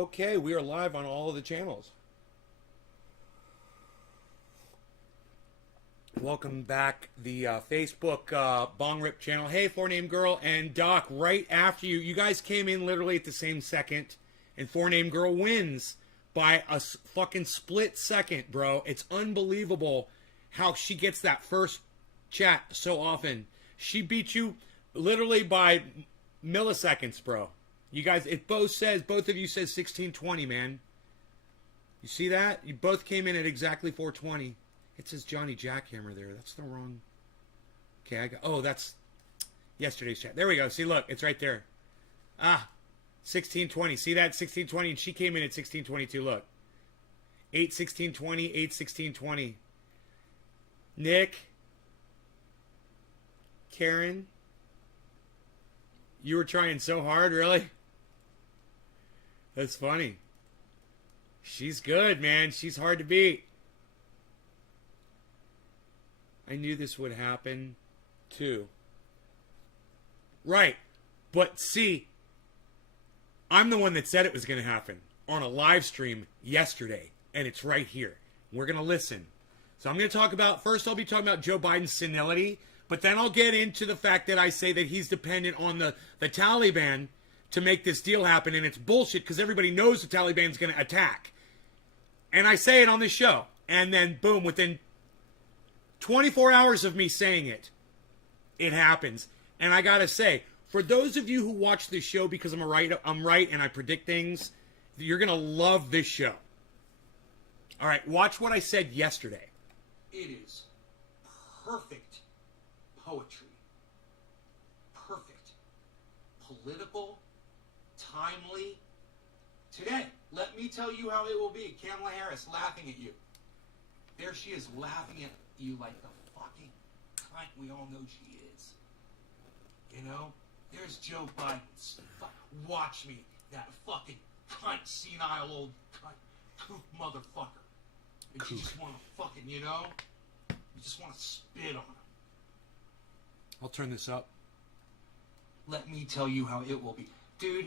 Okay, we are live on all of the channels. Welcome back, the Facebook Bong Rip channel. Hey, Four Name Girl and Doc, right after you. You guys came in literally at the same second, and Four Name Girl wins by a fucking split second, bro. It's unbelievable how she gets that first chat so often. She beat you literally by milliseconds, bro. You guys, it both of you says 1620, man. You see that? You both came in at exactly 420. It says Johnny Jackhammer there. That's the wrong. Okay, oh, that's yesterday's chat. There we go. See, look, it's right there. 1620. See that? 1620, and she came in at 1622. Look. 81620, 81620. Nick. Karen. You were trying so hard, really? That's funny. She's good, man. She's hard to beat. I knew this would happen, too. Right. But see, I'm the one that said it was going to happen on a live stream yesterday. And it's right here. We're going to listen. So I'm going to talk about, first I'll be talking about Joe Biden's senility. But then I'll get into the fact that I say that he's dependent on the Taliban to make this deal happen. And it's bullshit because everybody knows the Taliban's going to attack. And I say it on this show. And then, boom, within 24 hours of me saying it, it happens. And I got to say, for those of you who watch this show because I'm right and I predict things, you're going to love this show. All right, watch what I said yesterday. It is perfect poetry. Perfect. Political. Timely. Today, let me tell you how it will be. Kamala Harris laughing at you. There she is laughing at you like the fucking cunt we all know she is. You know? There's Joe Biden. Watch me. That fucking cunt, senile old cunt, kook motherfucker. And you just want to fucking, you know? You just want to spit on him. I'll turn this up. Let me tell you how it will be. Dude,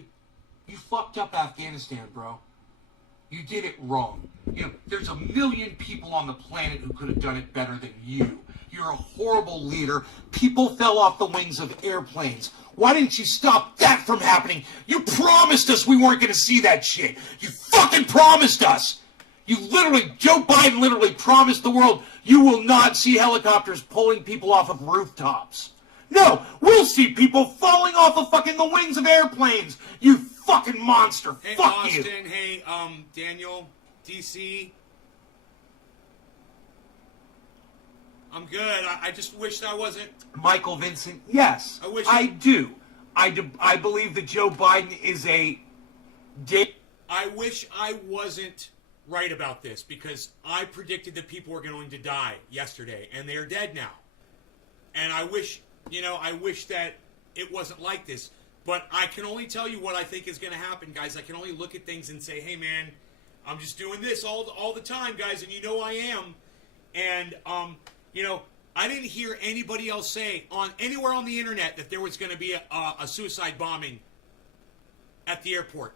you fucked up Afghanistan, bro. You did it wrong. You know, there's a million people on the planet who could have done it better than you. You're a horrible leader. People fell off the wings of airplanes. Why didn't you stop that from happening? You promised us we weren't going to see that shit. You fucking promised us. You literally, Joe Biden literally promised the world you will not see helicopters pulling people off of rooftops. No, we'll see people falling off of fucking the wings of airplanes. You fucking monster. Hey, fuck Austin, you. Hey, Daniel, DC. I'm good. I just wished I wasn't. Michael Vincent, yes, I do. I believe that Joe Biden is a... I wish I wasn't right about this because I predicted that people were going to die yesterday, and they are dead now. And I wish, I wish that it wasn't like this. But I can only tell you what I think is going to happen, guys. I can only look at things and say, hey, man, I'm just doing this all the time, guys, and you know I am. And, I didn't hear anybody else say anywhere on the internet that there was going to be a suicide bombing at the airport.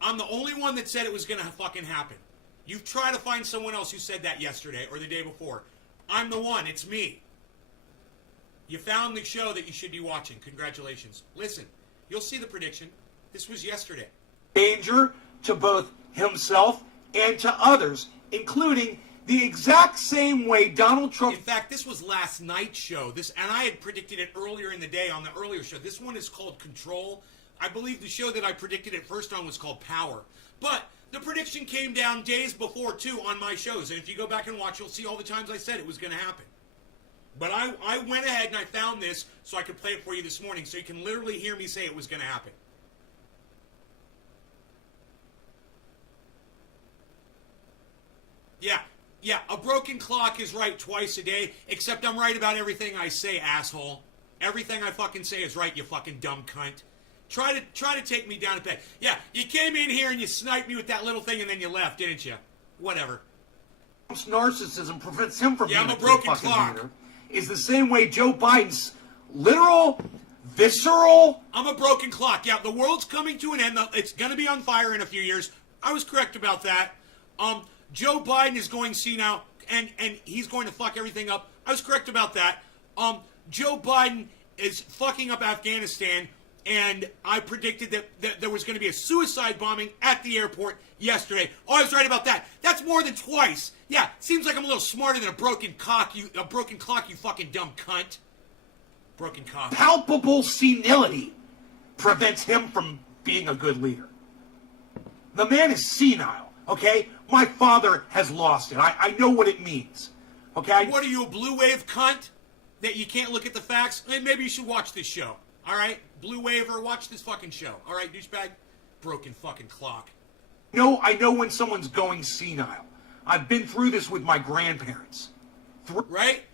I'm the only one that said it was going to fucking happen. You've tried to find someone else who said that yesterday or the day before. I'm the one. It's me. You found the show that you should be watching. Congratulations. Listen, you'll see the prediction. This was yesterday. Danger to both himself and to others, including the exact same way Donald Trump... In fact, this was last night's show. And I had predicted it earlier in the day on the earlier show. This one is called Control. I believe the show that I predicted it first on was called Power. But the prediction came down days before, too, on my shows. And if you go back and watch, you'll see all the times I said it was going to happen. But I went ahead and I found this so I could play it for you this morning so you can literally hear me say it was going to happen. Yeah, a broken clock is right twice a day, except I'm right about everything I say, asshole. Everything I fucking say is right, you fucking dumb cunt. Try to take me down to bed. Yeah, you came in here and you sniped me with that little thing and then you left, didn't you? Whatever. Narcissism prevents him from being I'm a broken clock. Leader. Is the same way Joe Biden's literal, visceral... I'm a broken clock. Yeah, the world's coming to an end. It's going to be on fire in a few years. I was correct about that. Joe Biden is going senile, and he's going to fuck everything up. I was correct about that. Joe Biden is fucking up Afghanistan, and I predicted that there was going to be a suicide bombing at the airport yesterday. Oh, I was right about that. That's more than twice. Yeah, seems like I'm a little smarter than a broken clock, you fucking dumb cunt. Broken cock. Palpable senility prevents him from being a good leader. The man is senile, okay? My father has lost it. I know what it means, okay? What are you, a blue wave cunt? That you can't look at the facts? Maybe you should watch this show, all right? Blue waver, watch this fucking show, all right, douchebag? Broken fucking clock. No, I know when someone's going senile. I've been through this with my grandparents. Right?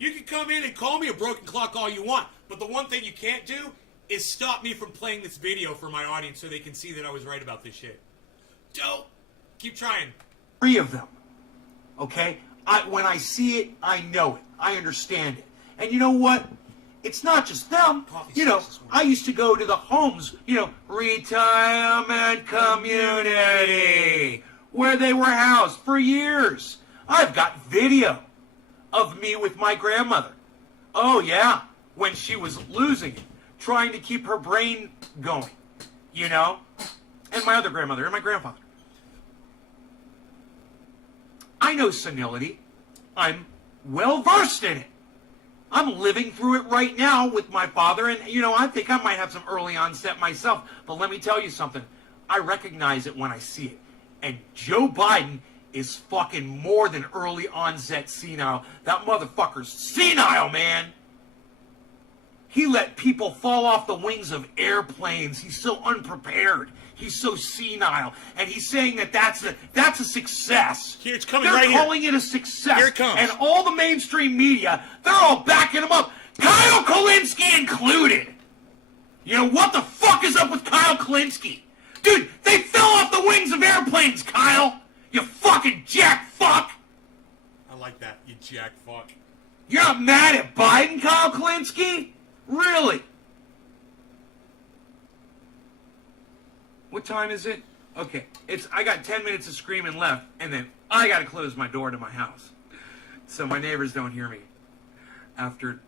You can come in and call me a broken clock all you want, but the one thing you can't do is stop me from playing this video for my audience so they can see that I was right about this shit. Don't. Keep trying. 3 of them, okay? When I see it, I know it. I understand it. And you know what? It's not just them. You know, I used to go to the homes, retirement community, where they were housed for years. I've got video of me with my grandmother. Oh, yeah, when she was losing it, trying to keep her brain going, and my other grandmother and my grandfather. I know senility. I'm well versed in it. I'm living through it right now with my father, and, I think I might have some early onset myself, but let me tell you something. I recognize it when I see it. And Joe Biden is fucking more than early onset senile. That motherfucker's senile, man. He let people fall off the wings of airplanes. He's so unprepared. He's so senile. And he's saying that's a success. Here, it's coming. They're right calling it a success. Here it comes. And all the mainstream media, they're all backing him up. Kyle Kulinski included. What the fuck is up with Kyle Kulinski? Dude, they fell off the wings of airplanes, Kyle. You fucking jack fuck. I like that, you jack fuck. You're not mad at Biden, Kyle Kulinski? Really? What time is it? Okay, I got 10 minutes of screaming left, and then I gotta close my door to my house, so my neighbors don't hear me after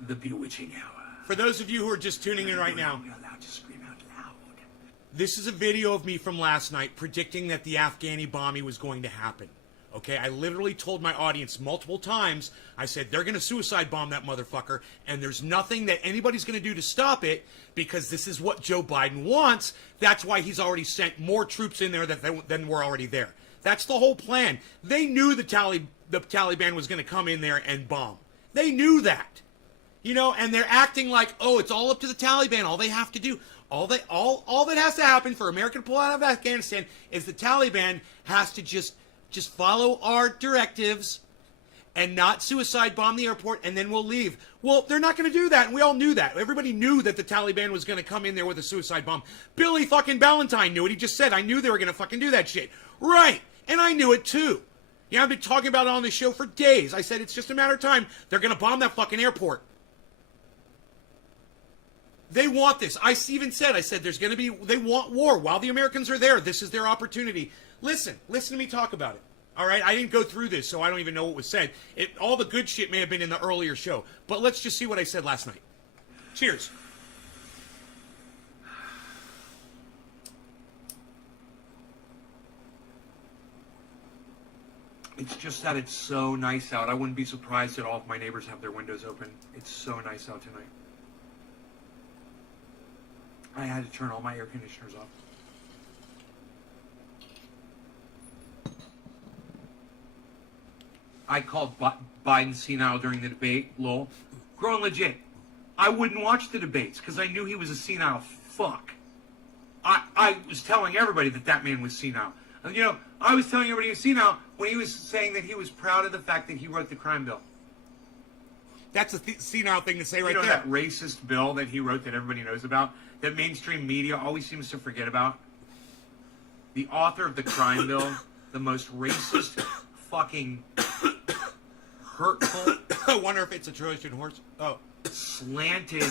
the bewitching hour. For those of you who are just tuning in right now, you're allowed to scream out loud. This is a video of me from last night predicting that the Afghani bombing was going to happen. Okay, I literally told my audience multiple times, I said, they're going to suicide bomb that motherfucker, and there's nothing that anybody's going to do to stop it, because this is what Joe Biden wants. That's why he's already sent more troops in there than were already there. That's the whole plan. They knew the Taliban was going to come in there and bomb. They knew that. And they're acting like, oh, it's all up to the Taliban. All they have to do, all that has to happen for America to pull out of Afghanistan is the Taliban has to just follow our directives and not suicide bomb the airport, and then we'll leave. Well, they're not going to do that, and we all knew that. Everybody knew that the Taliban was going to come in there with a suicide bomb. Billy fucking Ballantyne knew it. He just said, I knew they were going to fucking do that shit. Right, and I knew it too. Yeah, I've been talking about it on the show for days. I said it's just a matter of time. They're going to bomb that fucking airport. They want this. I even said, they want war. While the Americans are there, this is their opportunity. Listen to me talk about it. All right, I didn't go through this, so I don't even know what was said. All the good shit may have been in the earlier show, but let's just see what I said last night. Cheers. It's just that it's so nice out. I wouldn't be surprised at all if my neighbors have their windows open. It's so nice out tonight. I had to turn all my air conditioners off. I called Biden senile during the debate, lol. Growing legit. I wouldn't watch the debates because I knew he was a senile fuck. I was telling everybody that man was senile. And, I was telling everybody he was senile when he was saying that he was proud of the fact that he wrote the crime bill. That's a senile thing to say right there. That racist bill that he wrote that everybody knows about, that mainstream media always seems to forget about? The author of the crime bill, the most racist, fucking hurtful... I wonder if it's a Trojan horse. Oh. Slanted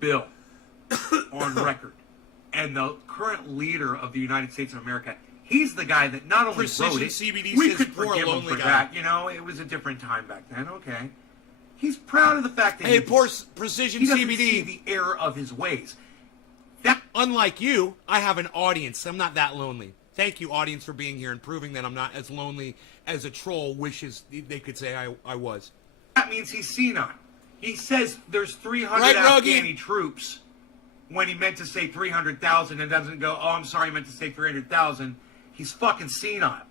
bill on record. and the current leader of the United States of America, he's the guy that not only Precision wrote it, CBD we says could poor forgive him lonely for guy. that. You know, it was a different time back then. Okay, he's proud of the fact that Hey, poor Precision he doesn't CBD. see the error of his ways. That Unlike you, I have an audience. I'm not that lonely. Thank you, audience, for being here and proving that I'm not as lonely as a troll wishes they could say I was. That means he's senile. He says there's 300 Right, Rogie? Afghani troops when he meant to say 300,000 and doesn't go, oh, I'm sorry, I meant to say 300,000. He's fucking senile.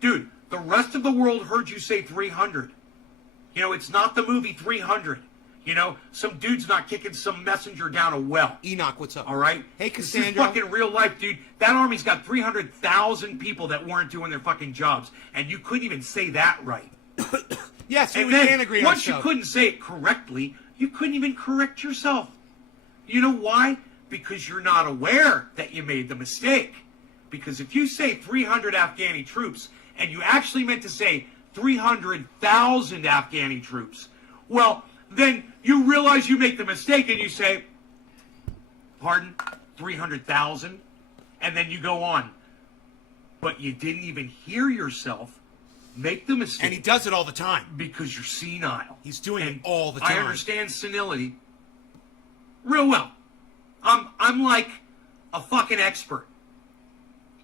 Dude, the rest of the world heard you say 300. You know, it's not the movie 300. You know, some dude's not kicking some messenger down a well. Enoch, what's up? All right? Hey, This is Cassandra. fucking real life, dude. That army's got 300,000 people that weren't doing their fucking jobs. And you couldn't even say that right. Yes, And we then, can agree on once you stuff. couldn't say it correctly, you couldn't even correct yourself. You know why? Because you're not aware that you made the mistake. Because if you say 300 Afghani troops, and you actually meant to say 300,000 Afghani troops, well, then you realize you make the mistake and you say, pardon, 300,000? And then you go on. But you didn't even hear yourself make the mistake. And he does it all the time. Because you're senile. He's doing And it all the time. I understand senility real well. I'm like a fucking expert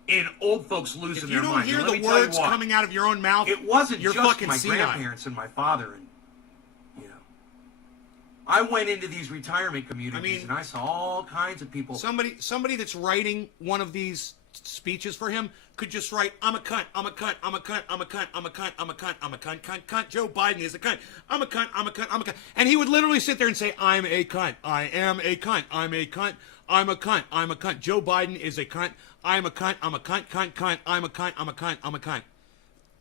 in old folks losing If their you don't mind. hear And let the me tell you words why. coming out of your own mouth, It wasn't you're just fucking my senile. grandparents and my father, and you know, I went into these retirement communities and I saw all kinds of people. Somebody that's writing one of these speeches for him could just write, I'm a cunt, I'm a cunt, I'm a cunt, I'm a cunt, I'm a cunt, I'm a cunt, I'm a cunt, cunt. Joe Biden is a cunt. I'm a cunt, I'm a cunt, I'm a cunt. And he would literally sit there and say, I'm a cunt, I am a cunt, I'm a cunt, I'm a cunt, I'm a cunt. Joe Biden is a cunt, I'm a cunt, I'm a cunt, cunt, I'm a cunt, I'm a cunt, I'm a cunt.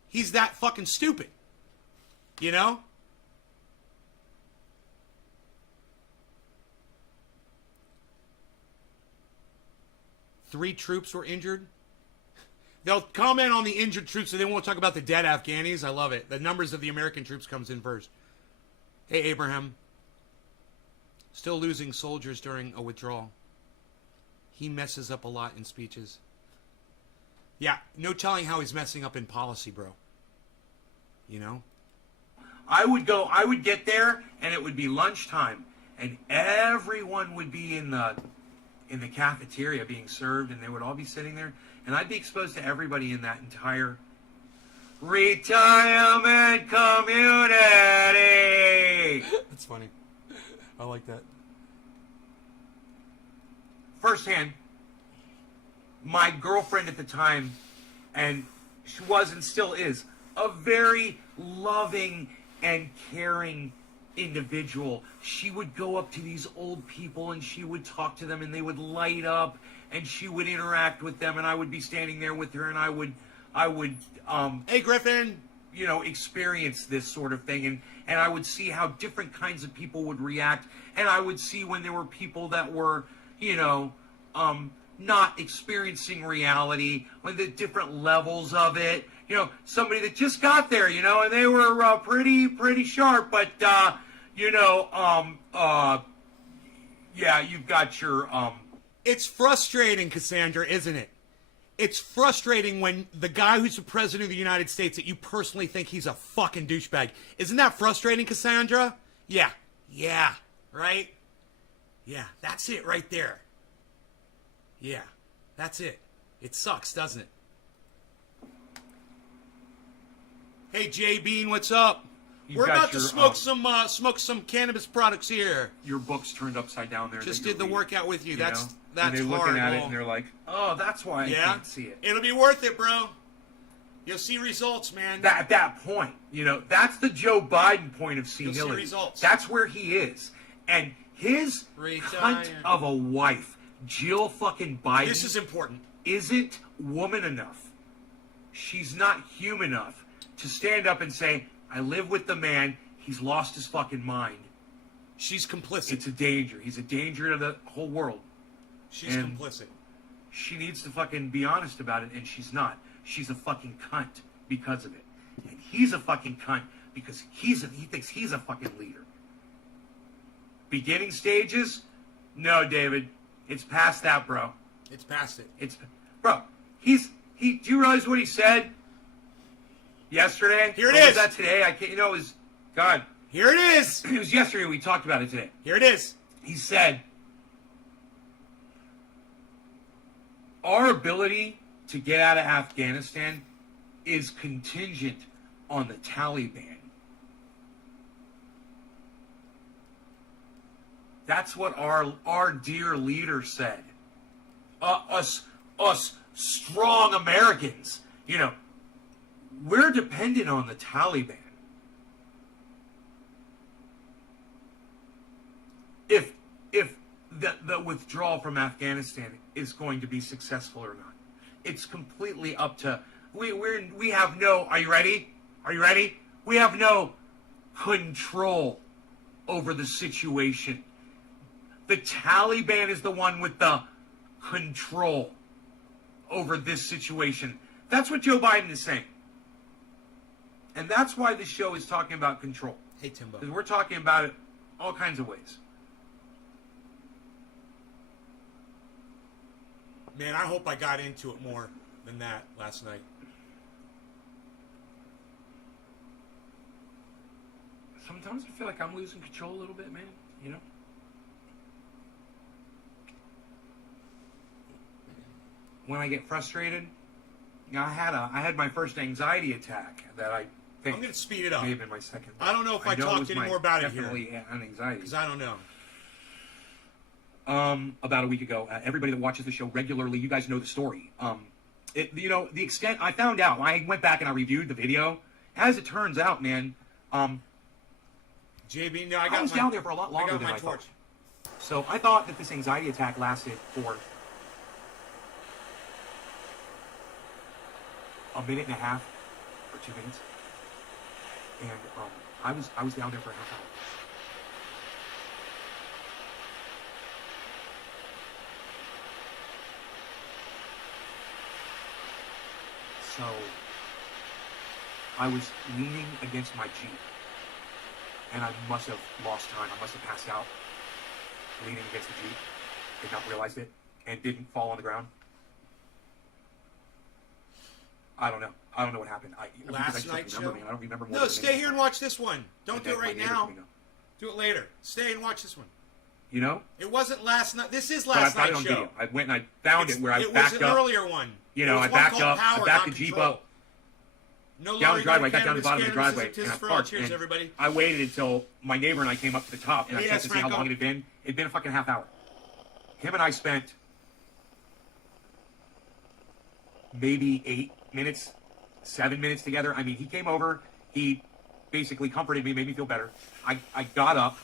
He's that fucking stupid. You know? Three troops were injured. They'll comment on the injured troops, so they won't talk about the dead Afghanis. I love it. The numbers of the American troops comes in first. Hey, Abraham. Still losing soldiers during a withdrawal. He messes up a lot in speeches. Yeah, no telling how he's messing up in policy, bro. You know? I would get there, and it would be lunchtime, and everyone would be in the cafeteria being served, and they would all be sitting there, and I'd be exposed to everybody in that entire retirement community. That's funny. I like that. Firsthand, my girlfriend at the time, and she was and still is, a very loving and caring individual. She would go up to these old people and she would talk to them and they would light up and she would interact with them and I would be standing there with her and I would Hey, Griffin. you know, experience this sort of thing and I would see how different kinds of people would react and I would see when there were people that were, you know, not experiencing reality, when the different levels of it, you know, somebody that just got there, you know, and they were pretty sharp, but you know, yeah, you've got your It's frustrating, Cassandra, isn't it? It's frustrating when the guy who's the president of the United States that you personally think he's a fucking douchebag. Isn't that frustrating, Cassandra? Yeah. Yeah. Right? Yeah, that's it right there. Yeah, that's it. It sucks, doesn't it? Hey, Jay Bean, what's up? We're about to smoke some cannabis products here. Your book's turned upside down there. Just did the workout with you. That's and they're horrible. looking at it and they're like, oh, that's why I can't see it. It'll be worth it, bro. You'll see results, man. At that point, you know, that's the Joe Biden point of senility. You'll see results. That's where he is. And his cunt of a wife, Jill fucking Biden, This is important. isn't woman enough. She's not human enough to stand up and say, I live with the man, he's lost his fucking mind. She's complicit. It's a danger. He's a danger to the whole world. She's complicit. She needs to fucking be honest about it, and she's not. She's a fucking cunt because of it. And he's a fucking cunt because he thinks he's a fucking leader. Beginning stages? No, David. It's past that, bro. It's past it. Bro, do you realize what he said yesterday? Here it Or is. Was that today? I can't, it was, God. Here it is. It was yesterday. We talked about it today. Here it is. He said, our ability to get out of Afghanistan is contingent on the Taliban. That's what our dear leader said. Us strong Americans, we're dependent on the Taliban. If the withdrawal from Afghanistan is going to be successful or not, it's completely up to we have no. Are you ready? Are you ready? We have no control over the situation. The Taliban is the one with the control over this situation. That's what Joe Biden is saying. And that's why this show is talking about control. Hey, Timbo. Because we're talking about it all kinds of ways. Man, I hope I got into it more than that last night. Sometimes I feel like I'm losing control a little bit, man. When I get frustrated, I had my first anxiety attack that I think I'm going to speed it up. may have been my second. I don't know if I talked any more about it here. Definitely an anxiety. Because I don't know. About a week ago, everybody that watches the show regularly, you guys know the story. The extent I found out, I went back and I reviewed the video. As it turns out, man, JB, no, I was down there for a lot longer than I thought. So I thought that this anxiety attack lasted for a minute and a half or 2 minutes, and I was down there for a half hour. So I was leaning against my Jeep, and I must have lost time. I must have passed out leaning against the Jeep, did not realize it, and didn't fall on the ground. I don't know. I don't know what happened. Last night's show? I don't remember. No, stay here and watch this one. Don't do it right now. Do it later. Stay and watch this one. It wasn't last night. This is last night's show. Video. I went and I found it where I backed up. It was an earlier one. I backed up. I backed the Jeep up. No down the driveway. I got down to the bottom of the driveway and I parked. Cheers, everybody. I waited until my neighbor and I came up to the top and I checked to see how long it had been. It'd been a fucking half hour. Him and I spent maybe 8 minutes, 7 minutes together. I mean, he came over. He basically comforted me, made me feel better. I got up.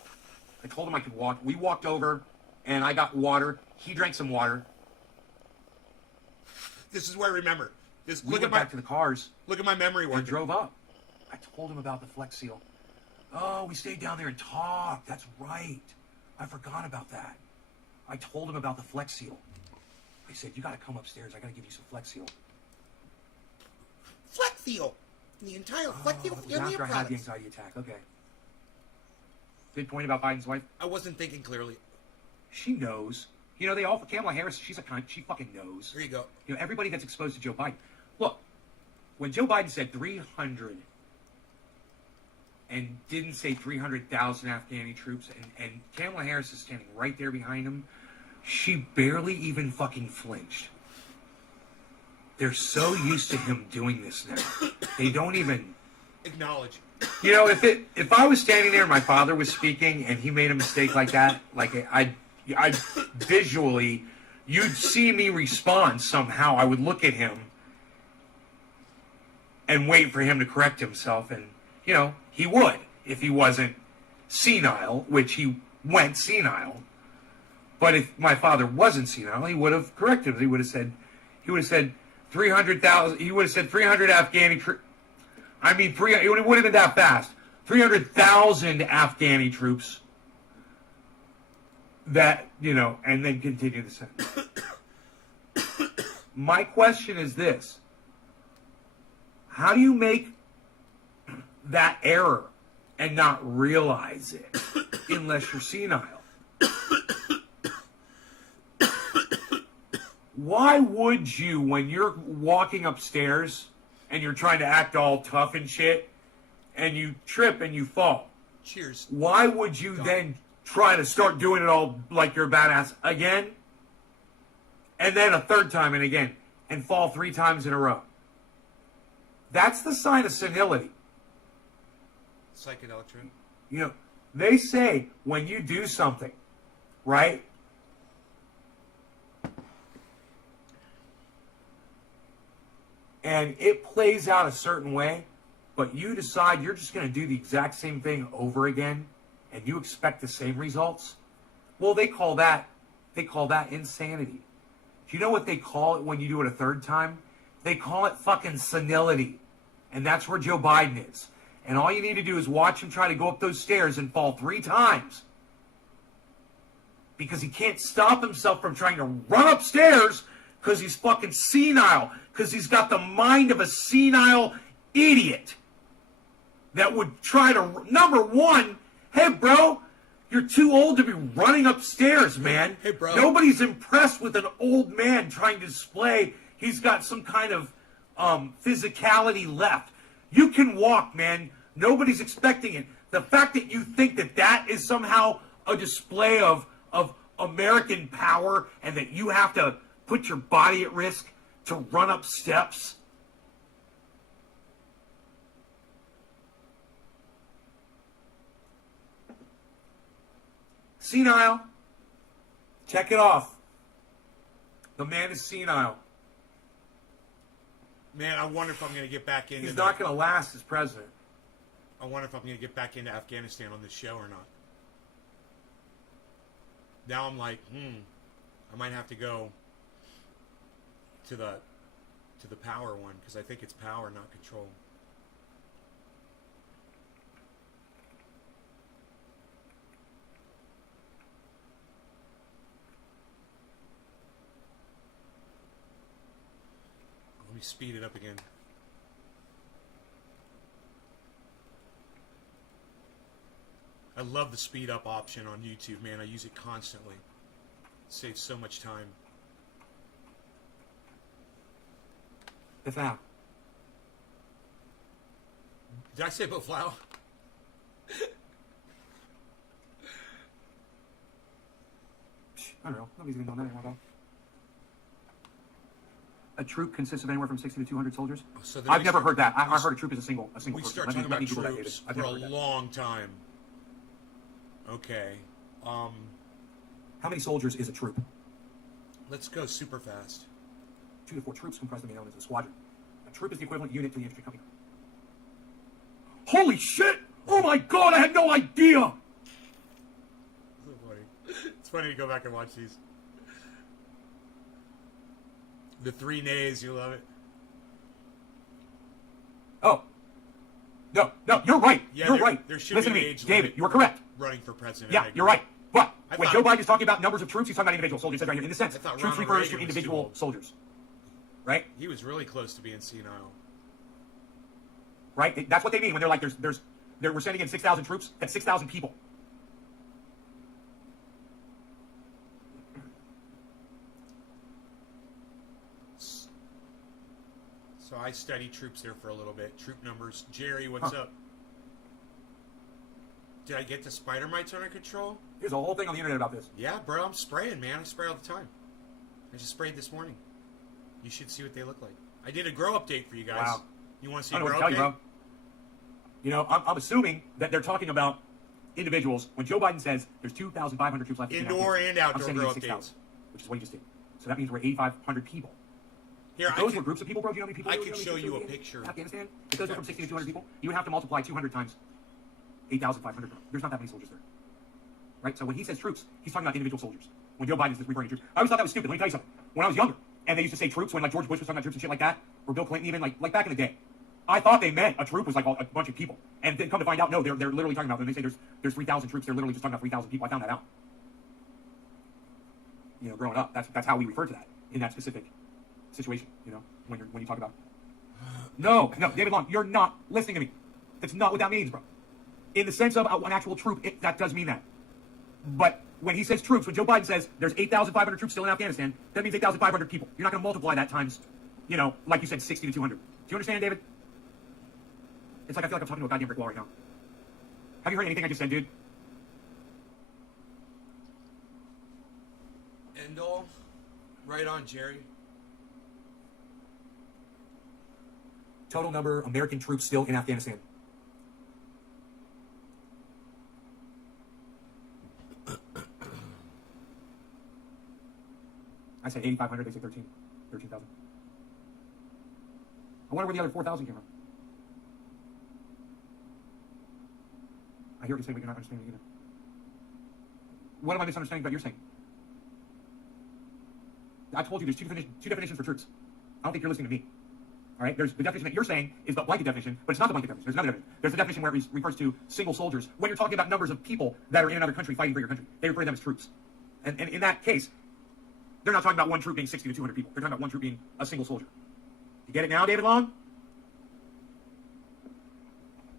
I told him I could walk. We walked over, and I got water. He drank some water. This is where I remember. We went back to the cars. Look at my memory work. And drove up. I told him about the Flex Seal. Oh, we stayed down there and talked. That's right. I forgot about that. I told him about the Flex Seal. I said, you got to come upstairs. I got to give you some Flex Seal. Flex Seal. The entire Flex Seal. It was after I had the anxiety attack. Okay. Good point about Biden's wife. I wasn't thinking clearly. She knows. They all, Kamala Harris, she's a cunt. She fucking knows. There you go. Everybody that's exposed to Joe Biden. Look, when Joe Biden said 300 and didn't say 300,000 Afghani troops, and Kamala Harris is standing right there behind him, she barely even fucking flinched. They're so used to him doing this now. They don't even acknowledge. If I was standing there and my father was speaking and he made a mistake like that, I'd visually, you'd see me respond somehow. I would look at him and wait for him to correct himself, and he would if he wasn't senile, which he went senile. But if my father wasn't senile, he would have corrected it. He would have said 300,000. He would have said 300 Afghani troops. I mean, it would have been that fast. 300,000 Afghani troops. That, and then continue the sentence. My question is this. How do you make that error and not realize it unless you're senile? why would you, when you're walking upstairs and you're trying to act all tough and shit, and you trip and you fall? Cheers. Why would you then try to start doing it all like you're a badass again? And then a third time and again, and fall 3 times in a row? That's the sign of senility. Psychedelic trip. You know, they say when you do something, right? And it plays out a certain way, but you decide you're just going to do the exact same thing over again, and you expect the same results. Well, they call that insanity. Do you know what they call it when you do it a third time? They call it fucking senility. And that's where Joe Biden is. And all you need to do is watch him try to go up those stairs and fall 3 times. Because he can't stop himself from trying to run upstairs because he's fucking senile. Because he's got the mind of a senile idiot that would try to, number one, hey, bro, you're too old to be running upstairs, man. Hey, bro. Nobody's impressed with an old man trying to display he's got some kind of physicality left. You can walk, man. Nobody's expecting it. The fact that you think that that is somehow a display of American power and that you have to put your body at risk to run up steps. Senile. Check it off. The man is senile. Man, I wonder if I'm going to get back into... He's not going to last as president. I wonder if I'm going to get back into Afghanistan on this show or not. Now I'm like, I might have to go to the power one, because I think it's power, not control. Let me speed it up again. I love the speed up option on YouTube, man. I use it constantly. It saves so much time. If now. Did I say Boflau? I don't know. Nobody's even doing that anymore, though. A troop consists of anywhere from 60 to 200 soldiers. So I've never heard that. I heard a troop is a single we person. start Let me talking about Google that, David. troops I've for a never heard that. long time. Okay. How many soldiers is a troop? Let's go super fast. 2 to 4 troops comprise the main element of a squadron. A troop is the equivalent unit to the infantry company. Holy shit! Oh my god, I had no idea! So funny. It's funny to go back and watch these. The 3 nays, you love it. Oh. No, you're right. Yeah, you're there- right. there should Listen be to an me. age David, limit. you are correct. Running for president. Yeah, you're right. But I when thought- Joe Biden is talking about numbers of troops, he's talking about individual soldiers. It says right here, in the sense, I thought troops Ronald refers to Reagan was too individual old. soldiers. Right? He was really close to being senile. Right? That's what they mean when they're like, we're sending in 6,000 troops. That's 6,000 people. So I studied troops there for a little bit. Troop numbers. Jerry, what's up? Did I get the spider mites under control? There's a whole thing on the internet about this. Yeah, bro, I'm spraying, man. I spray all the time. I just sprayed this morning. You should see what they look like. I did a grow update for you guys. Wow. You want to see I a don't know grow what to tell update? you, bro. You know, I'm assuming that they're talking about individuals. When Joe Biden says there's 2,500 troops left in Indoor Afghanistan, and outdoor I'm sending grow in 6,000, updates. which is what he just did. So that means we're 8,500 people. Here, If I those can, were groups of people, bro. Do you know how many people? I there can were? show you a in picture. Afghanistan. If those are from 60 to 200 people, you would have to multiply 200 times 8,500. There's not that many soldiers there, right? So when he says troops, he's talking about individual soldiers. When Joe Biden is referring to troops, I always thought that was stupid. Let me tell you something. When I was younger, and they used to say troops when like George Bush was talking about troops and shit like that, or Bill Clinton even, like back in the day, I thought they meant a troop was like a bunch of people. And then come to find out, no, they're literally talking about, when they say there's 3,000 troops, they're literally just talking about 3,000 people. I found that out. You know, growing up, that's how we refer to that in that specific situation. You know, when you talk about. No, David Long, you're not listening to me. That's not what that means, bro. In the sense of an actual troop, that does mean that. But when he says troops, when Joe Biden says there's 8,500 troops still in Afghanistan, that means 8,500 people. You're not going to multiply that times, you know, like you said, 60 to 200. Do you understand, David? It's like I feel like I'm talking to a goddamn brick wall right now. Have you heard anything I just said, dude? End all. Right on, Jerry. Total number of American troops still in Afghanistan. I said 8,500, they say 13,000. I wonder where the other 4,000 came from. I hear what you're saying, but you're not understanding either. What am I misunderstanding about you're saying? I told you there's two definitions for troops. I don't think you're listening to me. All right? There's the definition that you're saying is the blanket definition, but it's not the blanket definition. There's another definition. There's the definition where it refers to single soldiers. When you're talking about numbers of people that are in another country fighting for your country, they refer to them as troops. And in that case, they're not talking about one troop being 60 to 200 people. They're talking about one troop being a single soldier. You get it now, David Long?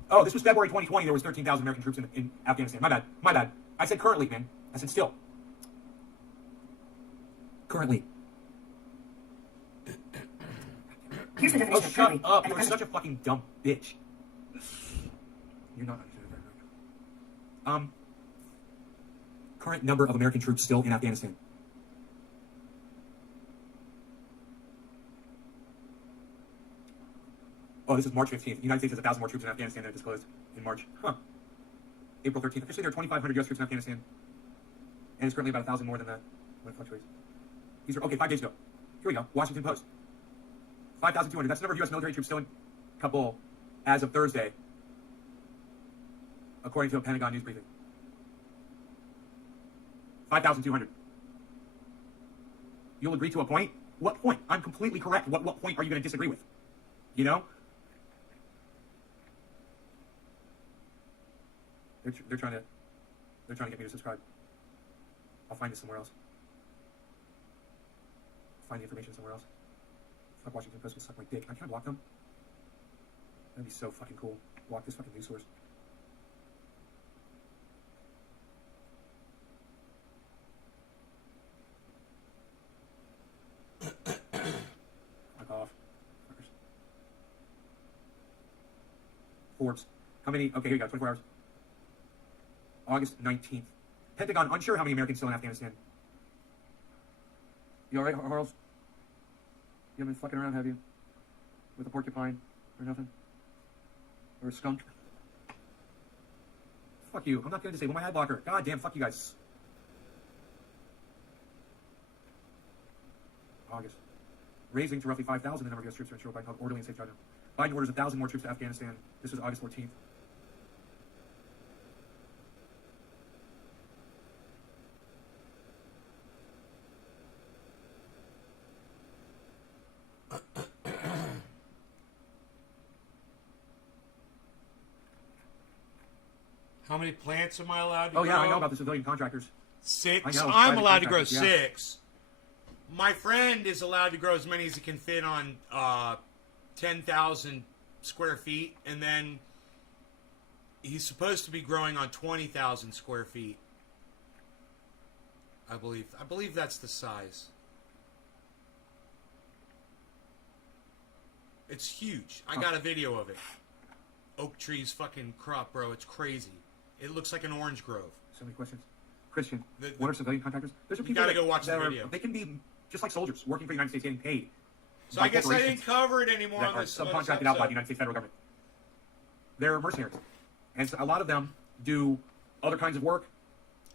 Oh, this was February 2020. There was 13,000 American troops in Afghanistan. My bad. My bad. I said currently, man. I said still. Currently. Here's the definition Oh, of shut currently. up. You're such a fucking dumb bitch. You're not understanding that right now. Current number of American troops still in Afghanistan. Oh, this is March 15th. The United States has 1,000 more troops in Afghanistan than it disclosed in March. Huh. April 13th. Officially, there are 2,500 U.S. troops in Afghanistan. And it's currently about 1,000 more than that when it fluctuates. These are, okay, 5 days ago. Here we go. Washington Post. 5,200. That's the number of U.S. military troops still in Kabul as of Thursday, according to a Pentagon news briefing. 5,200. You'll agree to a point? What point? I'm completely correct. What point are you going to disagree with? You know? They're trying to get me to subscribe. I'll find it somewhere else. Find the information somewhere else. Fuck, Washington Post will suck my dick. Can I block them? That'd be so fucking cool. Block this fucking news source. Fuck off. Fuckers. Forbes. How many? Okay, here you go. 24 hours. August 19th. Pentagon unsure how many Americans still in Afghanistan. You alright, Harles? You haven't been fucking around, have you? With a porcupine or nothing? Or a skunk? Fuck you. I'm not going to disable my ad blocker. God damn, fuck you guys. August. Raising to roughly 5,000 the number of U.S. troops to ensure Biden held orderly and safe drawdown. Biden orders 1,000 more troops to Afghanistan. This was August 14th. How many plants am I allowed to grow? Oh yeah, I know about the civilian contractors. 6. I know, I'm private allowed to grow contractors, yeah. 6. My friend is allowed to grow as many as he can fit on 10,000 square feet, and then he's supposed to be growing on 20,000 square feet. I believe that's the size. It's huge. I got a video of it. Oak trees fucking crop, bro. It's crazy. It looks like an orange grove. So many questions. Christian, what are civilian contractors? Those are You people gotta that, go watch that the are, video. They can be just like soldiers working for the United States getting paid. So by I guess I corporations didn't cover it anymore that on are this subcontracted out by the United States federal government. They're mercenaries. And so a lot of them do other kinds of work,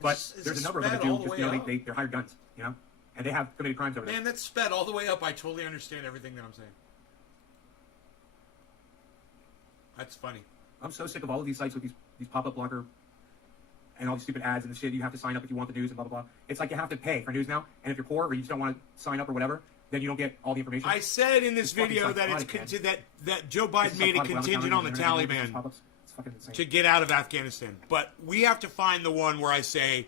but there's a number of them that do just, you know, they're hired guns, you know? And they have committed crimes over there. Man, that's sped all the way up. I totally understand everything that I'm saying. That's funny. I'm so sick of all of these sites with these pop-up blocker and all these stupid ads and the shit. You have to sign up if you want the news and blah, blah, blah. It's like you have to pay for news now. And if you're poor or you just don't want to sign up or whatever, then you don't get all the information. I said in this It's fucking video that psychotic, that Joe Biden made it contingent on the Taliban It's fucking insane. to get out of Afghanistan. But we have to find the one where I say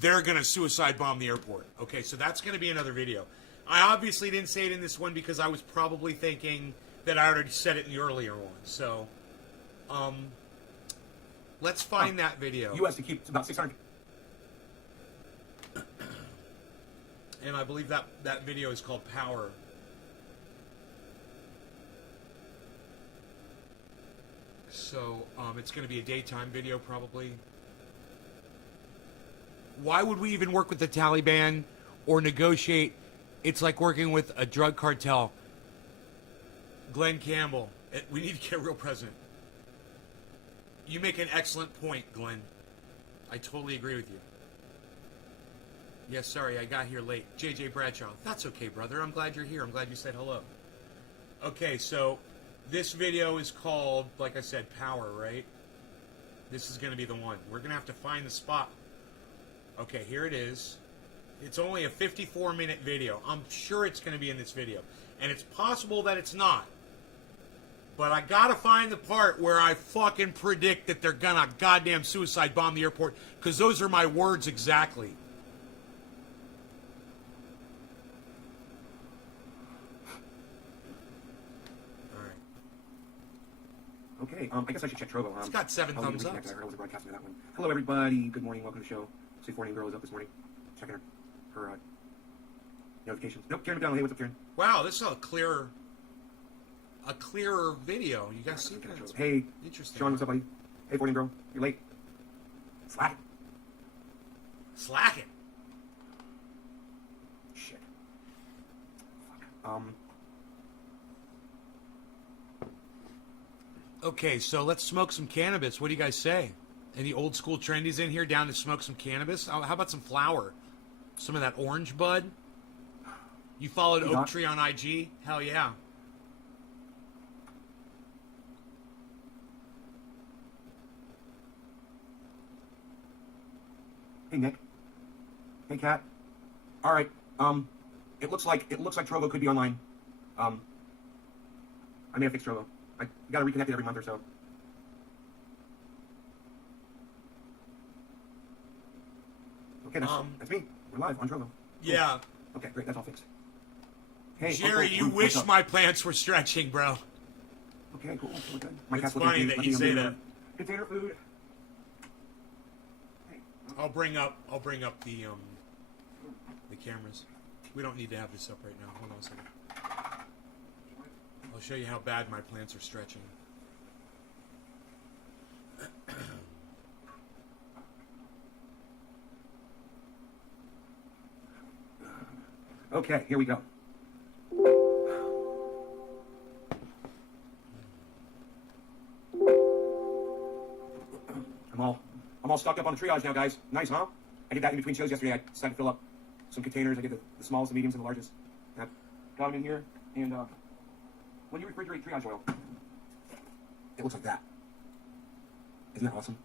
they're going to suicide bomb the airport. Okay, so that's going to be another video. I obviously didn't say it in this one because I was probably thinking that I already said it in the earlier one. So, let's find that video. U.S. to keep about 600. And I believe that video is called Power. So, it's going to be a daytime video, probably. Why would we even work with the Taliban or negotiate? It's like working with a drug cartel. Glenn Campbell, we need to get a real president. You make an excellent point, Glenn. I totally agree with you. Yes, sorry, I got here late. JJ Bradshaw. That's okay, brother. I'm glad you're here. I'm glad you said hello. Okay, so this video is called, like I said, Power, right? This is going to be the one. We're going to have to find the spot. Okay, here it is. It's only a 54-minute video. I'm sure it's going to be in this video. And it's possible that it's not. But I got to find the part where I fucking predict that they're going to goddamn suicide bomb the airport. Because those are my words exactly. Okay, I guess I should check Trovo. It's got 7 thumbs up. I heard I wasn't broadcasting that one. Hello, everybody. Good morning. Welcome to the show. See, 14 girl is up this morning. Checking her notifications. Nope, Karen McDonald. Hey, what's up, Karen? Wow, this is a clearer video. You guys see that? Hey, Interesting. Sean, what's up, buddy? Hey, 14 girl. You're late. Slacking. Shit. Fuck. Okay, so let's smoke some cannabis. What do you guys say? Any old school trendies in here down to smoke some cannabis? How about some flower? Some of that orange bud? You followed Oak Tree on IG? Hell yeah. Hey, Nick. Hey, Kat. All right. It looks like Trovo could be online. I may have fixed Trovo. I gotta reconnect it every month or so. Okay, that's me. We're live on Trovo. Cool. Yeah. Okay, great. That's all fixed. Hey, Jerry, Uncle, you wish my plants were stretching, bro. Okay, cool. We're good. My It's cat's funny looking that you say that. Container food. Hey, I'll bring up the cameras. We don't need to have this up right now. Hold on a second. I'll show you how bad my plants are stretching. Okay, here we go. I'm all stocked up on the triage now, guys. Nice, huh? I did that in between shows yesterday. I decided to fill up some containers. I did the smallest, the mediums, and the largest. And I got them in here. And when you refrigerate triage oil, it looks like that. Isn't that awesome?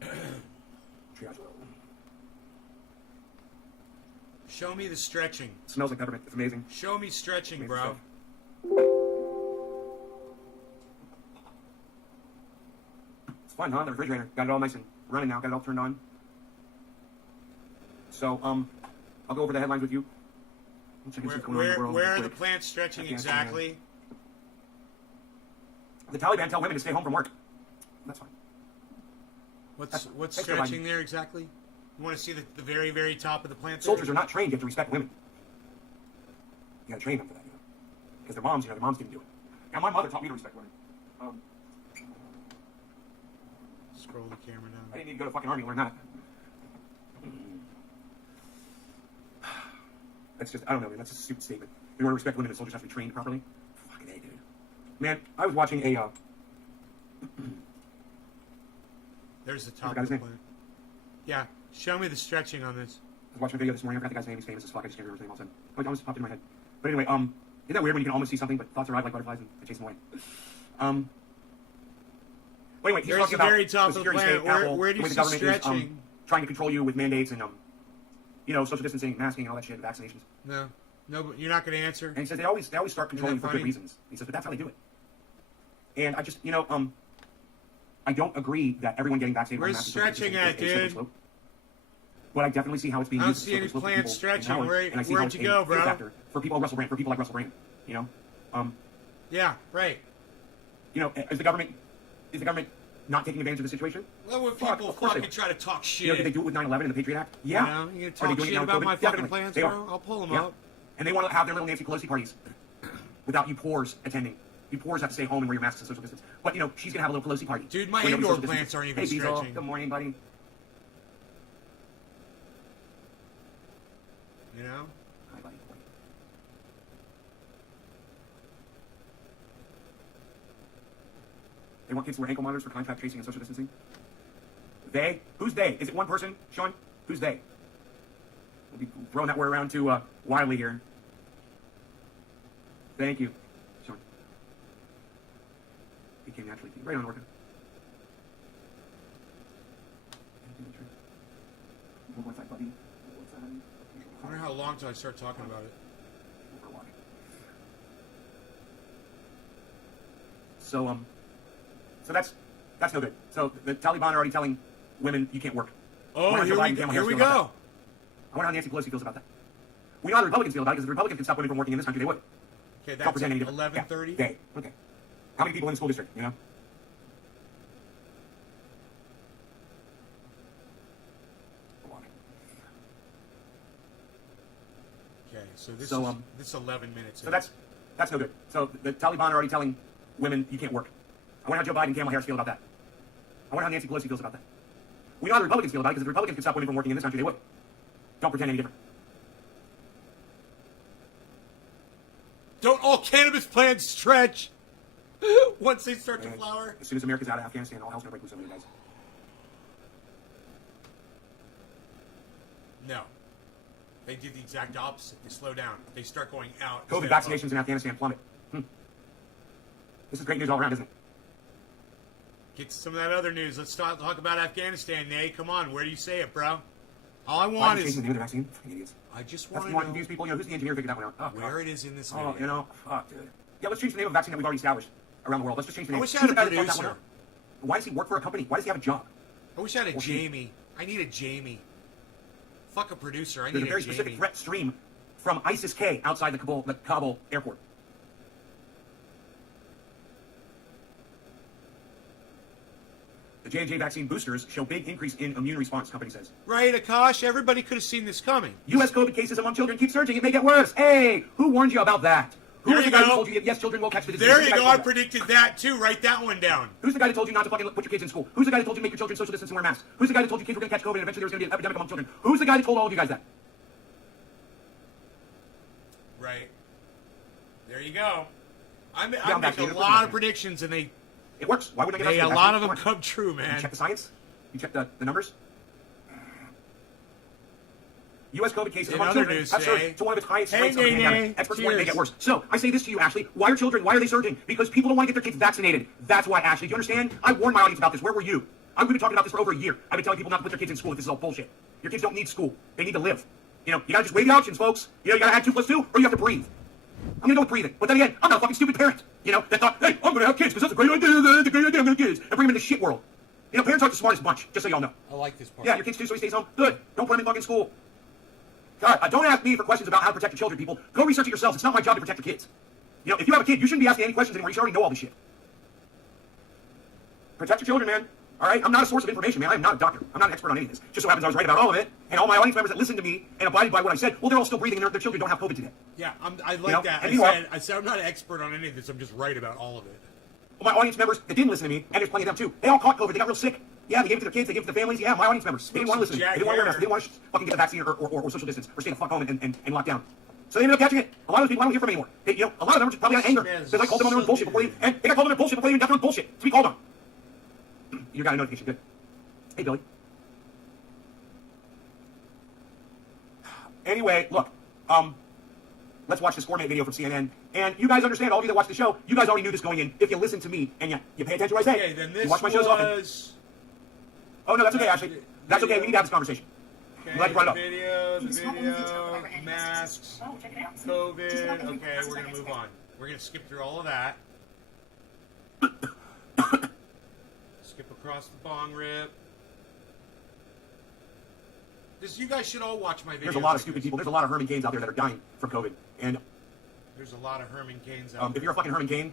Triage oil. Show me the stretching. It smells like peppermint. It's amazing. Show me stretching, Amazing bro. stuff. It's fun, huh? The refrigerator. Got it all nice and running now. Got it all turned on. So, I'll go over the headlines with you. Where are the plants stretching exactly? The Taliban tell women to stay home from work. That's fine. What's stretching there exactly? You want to see the very, very top of the plant? Soldiers are not trained. You have to respect women. You gotta train them for that, because their moms didn't do it. And my mother taught me to respect women. Scroll the camera down. I didn't need to go to fucking army to learn that. That's just, I don't know, man. That's a stupid statement. In order to respect women, the soldiers have to be trained properly. Fucking A, dude. Man, I was watching a, There's the top the of guy's the name? plant. Yeah, show me the stretching on this. I was watching a video this morning. I forgot the guy's name. He's famous as fuck. I just can't remember his name all of a sudden. It almost popped in my head. But anyway, isn't that weird when you can almost see something, but thoughts arrive like butterflies and they chase them away? But anyway, he's There's talking the about very top the of the security plant. state, Apple, Where do you the way see the government stretching? is trying to control you with mandates and social distancing, masking, and all that shit, and vaccinations. No, but you're not going to answer. And he says they always start controlling you for funny? good reasons. He says, but that's how they do it. And I just, I don't agree that everyone getting vaccinated. Where's stretching at, dude? But I definitely see how it's being I don't used. see any plants stretching. Where'd and I see how you it's a go, fear bro? factor for people like Russell Brand. Yeah, right. Is the government not taking advantage of the situation? Well, when Fuck, people of course they fucking try to talk shit. You know, did they do it with 9/11 and the Patriot Act? Yeah. You know, you gonna Are they talk doing it shit now with about COVID? my fucking Definitely. plans, They bro? are. I'll pull them Yeah. up. And they want to have their little Nancy Pelosi parties without you poors attending. You poors have to stay home and wear your masks and social distance. But, you know, she's going to have a little Pelosi party. Dude, my Where nobody's indoor social plants distancing. aren't even Hey, Beazle. stretching. Good morning, buddy. You know? Hi, buddy. They want kids to wear ankle monitors for contact tracing and social distancing. They? Who's they? Is it one person, Sean? Who's they? We'll be throwing that word around to Wiley here. Thank you, Sean. It came naturally to you. Right on, Orca. One more side, buddy. I wonder how long till I start talking about it. So that's no good. So the Taliban are already telling women you can't work. Oh, Wonder how here Joe Biden we and go. Kamala Here Harris we feel about go. that. I wonder how Nancy Pelosi feels about that. We know how the Republicans feel about it, because if the Republicans could stop women from working in this country, they would. Okay, Don't that's pretend any different. 11:30. Yeah, they. Okay. How many people in the school district, you know? Okay, so this So, is this is 11 minutes. So that's no good. So the Taliban are already telling women you can't work. I wonder how Joe Biden and Kamala Harris feel about that. I wonder how Nancy Pelosi feels about that. We know how the Republicans feel about it, because if the Republicans could stop women from working in this country, they would. Don't pretend any different. Don't all cannabis plants stretch once they start to flower? As soon as America's out of Afghanistan, all hell's gonna break loose over you guys. No. They did the exact opposite. They slow down. They start going out. COVID instead of vaccinations in Afghanistan plummet. This is great news all around, isn't it? Get some of that other news. Let's talk about Afghanistan, Nate. Come on, where do you say it, bro? All I Why want are you is... changing the name of the vaccine? Fucking idiots. I just That's want what to you want to know confuse people. You know, who's the engineer who figured that one out? Oh, where fuck. it is in this video. Oh, you know, fuck, dude. Yeah, let's change the name of a vaccine that we've already established around the world. Let's just change the name. I wish I Who's had the a guy that thought that one producer. out? Why does he work for a company? Why does he have a job? I wish I had a Or she. Jamie. I need a Jamie. Fuck a producer. I There's need a very a specific Jamie. threat stream from ISIS-K outside the Kabul airport. The J&J vaccine boosters show big increase in immune response, company says. Right, Akash? Everybody could have seen this coming. U.S. COVID cases among children keep surging. It may get worse. Hey, who warned you about that? Who There was the you guy who go. told you that, yes, children will catch the disease? There Who's you the go. guy I who told you that? predicted that, too. Write that one down. Who's the guy that told you not to fucking put your kids in school? Who's the guy that told you to make your children social distance and wear masks? Who's the guy that told you kids were going to catch COVID and eventually there was going to be an epidemic among children? Who's the guy that told all of you guys that? Right. There you go. I I'm make vaccinated. a lot of predictions, and they It works. Why wouldn't I get a vaccinated? lot of Come them on. come true, You man. check the science? You check the numbers? U.S. COVID cases In among other children news have today- surged to one of its highest Hey, rates of the Nene. pandemic. Experts warn it may Cheers. get worse. So, I say this to you, Ashley. Why are they surging? Because people don't want to get their kids vaccinated. That's why, Ashley. Do you understand? I warned my audience about this. Where were you? I've been talking about this for over a year. I've been telling people not to put their kids in school if this is all bullshit. Your kids don't need school. They need to live. You know, you gotta just weigh the options, folks. You know, you gotta add 2 plus 2, or you have to breathe. I'm gonna go with breathing. But then again, I'm not a fucking stupid parent. You know, that thought, hey, I'm gonna have kids because that's a great idea. That's a great idea. I'm gonna have kids. And bring them in the shit world. You know, parents aren't the smartest bunch, just so y'all know. I like this part. Yeah, your kid's too, so he stays home. Good. Don't put him in fucking school. All right, don't ask me for questions about how to protect your children, people. Go research it yourselves. It's not my job to protect your kids. You know, if you have a kid, you shouldn't be asking any questions anymore. You should already know all this shit. Protect your children, man. All right? I'm not a source of information, man. I'm not a doctor. I'm not an expert on any of this. Just so happens I was right about all of it, and all my audience members that listened to me and abided by what I said, well, they're all still breathing, and their children don't have COVID today. Yeah, I like You know, that. and you are. I said I'm not an expert on any of this. I'm just right about all of it. Well, my audience members that didn't listen to me, and there's plenty of them too, they all caught COVID. They got real sick. Yeah, they gave it to their kids. They gave it to their families. Yeah, my audience members. They didn't want to listen. They didn't want to wear masks. They didn't want to fucking get the vaccine or social distance or stay the fuck home and lock down. So they ended up catching it. A lot of those people I don't hear from anymore. They, you know, a lot of them are probably out of anger because I called them on their own bullshit before they, and they got called on their bullshit before they even got their own bullshit to be called on. You got a notification. Good. Hey, Billy. Anyway, look. Let's watch this gourmet video from CNN. And you guys understand, all of you that watch the show, you guys already knew this going in. If you listen to me and you pay attention to what I say, Okay, then this you watch my shows often. was... Oh, no, that's okay, Ashley. That's okay. We need to have this conversation. Okay, I'm glad you brought it up. the video, masks, Oh, check it out. COVID. Okay, we're going to move on. We're going to skip through all of that. Skip across the bong rip. You guys should all watch my videos. There's a lot like of stupid this. people. There's a lot of Herman Cains out there that are dying from COVID. And There's a lot of Herman Cains out if there. you're a fucking Herman Cain,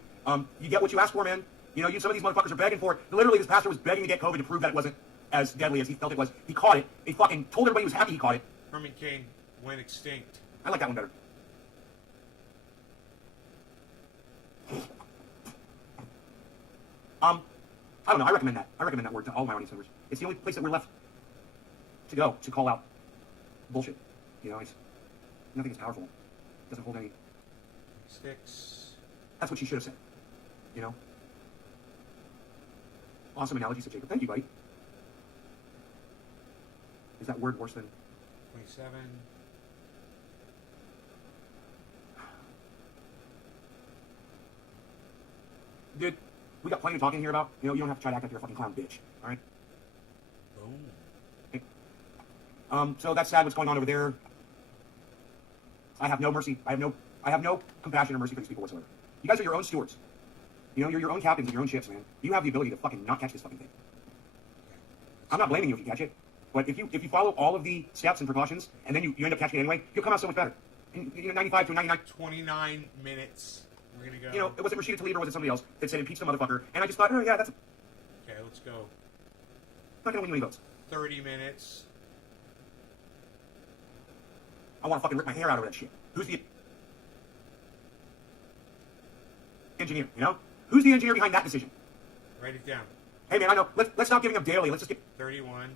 you get what you ask for, man. You know, some of these motherfuckers are begging for it. Literally, this pastor was begging to get COVID to prove that it wasn't as deadly as he felt it was. He caught it. He fucking told everybody he was happy he caught it. Herman Cain went extinct. I like that one better. I don't know. I recommend that. I recommend that word to all my audience members. It's the only place that we're left to go to call out bullshit. You know, nothing is powerful. It doesn't hold any. Sticks. That's what she should have said. You know? Awesome analogy, said Jacob. Thank you, buddy. Is that word worse than 27. Dude, we got plenty of talking here about. You know, you don't have to try to act like you're a fucking clown bitch. Alright? Boom. Okay. So that's sad what's going on over there. I have no mercy. I have no compassion or mercy for these people whatsoever. You guys are your own stewards. You know, you're your own captains of your own ships, man. You have the ability to fucking not catch this fucking thing. I'm not blaming you if you catch it, but if you follow all of the steps and precautions, and then you end up catching it anyway, you'll come out so much better. And, you know, 95 to 99. 29 minutes. We're gonna go. You know, was it Rashida Tlaib or was it somebody else that said impeach the motherfucker? And I just thought, oh yeah, that's Okay, let's go. not gonna win you any votes. 30 minutes. I want to fucking rip my hair out over that shit. Who's the engineer? You know, who's the engineer behind that decision? Write it down. Hey man, I know. Let's stop giving them daily. Let's just get 31.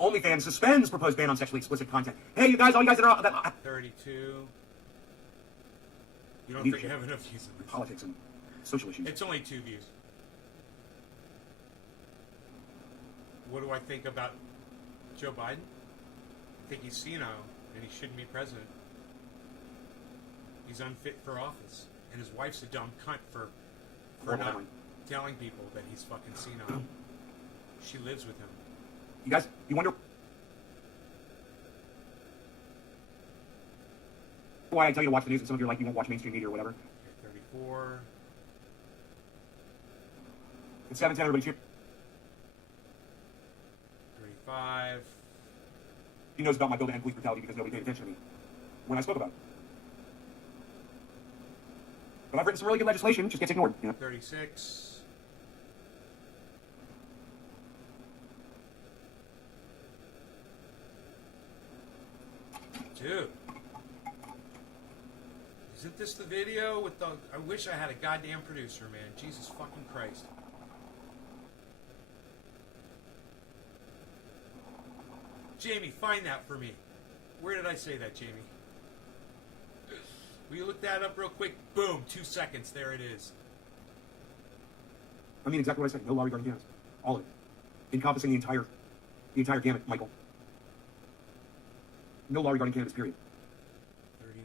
OnlyFans suspends proposed ban on sexually explicit content. Hey, you guys, all you guys that are 32. You don't Leadership. think you have enough views on this? politics and social issues. It's only 2 views. What do I think about Joe Biden? I think he's senile and he shouldn't be president. He's unfit for office. And his wife's a dumb cunt for Horrible not headline. telling people that he's fucking senile. She lives with him. You guys, you wonder why I tell you to watch the news and some of you are like, you won't watch mainstream media or whatever. Okay, 34. It's 7:10, everybody cheer. 35. He knows about my bill to end police brutality because nobody paid attention to me when I spoke about it. But I've written some really good legislation, it just gets ignored. You know? 36. Dude. Isn't this the video with the... I wish I had a goddamn producer, man. Jesus fucking Christ. Jamie, find that for me. Where did I say that, Jamie? Will you look that up real quick? Boom, 2 seconds. There it is. I mean exactly what I said. No law regarding cannabis. All of it. Encompassing the entire gamut, Michael. No law regarding cannabis, period. 39.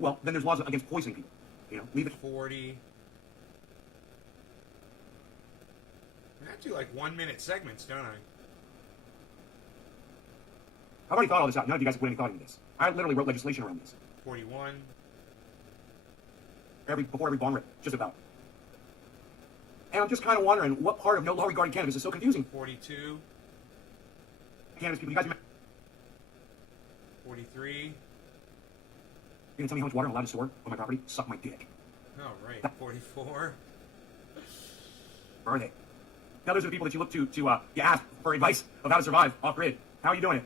Well, then there's laws against poisoning people. You know, leave it. 40. I have to do like 1 minute segments, don't I? I've already thought all this out. None of you guys have put any thought into this. I literally wrote legislation around this. 41. Before every bong rip, just about. And I'm just kind of wondering what part of no law regarding cannabis is so confusing. 42. Cannabis people, you guys, 43. you gonna tell me how much water I'm allowed to store on my property? Suck my dick. Oh, right. 44. Where are they? Now those are the people that you look to you ask for advice of how to survive off grid. How are you doing it?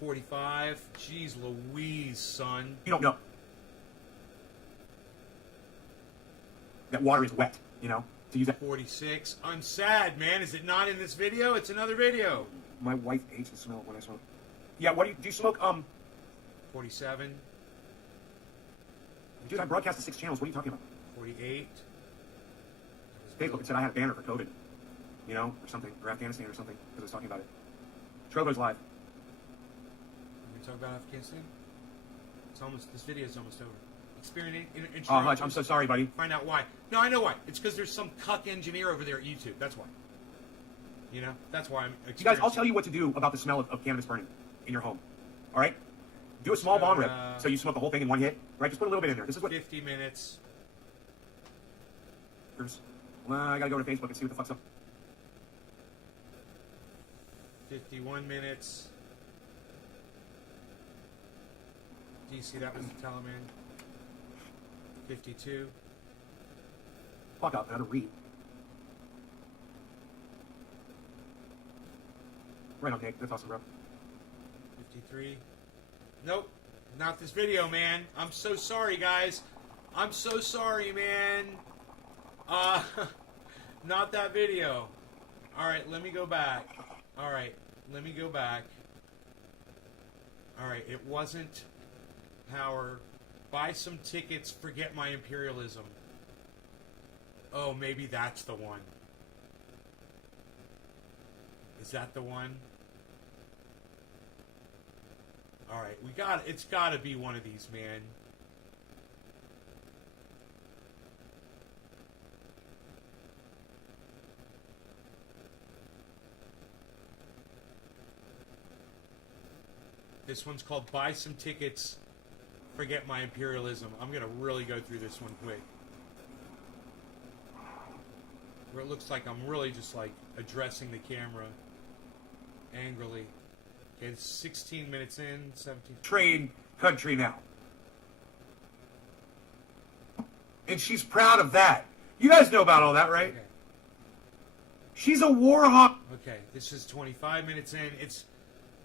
45. Jeez Louise, son. You don't know. That water is wet, you know, to use that. 46. I'm sad, man. Is it not in this video? It's another video. My wife hates the smell when I smoke. Yeah, what do you smoke? 47. Dude, I broadcast to 6 channels. What are you talking about? 48. Facebook, it said I had a banner for COVID, you know, or something, or Afghanistan or something, because I was talking about it. Trovo's live. Can we talk about Afghanistan? It's almost, this video is almost over. Experience. Oh, Hutch, I'm so sorry, buddy. Find out why. No, I know why. It's because there's some cuck engineer over there at YouTube. That's why. You know? That's why I'm You guys, I'll tell you what to do about the smell of cannabis burning in your home. All right? Do a small bong rip, so you smoke the whole thing in one hit. Right? Just put a little bit in there. This is what... 50 minutes. Well, I gotta go to Facebook and see what the fuck's up. 51 minutes. Do you see that was the Taliban? 52. Fuck up, I gotta read. Right on, Nick. That's awesome, bro. 53. Nope. Not this video, man. I'm so sorry, guys. I'm so sorry, man. Not that video. Alright, let me go back. Alright, let me go back. Alright, it wasn't power. Buy some tickets, forget my imperialism. Oh, maybe that's the one. Is that the one? Alright, it's gotta be one of these, man. This one's called Buy Some Tickets, Forget My Imperialism. I'm gonna really go through this one quick. Where it looks like I'm really just like addressing the camera angrily. Okay, it's 16 minutes in, 17. Trade country now. And she's proud of that. You guys know about all that, right? Okay. She's a war hawk. Okay, this is 25 minutes in. It's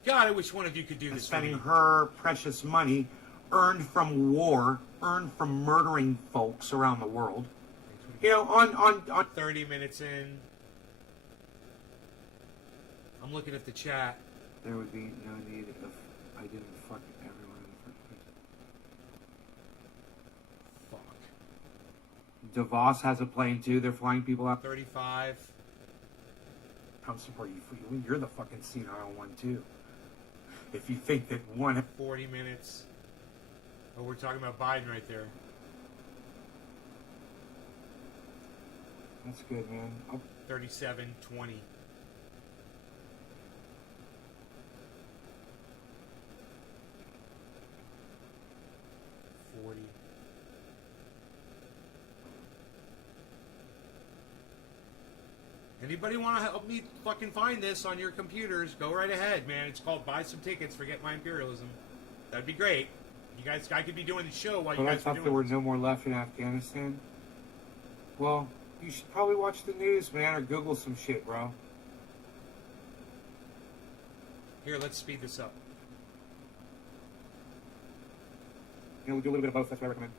God, I wish one of you could do this. Spending her precious money earned from war, earned from murdering folks around the world. You know, on 30 minutes in. I'm looking at the chat. There would be no need if I didn't fuck everyone in the first place. Fuck. DeVos has a plane too. They're flying people out. 35. I'm supporting you. You're the fucking senile one too. If you think that one 40 minutes. Oh, we're talking about Biden right there. That's good, man. 37, 20. Anybody want to help me fucking find this on your computers? Go right ahead, man. It's called Buy Some Tickets, Forget My Imperialism. That'd be great. You guys, I could be doing the show while you But I guys are thought doing there were this. no more left in Afghanistan. Well, you should probably watch the news, man, or Google some shit, bro. Here, let's speed this up. You know, we do a little bit of both. That's what I recommend.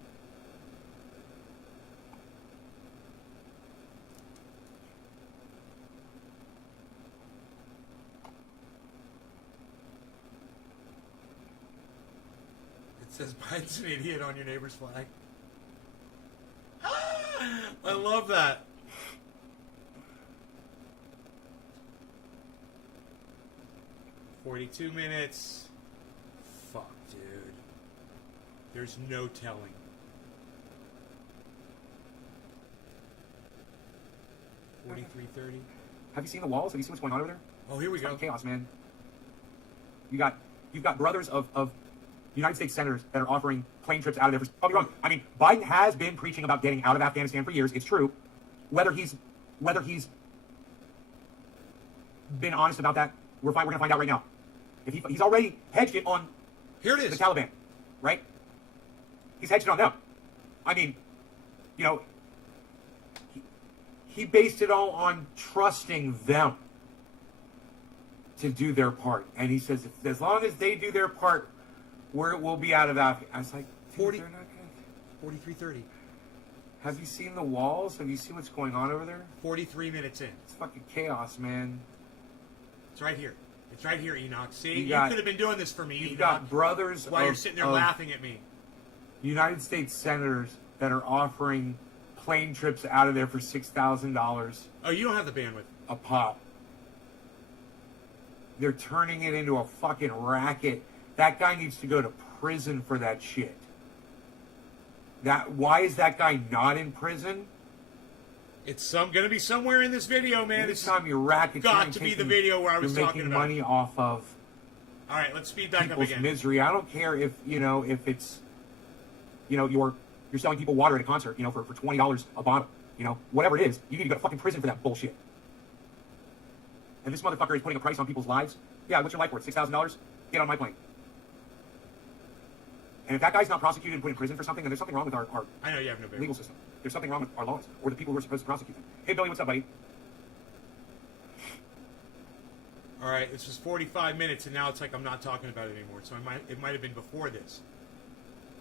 It says Biden's an idiot on your neighbor's flag. I love that. $42 minutes. Fuck, dude. There's no telling. $43.30. Have you seen the walls? Have you seen what's going on over there? Oh, here we It's go. fucking chaos, man. You've got brothers of United States senators that are offering plane trips out of there. Don't be wrong. I mean, Biden has been preaching about getting out of Afghanistan for years. It's true. Whether he's been honest about that, we're going to find out right now. If he's already hedged it on Here it the is. Taliban, right? He's hedged it on them. I mean, you know, he based it all on trusting them to do their part. And he says, as long as they do their part, we'll be out of Afghanistan. I was like, 40 they're not gonna... $43.30. Have you seen the walls? Have you seen what's going on over there? 43 minutes in. It's fucking chaos, man. It's right here. It's right here, Enoch. See, You you got- could have been doing this for me, You've Enoch. got brothers While you're sitting there of laughing at me. United States senators that are offering plane trips out of there for $6,000 Oh, you don't have the bandwidth. a pop. They're turning it into a fucking racket. That guy needs to go to prison for that shit. Why is that guy not in prison? It's gonna be somewhere in this video, man. This It's time you're racketeering, got to be the video where I was you're talking making about. money off of All right, let's speed back up people's again. misery. I don't care if it's you're selling people water at a concert, for $20 a bottle, whatever it is. You need to go to fucking prison for that bullshit. And this motherfucker is putting a price on people's lives. Yeah, what's your life worth? $6,000? Get on my plane. And if that guy's not prosecuted and put in prison for something, then there's something wrong with our I know you have no baby. legal system. There's something wrong with our laws, or the people who are supposed to prosecute them. Hey, Billy, what's up, buddy? All right, this was 45 minutes, and now it's like I'm not talking about it anymore. So it might have been before this.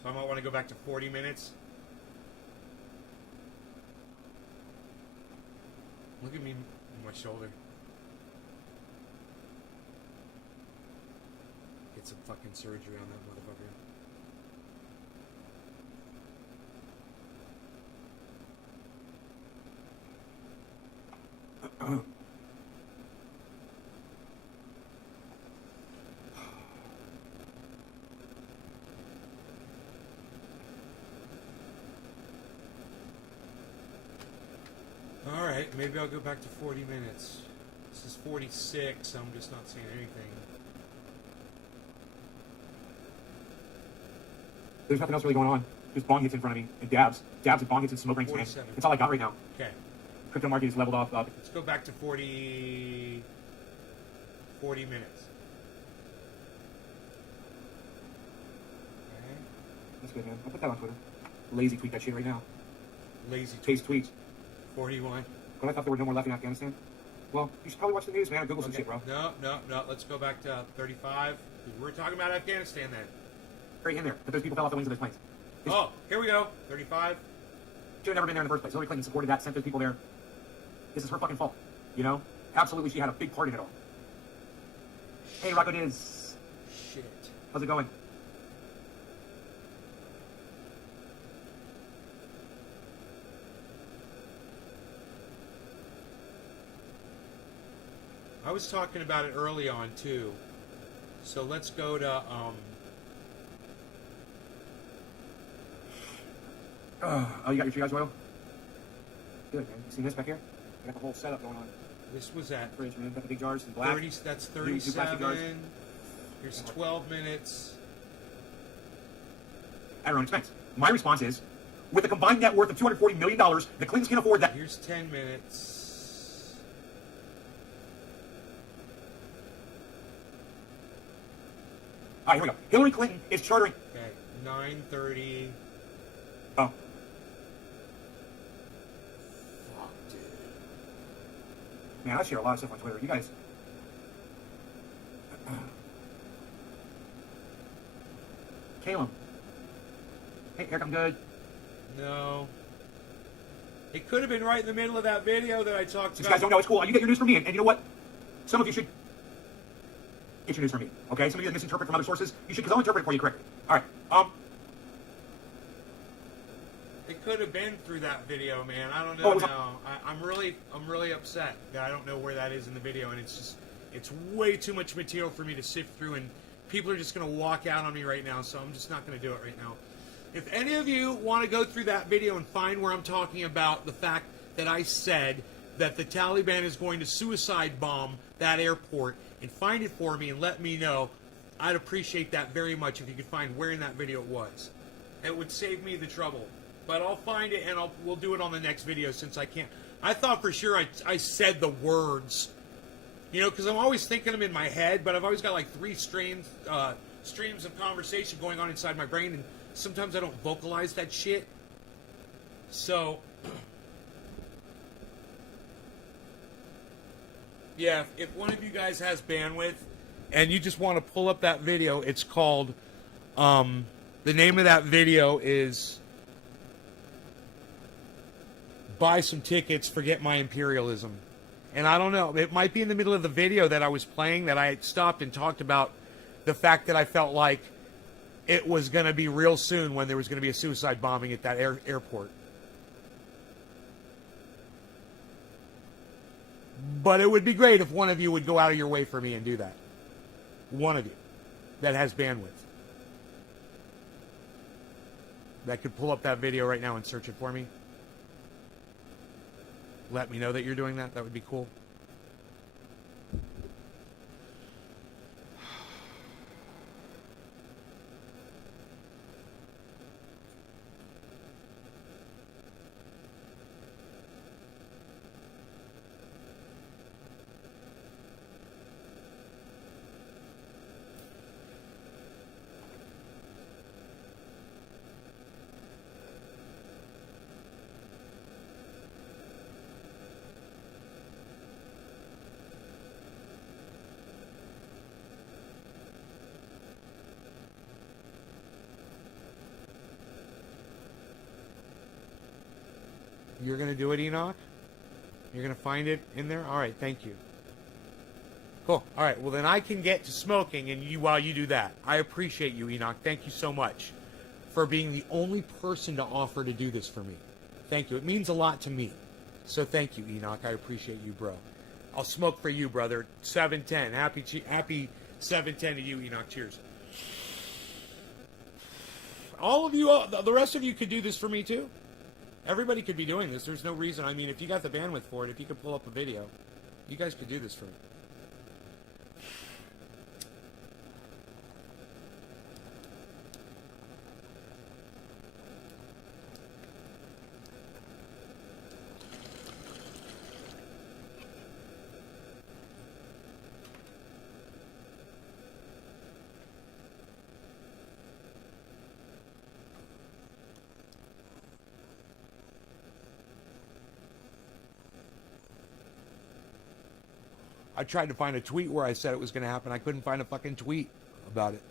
So I might want to go back to 40 minutes. Look at me on my shoulder. Get some fucking surgery on that motherfucker. Alright, maybe I'll go back to 40 minutes. This is 46, I'm just not seeing anything. There's nothing else really going on. Just bong hits in front of me, and dabs and bong hits and smoke rings. 47. That's all I got right now. Okay, Crypto market is leveled off. let's go back to 40 minutes. Okay. That's good, man. I'll put that on Twitter. Lazy tweet that shit right now. Lazy Taste tweets. 41. But I thought there were no more left in Afghanistan. Well, you should probably watch the news, man. Google some Okay. shit, bro. No. Let's go back to 35. We're talking about Afghanistan then. Right in there. But those people fell off the wings of those planes. Oh, here we go. 35. Should have never been there in the first place. Hillary Clinton supported that, sent those people there. This is her fucking fault. You know? Absolutely, she had a big part in it all. Hey, Rocco Diz. Shit. How's it going? I was talking about it early on too. So let's go to Oh, you got your triage oil? Good, man. You see this back here? I got the whole setup going on. this was at Fridge, man. Got the big jars in black. 30. That's Two plastic jars. 37. Here's 12 minutes. At our own expense. My response is, with a combined net worth of $240 million, the Clintons can afford that. Here's 10 minutes. All right, here we go. Hillary Clinton is chartering. Okay, 9:30. Oh, Fuck, dude. man, I share a lot of stuff on Twitter. You guys. Caleb. Hey, Eric, I'm good. No. It could have been right in the middle of that video that I talked These about. guys don't know it's cool. You get your news from me, and you know what? Some of you should get your news from me. Okay? Some of you that misinterpret from other sources, you should, because I'll interpret it for you correctly. All right. It could have been through that video, man. I don't Oh, know it was- now. I'm really upset that I don't know where that is in the video, and it's way too much material for me to sift through, and people are just gonna walk out on me right now, so I'm just not gonna do it right now. If any of you want to go through that video and find where I'm talking about the fact that I said that the Taliban is going to suicide bomb that airport, and find it for me and let me know, I'd appreciate that very much if you could find where in that video it was. It would save me the trouble. But I'll find it and we'll do it on the next video since I can't. I thought for sure I said the words, you know, because I'm always thinking them in my head, but I've always got like three streams of conversation going on inside my brain, and sometimes I don't vocalize that shit. So, yeah, if one of you guys has bandwidth and you just want to pull up that video, it's called, the name of that video is Buy Some Tickets, Forget My Imperialism. And I don't know, it might be in the middle of the video that I was playing that I had stopped and talked about the fact that I felt like it was going to be real soon when there was going to be a suicide bombing at that airport. But it would be great if one of you would go out of your way for me and do that. One of you that has bandwidth. That could pull up that video right now and search it for me. Let me know that you're doing that. That would be cool. You're going to do it, Enoch? You're going to find it in there? All right, thank you. Cool. All right, well, then I can get to smoking and while you do that. I appreciate you, Enoch. Thank you so much for being the only person to offer to do this for me. Thank you. It means a lot to me. So thank you, Enoch. I appreciate you, bro. I'll smoke for you, brother. 710. Happy 710 to you, Enoch. Cheers. All of you, the rest of you could do this for me, too. Everybody could be doing this. There's no reason. I mean, if you got the bandwidth for it, if you could pull up a video, you guys could do this for me. I tried to find a tweet where I said it was going to happen. I couldn't find a fucking tweet about it.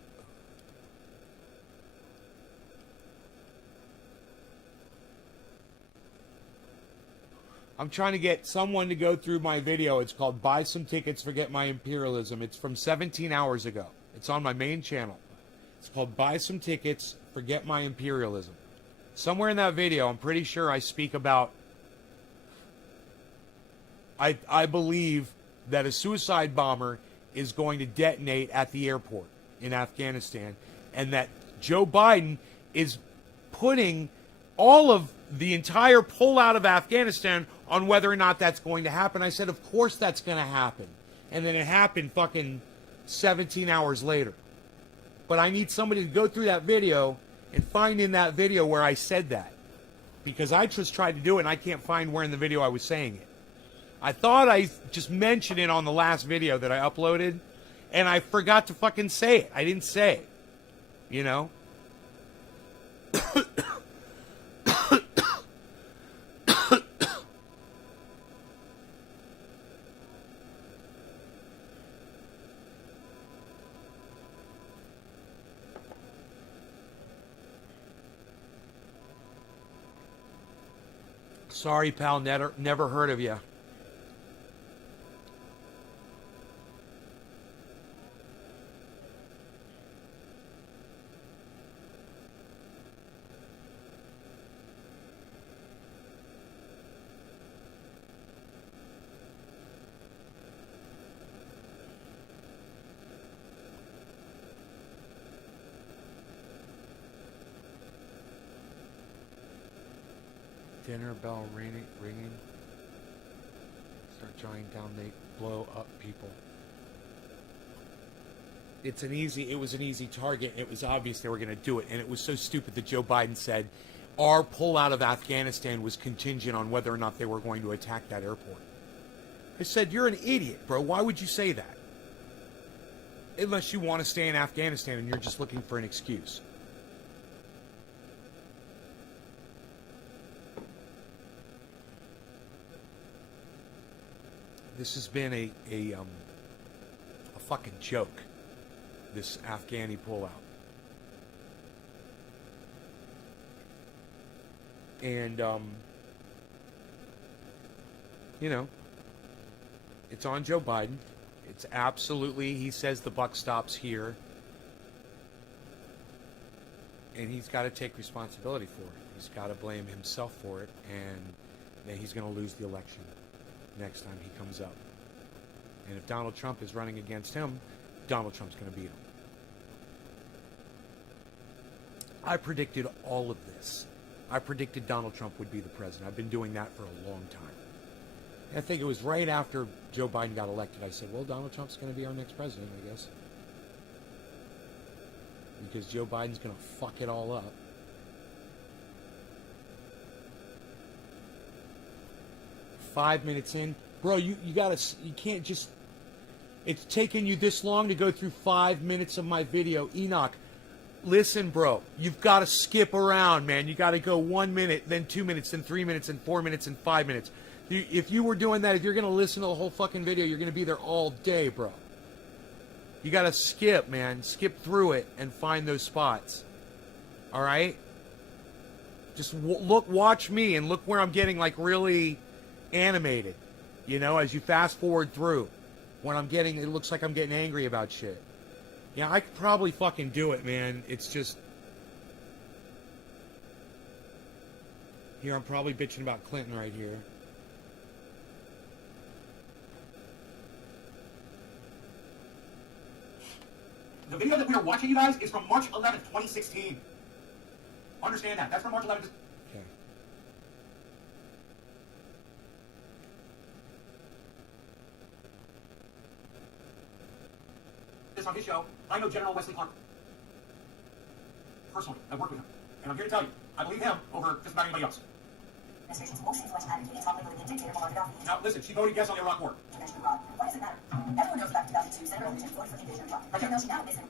I'm trying to get someone to go through my video. It's called Buy Some Tickets, Forget My Imperialism. It's from 17 hours ago. It's on my main channel. It's called Buy Some Tickets, Forget My Imperialism. Somewhere in that video, I'm pretty sure I speak about... I believe that a suicide bomber is going to detonate at the airport in Afghanistan, and that Joe Biden is putting all of the entire pullout of Afghanistan on whether or not that's going to happen. I said, of course that's going to happen. And then it happened fucking 17 hours later. But I need somebody to go through that video and find in that video where I said that. Because I just tried to do it and I can't find where in the video I was saying it. I thought I just mentioned it on the last video that I uploaded, and I forgot to fucking say it. I didn't say it. You know? Sorry, pal, never heard of you. Dinner bell ringing. Start jotting down. They blow up people. It was an easy target. It was obvious they were going to do it, and it was so stupid that Joe Biden said our pullout of Afghanistan was contingent on whether or not they were going to attack that airport. I said, you're an idiot, bro. Why would you say that? Unless you want to stay in Afghanistan and you're just looking for an excuse. This has been a fucking joke, this AFGHANI pullout. And, you know, it's on Joe Biden. It's absolutely, he says the buck stops here. And he's got to take responsibility for it. He's got to blame himself for it, and then he's going to lose the election next time he comes up. And if Donald Trump is running against him, Donald Trump's going to beat him. I predicted all of this. I predicted Donald Trump would be the president. I've been doing that for a long time. And I think it was right after Joe Biden got elected, I said, well, Donald Trump's going to be our next president, I guess. Because Joe Biden's going to fuck it all up. Five minutes in, bro, you can't just, it's taken you this long to go through 5 minutes of my video. Enoch, listen, bro, you've got to skip around, man. You got to go 1 minute, then 2 minutes, then 3 minutes, then 4 minutes, and 5 minutes. If you were doing that, if you're going to listen to the whole fucking video, you're going to be there all day, bro. You got to skip, man. Skip through it and find those spots. All right? Just watch me and look where I'm getting like really animated. You know, as you fast forward through, when I'm getting, it looks like I'm getting angry about shit. Yeah, I could probably fucking do it, man. It's just here. I'm probably bitching about Clinton right here. The video that we are watching, you guys, is from March 11th, 2016. Understand that. That's from March 11th. Okay. This on his show. I know General Wesley Clark personally. I've worked with him. And I'm here to tell you, I believe him over just about anybody else. Administration's most influential advocate is probably the dictator Muammar Gaddafi. Now, listen, she voted yes on the Iraq War. You mentioned Iraq. Why does it matter? Everyone knows back in 2002, Senator Overton voted for the invasion of Iraq. Even though she now admits it.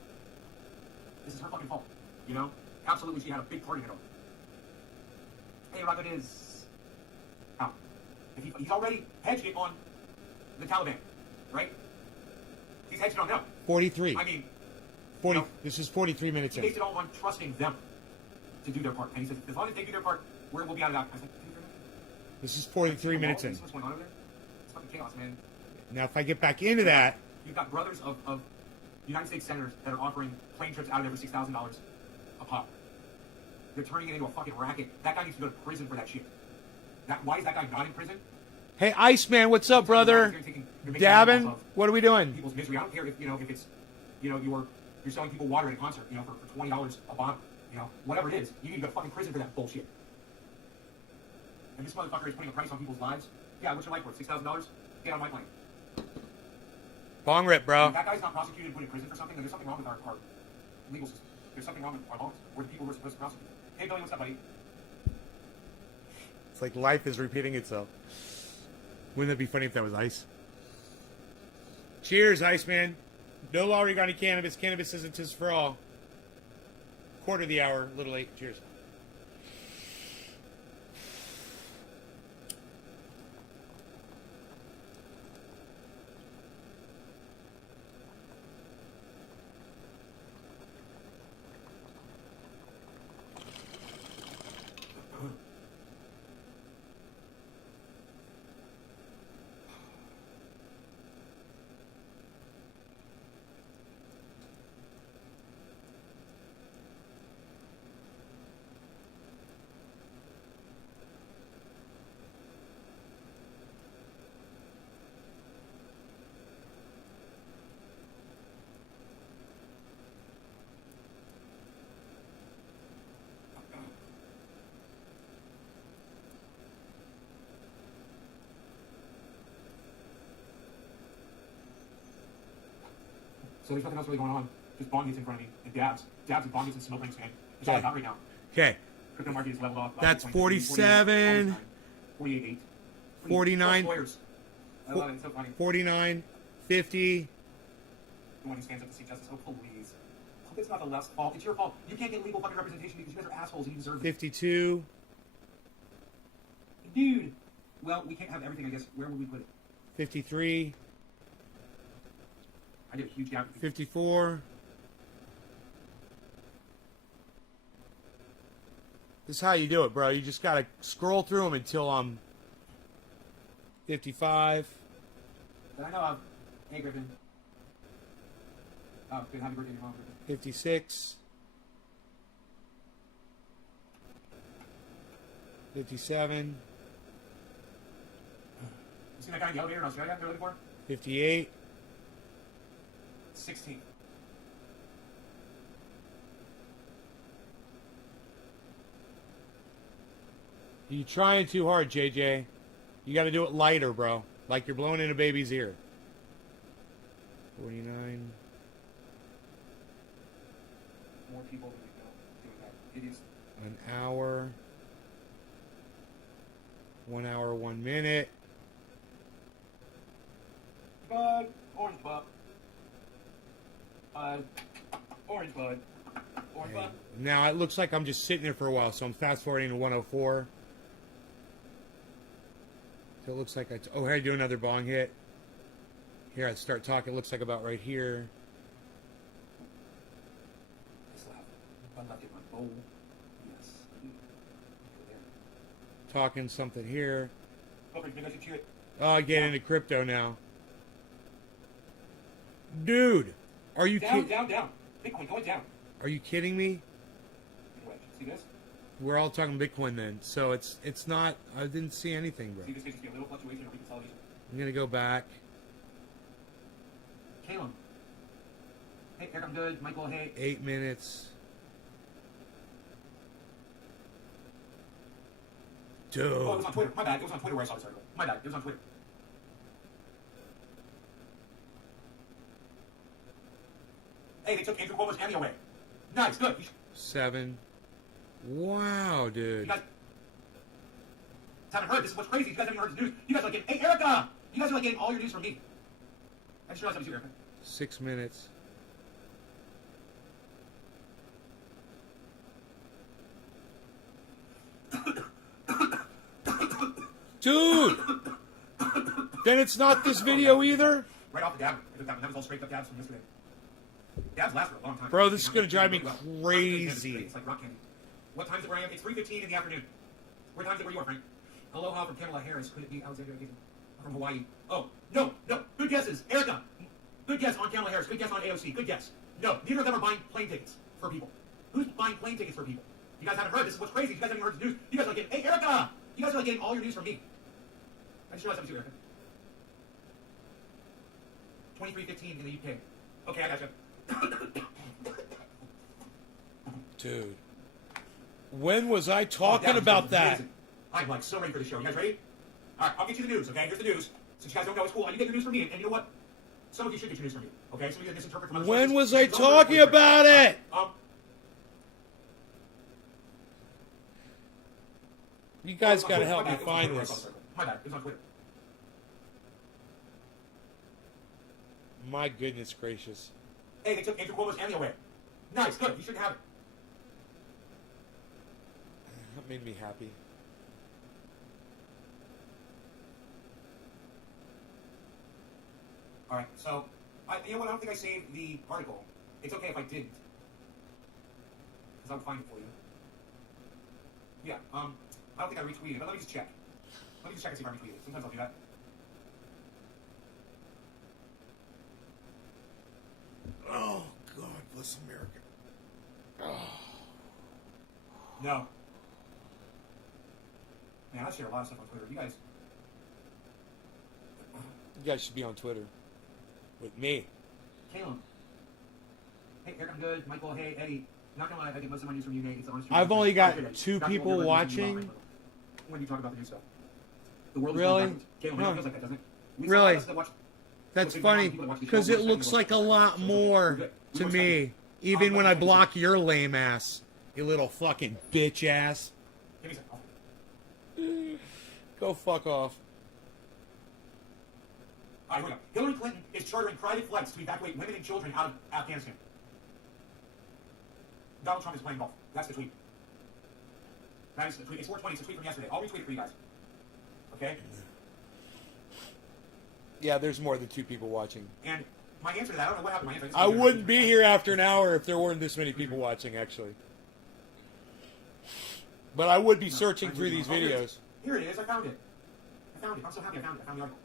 This is her fucking fault. You know? Absolutely, she had a big part in it all. Hey, Iraq it is... How? If he's already hedged it on the Taliban, right? He's hedged it on them. 43. I mean... 40. You know, this is 43 minutes he in. based it all on trusting them to do their part. And he says, as long as they do their part, we'll be out of that. I was like, This is 43 minutes in. what's going on over there? It's fucking chaos, man. Now, if I get back into that, You've got brothers of United States senators that are offering plane trips out of there for $6,000 a pop. They're turning it into a fucking racket. That guy needs to go to prison for that shit. Why is that guy not in prison? hey, Iceman, what's up, brother? You're making Dabbing, money off of what are we doing? people's misery. I don't care if it's you're selling people water at a concert, for $20 a bottle, whatever it is. You need to go to fucking prison for that bullshit. And this motherfucker is putting a price on people's lives. Yeah, what's your life worth? $6,000? Get on my plane. Bong rip, bro. If that guy's not prosecuted and put in prison for something, then there's something wrong with our legal system. There's something wrong with our laws. We're the people we're supposed to prosecute. Hey, Billy, what's up, buddy? It's like life is repeating itself. Wouldn't it be funny if that was ice? Cheers, Iceman. No law regarding cannabis. Cannabis isn't just for all. Quarter of the hour, a little late. Cheers. So there's nothing else really going on. Just bong hits in front of me and dabs. Dabs and bong hits and smoke rings, man. That's all I got right now. Okay. Crypto market is leveled off. That's 47. 48.8. 49. Lawyers. I love it. It's so funny. 49. 50. The one who stands up to seek justice. Oh, please. It's not the left's fault. It's your fault. You can't get legal fucking representation because you guys are assholes and you deserve it. 52. Dude. Well, we can't have everything, I guess. Where would we put it? 53. I did a huge gap. 54. This is how you do it, bro. You just gotta scroll through them until I'm 55. That I know of. Hey, Griffin. Oh, good. Happy birthday to your mom, Griffin. 56. 57. You seen that guy in the elevator in Australia they're looking for? 58. 16. You're trying too hard, JJ. You got to do it lighter, bro. Like you're blowing in a baby's ear. 49. More people than we know doing that. It is. An hour. 1 hour, 1 minute. Bud. Orange bud. Orange bud. Orange bud. Now it looks like I'm just sitting there for a while, so I'm fast forwarding to 104. So it looks like oh, here I do another bong hit. Here I start talking. It looks like about right here. I still have one left in my bowl. Yes. talking something here. Okay, you guys should cheer it. Oh, I get into crypto now. Dude, are you Down, kidding? down. Bitcoin going down. Are you kidding me? Wait, see this? We're all talking Bitcoin then, so it's not. I didn't see anything, bro. See this? Just be a little fluctuation or reconsolidation. I'm gonna go back. Caleb. Hey, Eric, I'm good. Michael, hey. 8 minutes. Dude. Oh, it was on Twitter. My bad. It was on Twitter where I saw this article. My bad. It was on Twitter. Hey, they took Andrew Cuomo's Emmy away. Nice, good. 7. Wow, You dude. guys haven't heard. This is what's crazy. You guys haven't heard this news. You guys are like getting, hey, Erica! You guys are like getting all your news from me. I just realized that was you, Erica. 6 minutes. Dude! Then it's not this video either? Right off the dab. That was all straight up dabs from yesterday. Dabs last for a long time. Bro, this is gonna drive me Really crazy. It's like rock candy. What time is it where I am? It's 3:15 in the afternoon. What time is it where you are, Frank? Aloha from Kamala Harris. Could it be Alexandria from Hawaii? Oh, no. Good guesses. Erica. Good guess on Kamala Harris. Good guess on AOC. Good guess. No, neither of them are buying plane tickets for people. Who's buying plane tickets for people? You guys haven't heard. This is what's crazy. You guys haven't heard the news. You guys are like getting, hey, Erica! You guys are like getting all your news from me. I just realized that was you, Erica. 23:15 in the UK. Okay, I gotcha. Dude. When was I talking about that? Amazing. I'm like so ready for the show. You guys ready? All right, I'll get you the news, okay? Here's the news. Since you guys don't know, it's cool. You get your news from me, and you know what? Some of you should get your news from me, okay? Some of you misinterpret from other When sources. was I talking about it? You guys gotta help me find this. My bad. It was on Twitter. My goodness gracious. Hey, they took Andrew Cuomo's Emmy away. Nice, good. You should have it. That made me happy. All right, so, you know what? I don't think I saved the article. It's okay if I didn't. Because I'll find it for you. Yeah, I don't think I retweeted it, but let me just check. Let me just check and see if I retweeted it. Sometimes I'll do that. Oh, God bless America. Oh. No. Man, I share a lot of stuff on Twitter. You guys... You guys should be on Twitter. With me. Caleb. Hey, Eric, I'm good. Michael, hey, Eddie. Not gonna lie, I get most of my news from you, Nate. It's honest. I've only got Not 2 good, people you're watching. when you talk about the new stuff. The world is Really? going backwards. Caleb, Huh. it feels like that, doesn't it? We saw Really? us that watch- That's Well, funny, people that watch the show, because we're it just looks saying like a what's lot happening. more Good. to What's me. happening? Even when I block your lame ass. You little fucking bitch ass. Give me a second. Go fuck off. All right, here we go. Hillary Clinton is chartering private flights to evacuate women and children out of Afghanistan. Donald Trump is playing golf. That's the tweet. That is the tweet. It's 420. It's a tweet from yesterday. I'll retweet it for you guys. Okay? Yeah, there's more than 2 people watching. And my answer to that, I don't know what happened to my answer. I wouldn't be here after an hour if there weren't this many people watching, actually. But I would be searching through these videos. Here it is. I found it. I'm so happy I found it. I found the article.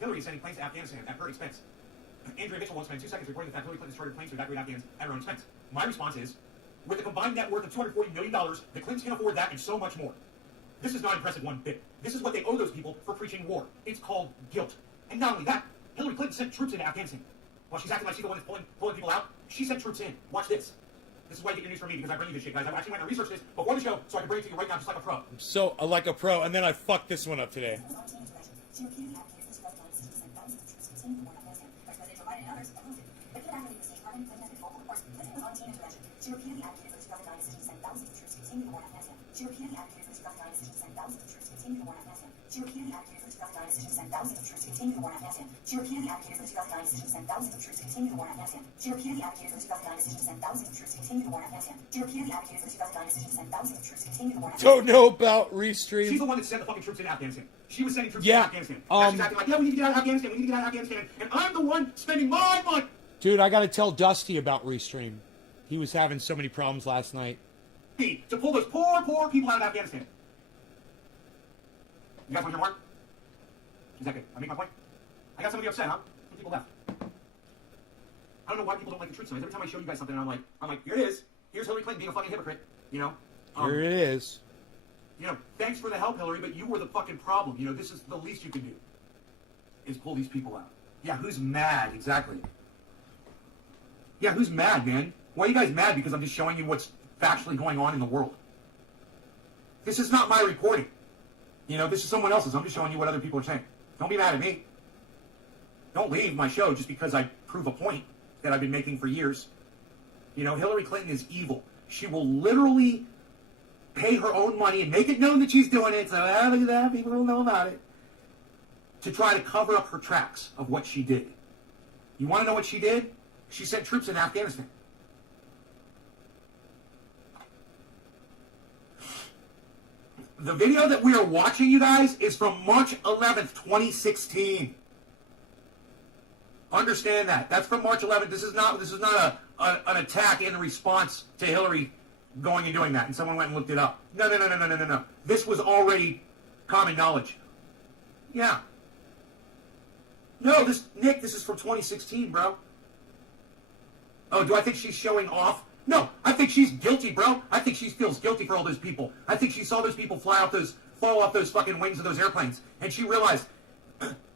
Hillary is sending planes to Afghanistan at her expense. Andrea Mitchell won't spend 2 seconds reporting the fact Hillary Clinton chartered planes to evacuate Afghans at her own expense. My response is, with a combined net worth of $240 million, the Clintons can afford that and so much more. This is not impressive one bit. This is what they owe those people for preaching war. It's called guilt. And not only that, Hillary Clinton sent troops into Afghanistan. While she's acting like she's the one that's pulling people out, she sent troops in. Watch this. This is why you get your news from me, because I bring you this shit, guys. I actually went and researched this before the show, so I can bring it to you right now just like a pro. So, like a pro, and then I fucked this one up today. She repeatedly advocated for Israeli decisions to send thousands of troops to continue the war in Afghanistan. Vice President Joe Biden and others opposed it. But even after the State Department, Clinton has been vocal. Of course, Clinton was on team intervention. She repeatedly advocated for the 2009 decision to send thousands of troops to continue the war in Afghanistan. She repeatedly advocated for the 2009 decision to send thousands of troops to continue the war in Afghanistan. She repeatedly advocated for the 2009 decision to send thousands of troops to continue the war in Afghanistan. She repeatedly advocated for the 2009 decision to send thousands of troops to continue the war in Afghanistan. She repeatedly advocated for the 2009 decision to send thousands of troops to continue the war in Afghanistan. She repeatedly advocated for the 2009 decision to send thousands of troops to continue the war in Afghanistan. Don't know about She's Restream. the one that sent the fucking troops into Afghanistan. She was sending troops Yeah, into Afghanistan. Now she's acting like, yeah, we need to get out of Afghanistan. We need to get out of Afghanistan. And I'm the one spending my money. Dude, I gotta tell Dusty about Restream. He was having so many problems last night. To pull those poor people out of Afghanistan. You guys want to hear more? Is that good? I make my point? I got somebody upset, huh? Some people left. I don't know why people don't like the truth sometimes. Every time I show you guys something, I'm like, here it is. Here's Hillary Clinton being a fucking hypocrite. You know? Here it is. You know, thanks for the help, Hillary, but you were the fucking problem. You know, this is the least you can do. Is pull these people out. Yeah, who's mad? Exactly. Yeah, who's mad, man? Why are you guys mad? Because I'm just showing you what's factually going on in the world. This is not my reporting. You know, this is someone else's. I'm just showing you what other people are saying. Don't be mad at me. Don't leave my show just because I prove a point that I've been making for years. You know, Hillary Clinton is evil. She will literally pay her own money and make it known that she's doing it, so look at that, people don't know about it, to try to cover up her tracks of what she did. You want to know what she did? She sent troops in Afghanistan. The video that we are watching, you guys, is from March 11th, 2016. Understand that. That's from March 11th. This is not an attack in response to Hillary going and doing that, and someone went and looked it up. No. This was already common knowledge. Yeah. No, Nick, this is from 2016, bro. Oh, do I think she's showing off? No, I think she's guilty, bro. I think she feels guilty for all those people. I think she saw those people fall off those fucking wings of those airplanes, and she realized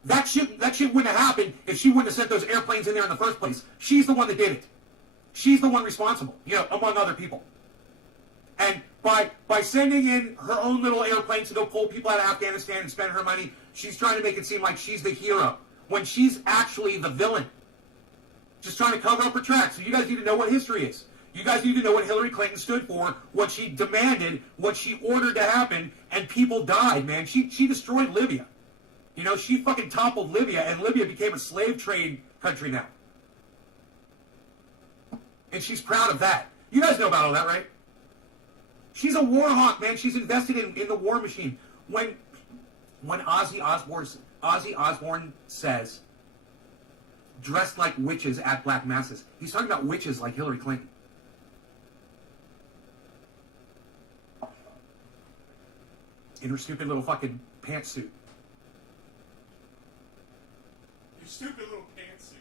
that shit wouldn't have happened if she wouldn't have sent those airplanes in there in the first place. She's the one that did it. She's the one responsible, you know, among other people. And by sending in her own little airplanes to go pull people out of Afghanistan and spend her money, she's trying to make it seem like she's the hero, when she's actually the villain. Just trying to cover up her tracks. So you guys need to know what history is. You guys need to know what Hillary Clinton stood for, what she demanded, what she ordered to happen, and people died, man. She destroyed Libya. You know, she fucking toppled Libya, and Libya became a slave trade country now. And she's proud of that. You guys know about all that, right? She's a war hawk, man. She's invested in the war machine. When Ozzy Osbourne says, dressed like witches at black masses, he's talking about witches like Hillary Clinton. In her stupid little fucking pantsuit. Your stupid little pantsuit.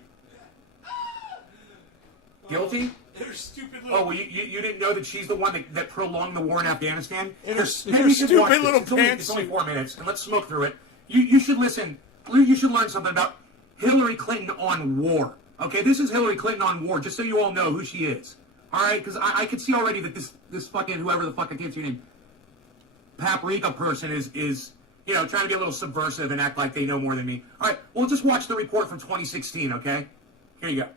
Guilty? Her stupid little... Oh, well, you didn't know that she's the one that prolonged the war in Afghanistan? In her Maybe you should watch stupid little this. It's only 4 minutes, and let's smoke through it. You should listen. You should learn something about Hillary Clinton on war. Okay, this is Hillary Clinton on war, just so you all know who she is. All right, because I can see already that this fucking, whoever the fuck I can't see your name, Paprika person is, you know, trying to be a little subversive and act like they know more than me. All right, well, just watch the report from 2016, okay? Here you go.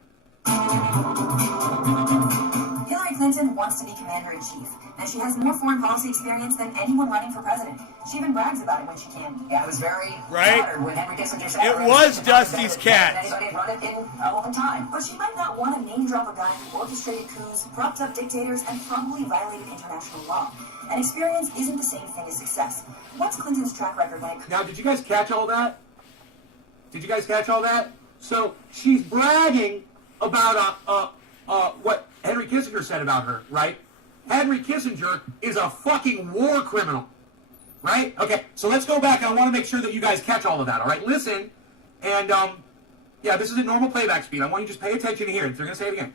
Hillary Clinton wants to be commander-in-chief, and she has more foreign policy experience than anyone running for president. She even brags about it when she can. Yeah, it was very flattered when Henry Kissinger said it was Dusty's cat. Anybody had run it in a long time. But she might not want to name-drop a guy who orchestrated coups, propped up dictators, and probably violated international law. And experience isn't the same thing as success. What's Clinton's track record like? Now, did you guys catch all that? Did you guys catch all that? So, she's bragging about what Henry Kissinger said about her, right? Henry Kissinger is a fucking war criminal, right? Okay, so let's go back, and I want to make sure that you guys catch all of that, all right? Listen, and, yeah, this is a normal playback speed. I want you to just pay attention to hear it. They're going to say it again.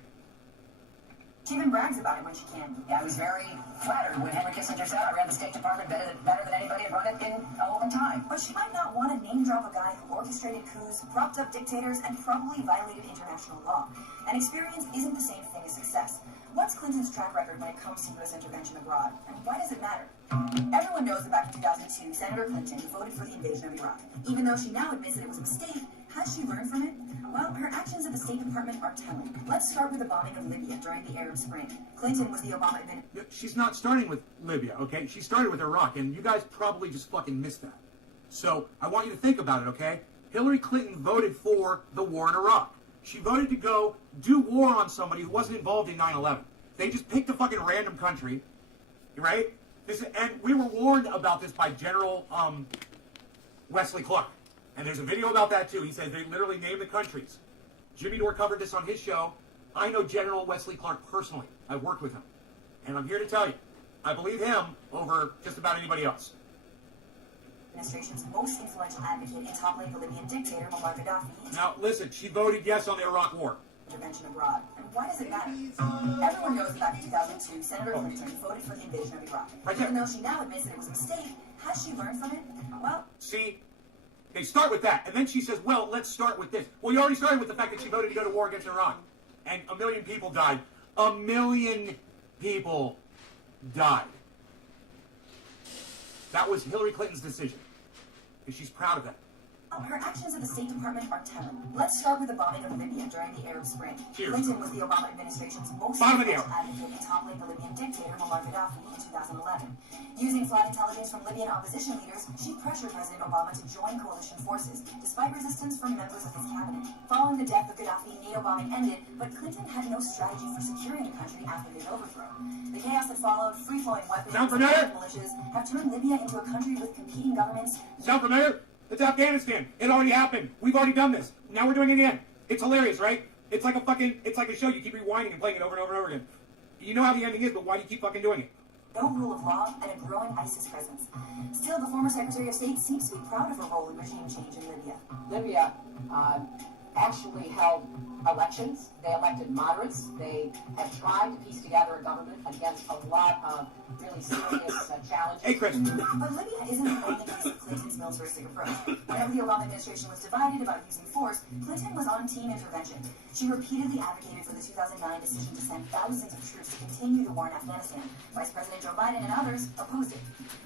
She even brags about it when she can. Yeah, I was very flattered when Henry Kissinger said I ran the State Department better than anybody had run it in a long time. But she might not want to name-drop a guy who orchestrated coups, propped up dictators, and probably violated international law. And experience isn't the same thing as success. What's Clinton's track record when it comes to U.S. intervention abroad? And why does it matter? Everyone knows that back in 2002, Senator Clinton voted for the invasion of Iraq. Even though she now admits that it was a mistake, has she learned from it? Well, her actions at the State Department are telling. Let's start with the bombing of Libya during the Arab Spring. Clinton was the Obama administration. She's not starting with Libya, okay? She started with Iraq, and you guys probably just fucking missed that. So, I want you to think about it, okay? Hillary Clinton voted for the war in Iraq. She voted to go do war on somebody who wasn't involved in 9/11. They just picked a fucking random country, right? And we were warned about this by General Wesley Clark. And there's a video about that, too. He says they literally named the countries. Jimmy Dore covered this on his show. I know General Wesley Clark personally. I've worked with him. And I'm here to tell you, I believe him over just about anybody else. administration's most influential advocate in toppling the Libyan dictator Muammar Gaddafi. Now, listen, she voted yes on the Iraq War. Intervention abroad. And why does it matter? Everyone knows that back in 2002, Senator Clinton voted for the invasion of Iraq. Even though she now admits that it was a mistake, has she learned from it? Well, see, they start with that, and then she says, well, let's start with this. Well, you already started with the fact that she voted to go to war against Iran, and 1 million people died. 1 million people died. That was Hillary Clinton's decision, and she's proud of that. her actions at the State Department are telling. Let's start with the bombing of Libya during the Arab Spring. Cheers. Clinton was the Obama administration's most Bottom advocate in toppling the Libyan dictator Muammar Gaddafi in 2011. Using flight intelligence from Libyan opposition leaders, she pressured President Obama to join coalition forces, despite resistance from members of his cabinet. Following the death of Gaddafi, NATO bombing ended, but Clinton had no strategy for securing the country after his overthrow. The chaos that followed, free-flowing weapons, Sound and familiar? militias have turned Libya into a country with competing governments. Sound familiar? It's Afghanistan. It already happened. We've already done this. Now we're doing it again. It's hilarious, right? It's like a show. You keep rewinding and playing it over and over and over again. You know how the ending is, but why do you keep fucking doing it? No rule of law, and a growing ISIS presence. Still, the former Secretary of State seems to be proud of her role in regime change in Libya. Libya actually held elections. They elected moderates. They have tried to piece together a government against a lot of really serious challenges. Hey, Chris. But Libya isn't the only case of Clinton's militaristic approach. Whenever the Obama administration was divided about using force, Clinton was on team intervention. She repeatedly advocated for the 2009 decision to send thousands of troops to continue the war in Afghanistan. Vice President Joe Biden and others opposed it.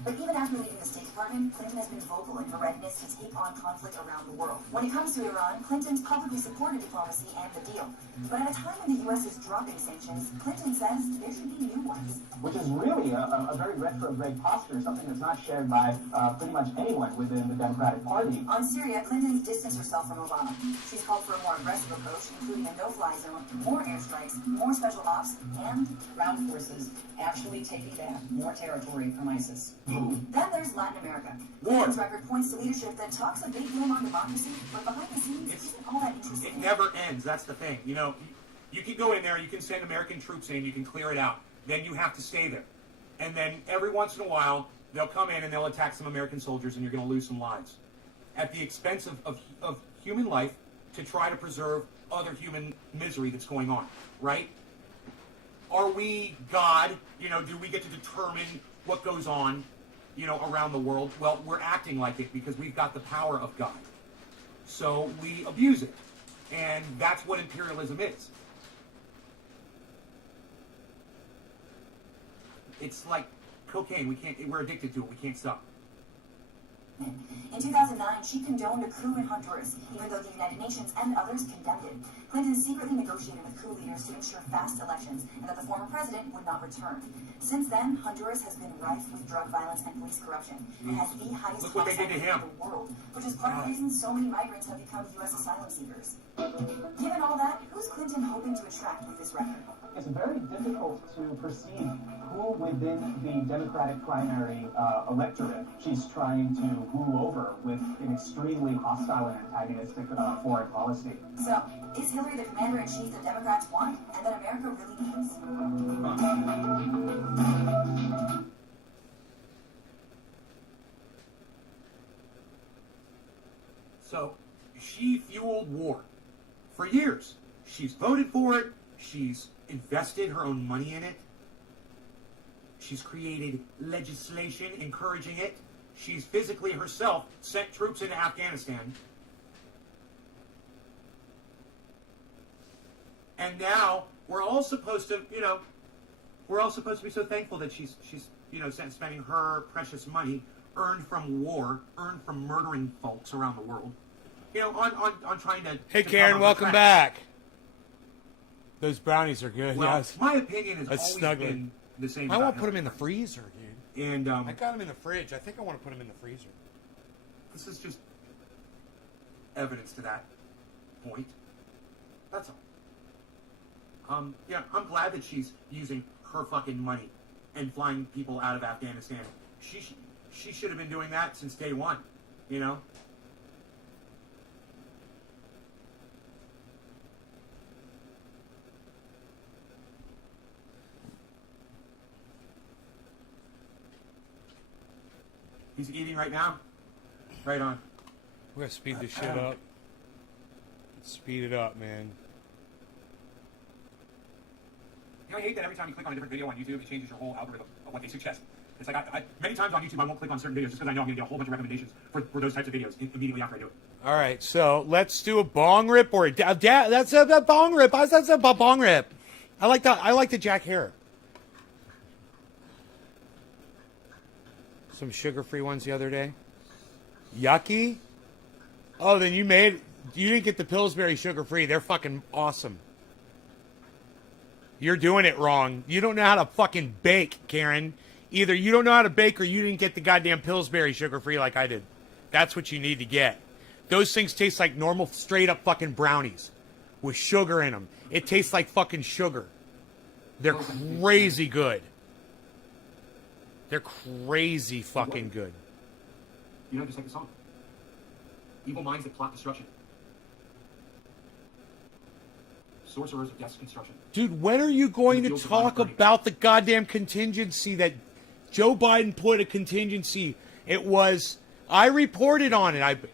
But even after leaving the State Department, Clinton has been vocal in her readiness to take on conflict around the world. When it comes to Iran, Clinton's publicly supported diplomacy and the deal. But at a time when the U.S. is dropping sanctions, Clinton says there should be new ones. Which is really a very retrograde posture, something that's not shared by pretty much anyone within the Democratic Party. On Syria, Clinton's distanced herself from Obama. She's called for a more aggressive approach, including a no-fly zone, more airstrikes, more special ops, and Ground forces actually taking back more territory from ISIS. then there's Latin America. War. Clinton's record points to leadership that talks a big game on democracy, but behind the scenes isn't all that interesting. It never ends. That's the thing. You know, you can go in there, you can send American troops in, you can clear it out. Then you have to stay there. And then every once in a while, they'll come in and they'll attack some American soldiers and you're going to lose some lives. At the expense of human life to try to preserve other human misery that's going on, right? Are we God? You know, do we get to determine what goes on, you know, around the world? Well, we're acting like it because we've got the power of God. So we abuse it. And that's what imperialism is. It's like cocaine. We're addicted to it. We can't stop. In 2009, she condoned a coup in Honduras, even though the United Nations and others condemned it. Clinton secretly negotiated with coup leaders to ensure fast elections and that the former president would not return. Since then, Honduras has been rife with drug violence and police corruption. It has the highest Look what they did to homicide rate him. in the world, which is part of the reason so many migrants have become U.S. asylum seekers. Given all that, who's Clinton hoping to attract with this record? It's very difficult to perceive who within the Democratic primary electorate she's trying to woo over with an extremely hostile and antagonistic foreign policy. So, is Hillary the commander-in-chief that Democrats want and that America really needs? So she fueled war for years. She's voted for it. She's invested her own money in it. She's created legislation encouraging it. She's physically herself sent troops into Afghanistan. And now we're all supposed to, you know, we're all supposed to be so thankful that she's you know, spending her precious money earned from war, earned from murdering folks around the world, you know, on trying to. Hey, to Karen, cover her welcome tracks. back. Those brownies are good. Well, Yes. my opinion has That's always snuggling. been the same. I about won't put them Hillary in the Clinton. freezer, dude. And I got them in the fridge. I think I want to put them in the freezer. this is just evidence to that point. That's all. Yeah, I'm glad that she's using her fucking money and flying people out of Afghanistan. She should have been doing that since day one, you know? He's eating right now. Right on. We're gonna speed this shit up. Speed it up, man. You know, I hate that every time you click on a different video on YouTube, it changes your whole algorithm of what they suggest. It's like, many times on YouTube, I won't click on certain videos just because I know I'm going to get a whole bunch of recommendations for those types of videos immediately after I do it. All right, so let's do a bong rip or that's a bong rip. That's a bong rip. I like that. I like the Jack hair. Some sugar-free ones the other day. Yucky. Oh, then you didn't get the Pillsbury sugar-free. They're fucking awesome. You're doing it wrong. You don't know how to fucking bake, Karen. Either you don't know how to bake or you didn't get the goddamn Pillsbury sugar-free like I did. That's what you need to get. Those things taste like normal, straight-up fucking brownies with sugar in them. It tastes like fucking sugar. They're crazy good. They're crazy fucking good. You know, just like the song. Evil minds that plot destruction. Sorcerers of death's construction. Dude, when are you going to talk about the goddamn contingency that Joe Biden put a contingency? I reported on it.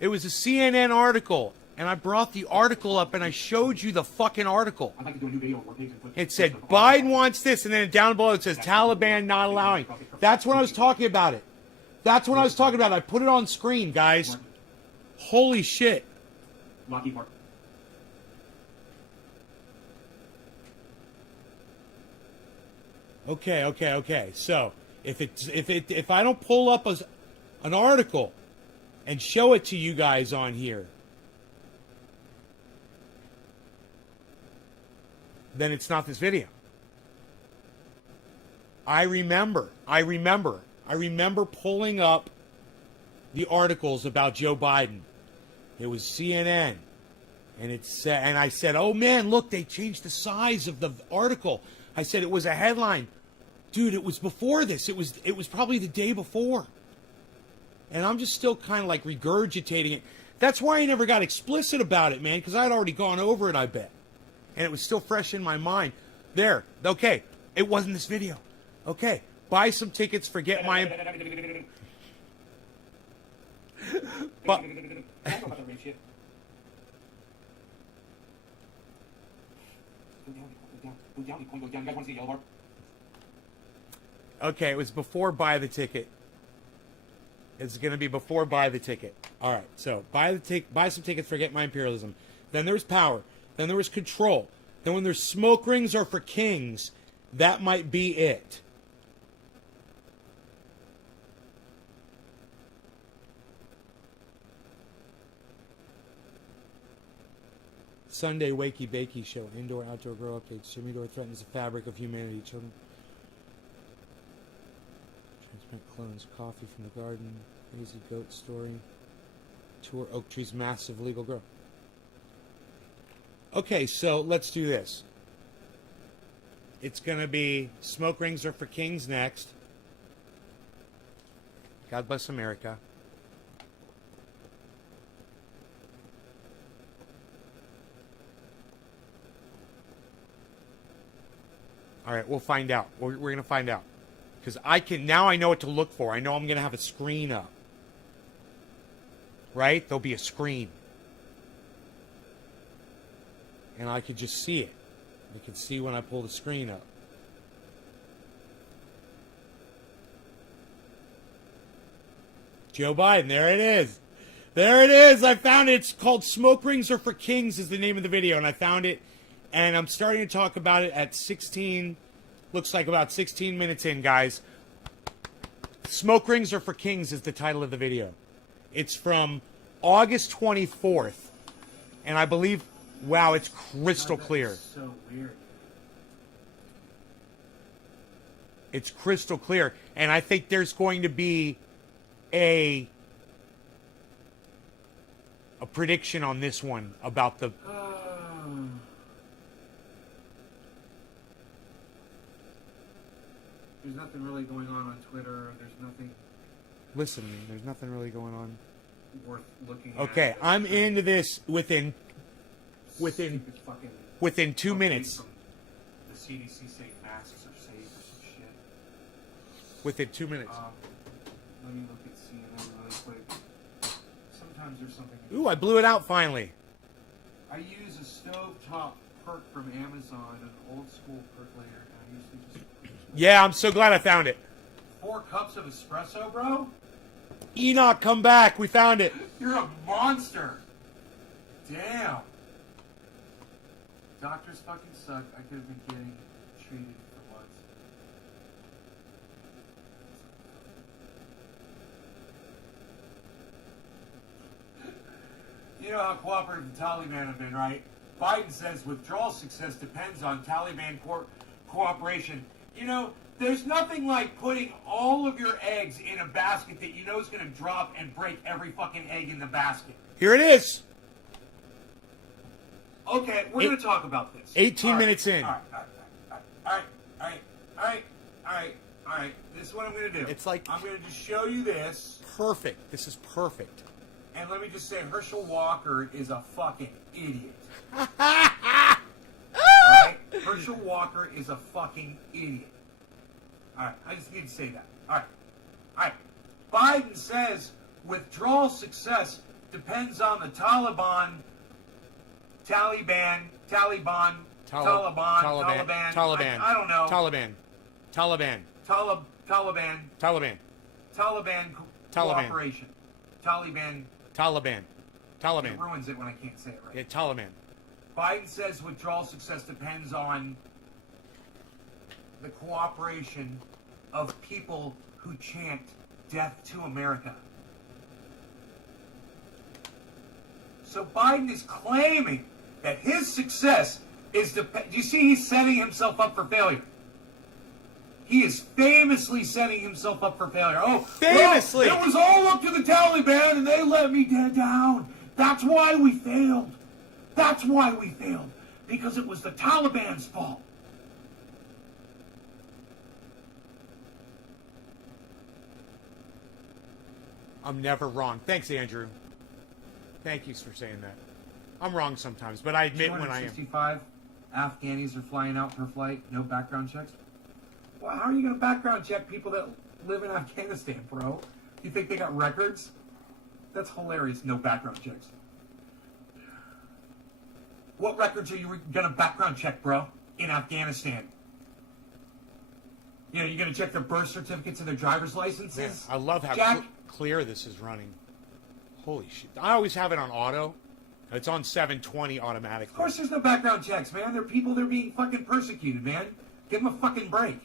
It was a CNN article, and I brought the article up and I showed you the fucking article. I'd like to do a new video where pigs and put It said Biden wants this, and then down below it says Taliban not allowing. That's when I was talking about it. That's what I was talking about. I put it on screen, guys. Holy shit. Lockheed Martin. Okay. So if I don't pull up an article and show it to you guys on here, then it's not this video. I remember pulling up the articles about Joe Biden. It was CNN, and I said, "Oh man, look, they changed the size of the article." I said it was a headline. Dude, it was before this. It was probably the day before. And I'm just still kind of like regurgitating it. That's why I never got explicit about it, man, because I'd already gone over it, I bet. And it was still fresh in my mind. There. Okay. It wasn't this video. Okay. Buy some tickets, forget my... But... Okay, it was before buy the ticket. It's going to be before buy the ticket. All right, so buy some tickets, forget my imperialism. Then there's power. Then there was control. Then when there's smoke rings are for kings, that might be it. Sunday Wakey Bakey Show. Indoor, outdoor grow updates. Jimmy Dore threatens the fabric of humanity. Children. Transplant clones. Coffee from the garden. Crazy goat story. Tour oak tree's massive legal grow. Okay, so let's do this. It's going to be smoke rings are for kings next. God bless America. All right, we'll find out. We're going to find out. Because now I know what to look for. I know I'm going to have a screen up. Right? There'll be a screen. And I could just see it. I can see when I pull the screen up. Joe Biden, there it is. There it is. I found it. It's called Smoke Rings Are for Kings is the name of the video. And I found it. And I'm starting to talk about it at 16, looks like about 16 minutes in, guys. Smoke Rings Are for Kings is the title of the video. It's from August 24th. And I believe, wow, it's crystal clear. So weird. It's crystal clear. And I think there's going to be a prediction on this one about the... There's nothing really going on Twitter. There's nothing Listen to me. There's nothing really going on. worth looking at. Okay, I'm into this within Stupid fucking 2 update minutes. from the CDC saying masks are safe or some shit. Within 2 minutes. Let me look at CNN really quick. sometimes there's something. Ooh, I blew it out finally. I use a stovetop perk from Amazon, an old school percolator, and I usually just... Yeah, I'm so glad I found it. 4 cups of espresso, bro? Enoch, come back. We found it. You're a monster. Damn. Doctors fucking suck. I could have been getting treated for once. You know how cooperative the Taliban have been, right? Biden says withdrawal success depends on Taliban cooperation. You know, there's nothing like putting all of your eggs in a basket that you know is going to drop and break every fucking egg in the basket. Here it is. Okay, we're going to talk about this. 18 minutes in. All right. This is what I'm going to do. It's like... I'm going to just show you this. Perfect. This is perfect. And let me just say, Herschel Walker is a fucking idiot. Alright? Herschel Walker is a fucking idiot. Alright, I just need to say that. Alright. Biden says withdrawal success depends on the Taliban. I don't know. Taliban cooperation. Taliban. It ruins it when I can't say it right. Yeah, Taliban. Biden says withdrawal success depends on the cooperation of people who chant death to America. So Biden is claiming that his success is do you see he's setting himself up for failure? He is famously setting himself up for failure. Oh, famously! Well, it was all up to the Taliban and they let me down. That's why we failed. Because it was the Taliban's fault. I'm never wrong. Thanks, Andrew. Thank you for saying that. I'm wrong sometimes, but I admit when I am. 265 Afghanis are flying out per flight, no background checks. Well, how are you going to background check people that live in Afghanistan, bro? You think they got records? That's hilarious, no background checks. What records are you going to background check, bro, in Afghanistan? You know, you're going to check their birth certificates and their driver's licenses? Man, I love how clear this is running. Holy shit. I always have it on auto. It's on 720 automatically. Of course there's no background checks, man. They're people that are being fucking persecuted, man. Give them a fucking break.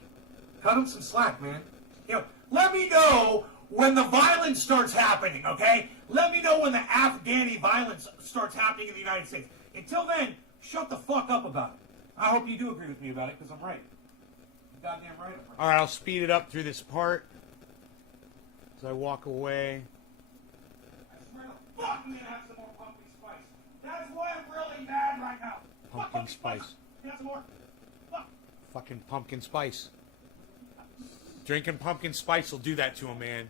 Cut them some slack, man. You know, let me know when the violence starts happening, okay? Let me know when the Afghani violence starts happening in the United States. Until then, shut the fuck up about it. I hope you do agree with me about it, because I'm right. You're goddamn right. I'm right. All right, I'll speed it up through this part as I walk away. I swear to fuck, I'm gonna have some more pumpkin spice. That's why I'm really mad right now. Pumpkin spice. Can I have some more? Fuck. Fucking pumpkin spice. Drinking pumpkin spice will do that to a man.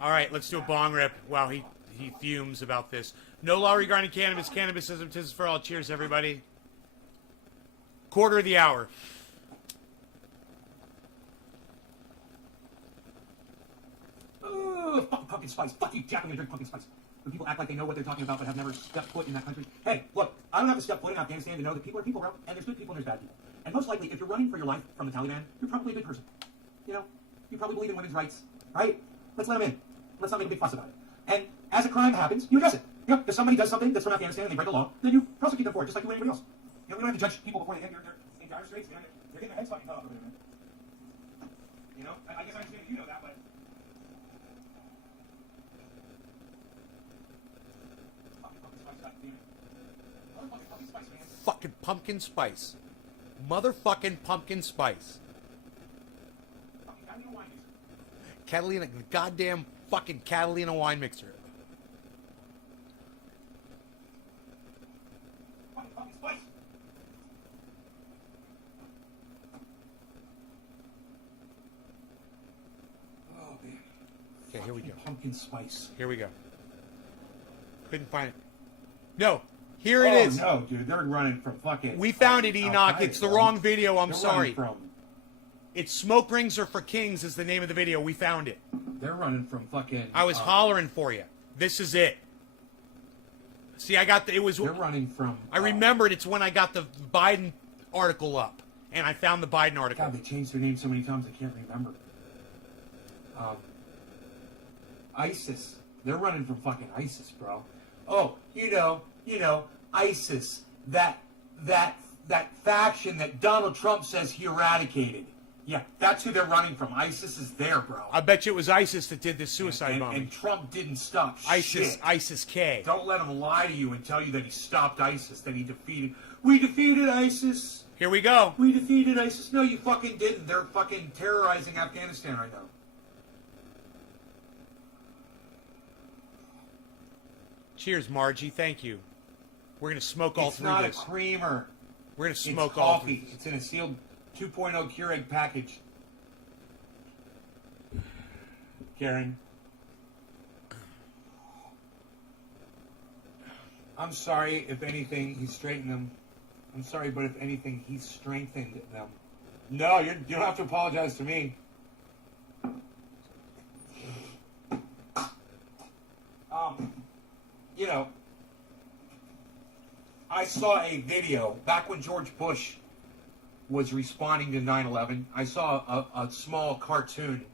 All right, let's do a bong rip while he fumes about this. No law regarding cannabis. Cannabisism. Tis for all. Cheers, everybody. Quarter of the hour. Ooh, fucking pumpkin spice. Fuck you, Jack, when you drink pumpkin spice. When people act like they know what they're talking about but have never stepped foot in that country. Hey, look, I don't have to step foot in Afghanistan to know that people are people, bro. And there's good people and there's bad people. And most likely, if you're running for your life from the Taliban, you're probably a good person. You know, you probably believe in women's rights, right? Let's let them in. Let's not make a big fuss about it. And as a crime happens, you address it. You know, if somebody does something that's from Afghanistan and they break the law, then you prosecute them for it, just like you would anybody else. You know, we don't have to judge people before they hit their dire straits, man. They're getting their heads fucking cut off over there, man. You know, I guess I understand you know that, but... Fucking pumpkin spice. Motherfucking pumpkin spice. Catalina, goddamn fucking Catalina wine mixer. Oh, man. Okay, here we go. Pumpkin spice. Here we go. Couldn't find it. No, here it is. Oh, no, dude. They're running from fucking... We found it, Enoch. It's the wrong video. I'm They're sorry. From... It's Smoke Rings Are for Kings is the name of the video. We found it. They're running from fucking. I was hollering for you. This is it. See, I got the. It was. They're running from. I remembered it's when I got the Biden article up, and I found the Biden article. God, they changed their name so many times I can't remember. ISIS. They're running from fucking ISIS, bro. Oh, you know, ISIS. That faction that Donald Trump says he eradicated. Yeah, that's who they're running from. ISIS is there, bro. I bet you it was ISIS that did this suicide bombing. And Trump didn't stop ISIS, shit. ISIS-K. Don't let him lie to you and tell you that he stopped ISIS, that he defeated. We defeated ISIS. Here we go. We defeated ISIS. No, you fucking didn't. They're fucking terrorizing Afghanistan right now. Cheers, Margie. Thank you. We're going to smoke all through this. It's not a creamer. We're going to smoke It's all coffee. through this. It's in a sealed 2.0 Keurig package. Karen. I'm sorry if anything, he straightened them. I'm sorry, but if anything, he strengthened them. No, you don't have to apologize to me. You know, I saw a video back when George Bush was responding to 9/11. I saw a small cartoon.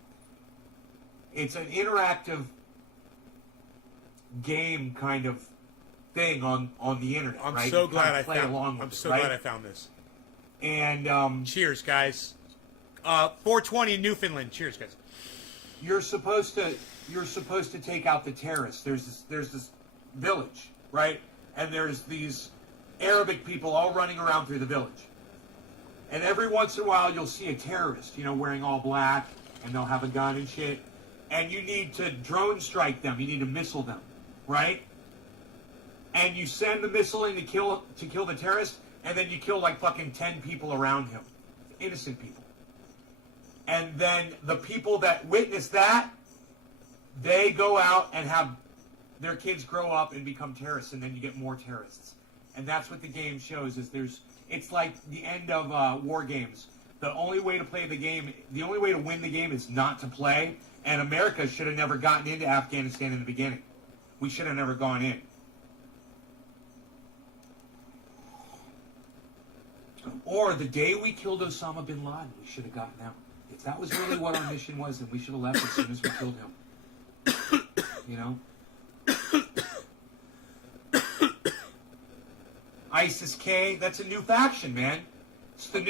It's an interactive game kind of thing on the internet. I'm right? so You glad kinda I play found. along with I'm it, so right? glad I found this. And Cheers, guys. 420 in Newfoundland. Cheers, guys. you're supposed to take out the terrorists. There's this village, right? And there's these Arabic people all running around through the village. And every once in a while you'll see a terrorist, wearing all black, and they'll have a gun and shit. And you need to drone strike them. You need to missile them, right? And you send the missile in to kill the terrorist, and then you kill like fucking 10 people around him, innocent people. And then the people that witness that, they go out and have their kids grow up and become terrorists, and then you get more terrorists. And that's what the game shows. It's like the end of war games. The only way to play the game, the only way to win the game is not to play. And America should have never gotten into Afghanistan in the beginning. We should have never gone in. Or the day we killed Osama bin Laden, we should have gotten out. If that was really what our mission was, then we should have left as soon as we killed him. ISIS-K, that's a new faction, man. It's the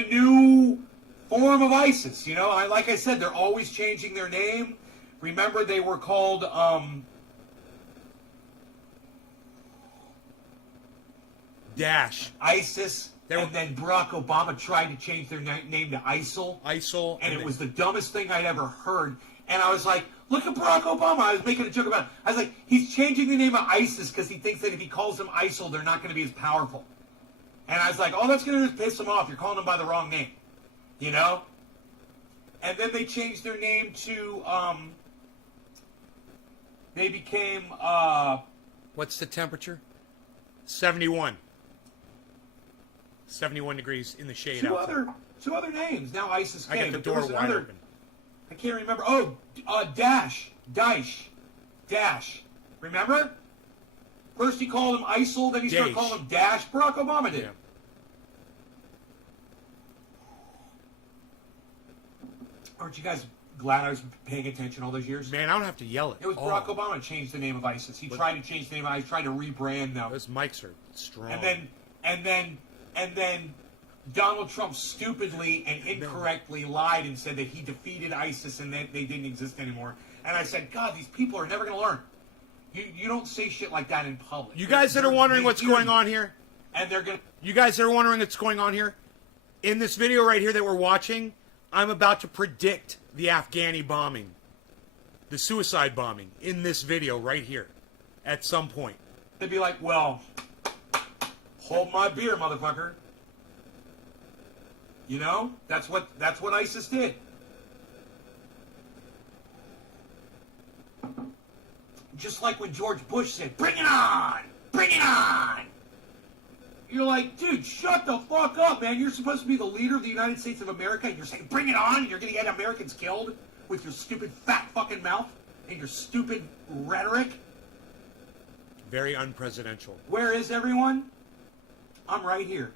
new form of ISIS, like I said, they're always changing their name. Remember, they were called, Daesh. ISIS, and then Barack Obama tried to change their name to ISIL. ISIL. And it was the dumbest thing I'd ever heard. And I was like, look at Barack Obama. I was making a joke about it. I was like, he's changing the name of ISIS because he thinks that if he calls them ISIL, they're not going to be as powerful. And I was like, oh, that's going to just piss them off. You're calling them by the wrong name. And then they changed their name to, they became, What's the temperature? 71. 71 degrees in the shade outside. Two other names. Now ISIS I came. got the But there door was wide another, open. I can't remember. Oh, Daesh. Remember? First he called him ISIL, then he started Daesh. calling him Daesh. Barack Obama did. Yeah. Aren't you guys glad I was paying attention all those years? Man, I don't have to yell it. It was Barack Obama who changed the name of ISIS. He tried to change the name of ISIS, tried to rebrand them. Those mics are strong. And then Donald Trump stupidly and incorrectly lied and said that he defeated ISIS and that they didn't exist anymore. And I said, God, these people are never going to learn. You don't say shit like that in public. You guys that are wondering what's going on here, and they're going to... you guys that are wondering what's going on here, in this video right here that we're watching, I'm about to predict the AFGHANI bombing, the suicide bombing, in this video right here, at some point. They'd be like, well, hold my beer, motherfucker. That's what ISIS did. Just like when George Bush said, bring it on! Bring it on! You're like, dude, shut the fuck up, man. You're supposed to be the leader of the United States of America, and you're saying, bring it on, and you're going to get Americans killed? with your stupid fat fucking mouth and your stupid rhetoric. Very unpresidential. Where is everyone? I'm right here.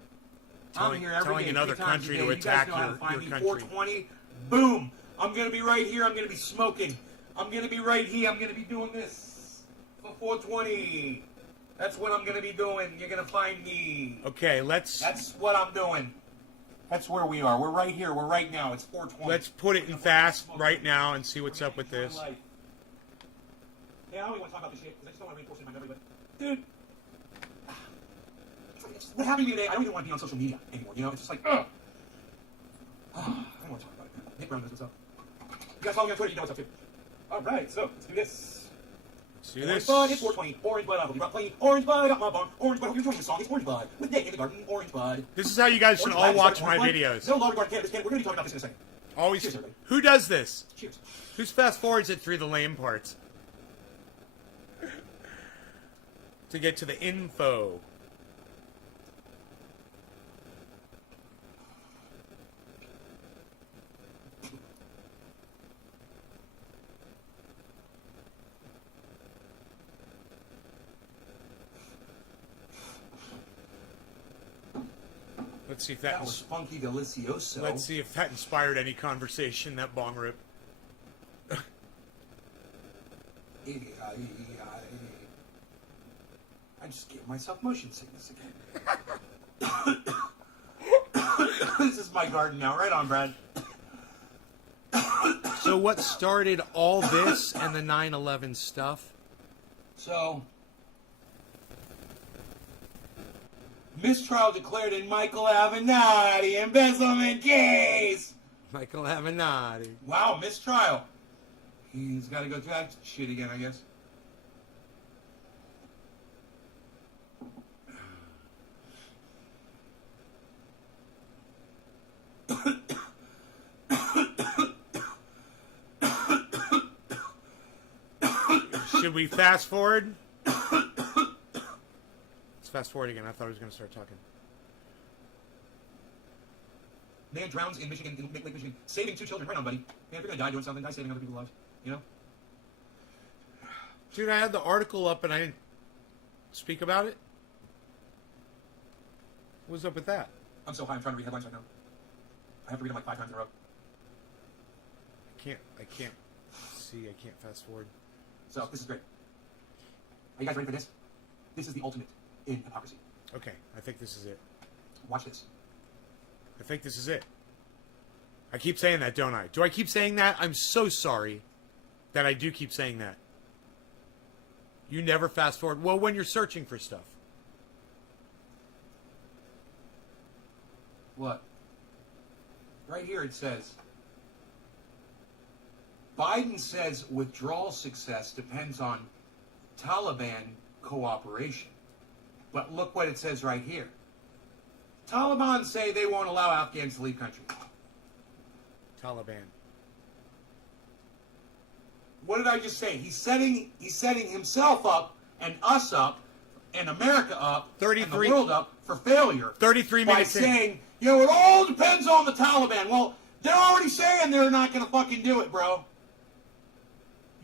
I'm Telling- here every telling day, another 3 times a country day. to You guys attack know how to your find me. country. 420. Boom. I'm gonna be right here. I'm gonna be smoking. I'm gonna be right here. I'm gonna be doing this for 420. That's what I'm gonna be doing. You're gonna find me. Okay, let's What I'm doing. That's where we are. We're right here. We're right now. It's 420. put it in fast right now and see what's up with this. Yeah, I don't even want to talk about this shit because I just don't want to reinforce it in my memory. But, dude, what happened to me today? I don't even want to be on social media anymore. You know, it's just like, ugh. I don't want to talk about it, man. Nick Brown knows what's up. You guys follow me on Twitter, you know what's up too. All right, so let's do this. Let's do Orange this. Bud, it's 420. Orange Bud, I will be playing Orange Bud out my barn. Orange Bud, I hope you're enjoying the song. It's Orange Bud with Nick in the garden. Orange Bud. This is how you guys should Orange all Bud, watch Orange my Bud. videos. No Law Garden Cannabis Can. We're going to be talking about this in a second. Always. Cheers, everybody. Who does this? Cheers. Who's fast forwards it through the lame parts? To get to the info. Let's see if That that was funky delicioso. let's see if that inspired any conversation, that bong rip. I just gave myself motion sickness again. This is my garden now. Right on, Brad. So what started all this and the 9/11 stuff? So, mistrial declared in Michael Avenatti embezzlement case. Michael Avenatti. Wow, mistrial. He's got to go through that shit again, I guess. Should we fast forward? Let's fast forward again. I thought I was going to start talking. Man drowns in Michigan, in Lake Michigan, saving 2 children. Right on, buddy. Man, if you're going to die doing something, die saving other people's lives. You know? Dude, I had the article up and I didn't speak about it. What's up with that? I'm so high, I'm trying to read headlines right now. I have to read them like 5 times in a row. I can't see. I can't fast forward. So, this is great. Are you guys ready for this? This is the ultimate in hypocrisy. Okay, I think this is it. Watch this. I think this is it. I keep saying that, don't I? Do I keep saying that? I'm so sorry that I do keep saying that. You never fast forward. Well, when you're searching for stuff. What? Right here it says, Biden says withdrawal success depends on Taliban cooperation. But look what it says right here. Taliban say they won't allow Afghans to leave country. Taliban. What did I just say? He's setting himself up and us up and America up and 33 the world up for failure 33 by minutes in. saying, you know, it all depends on the Taliban. Well, they're already saying they're not going to fucking do it, bro.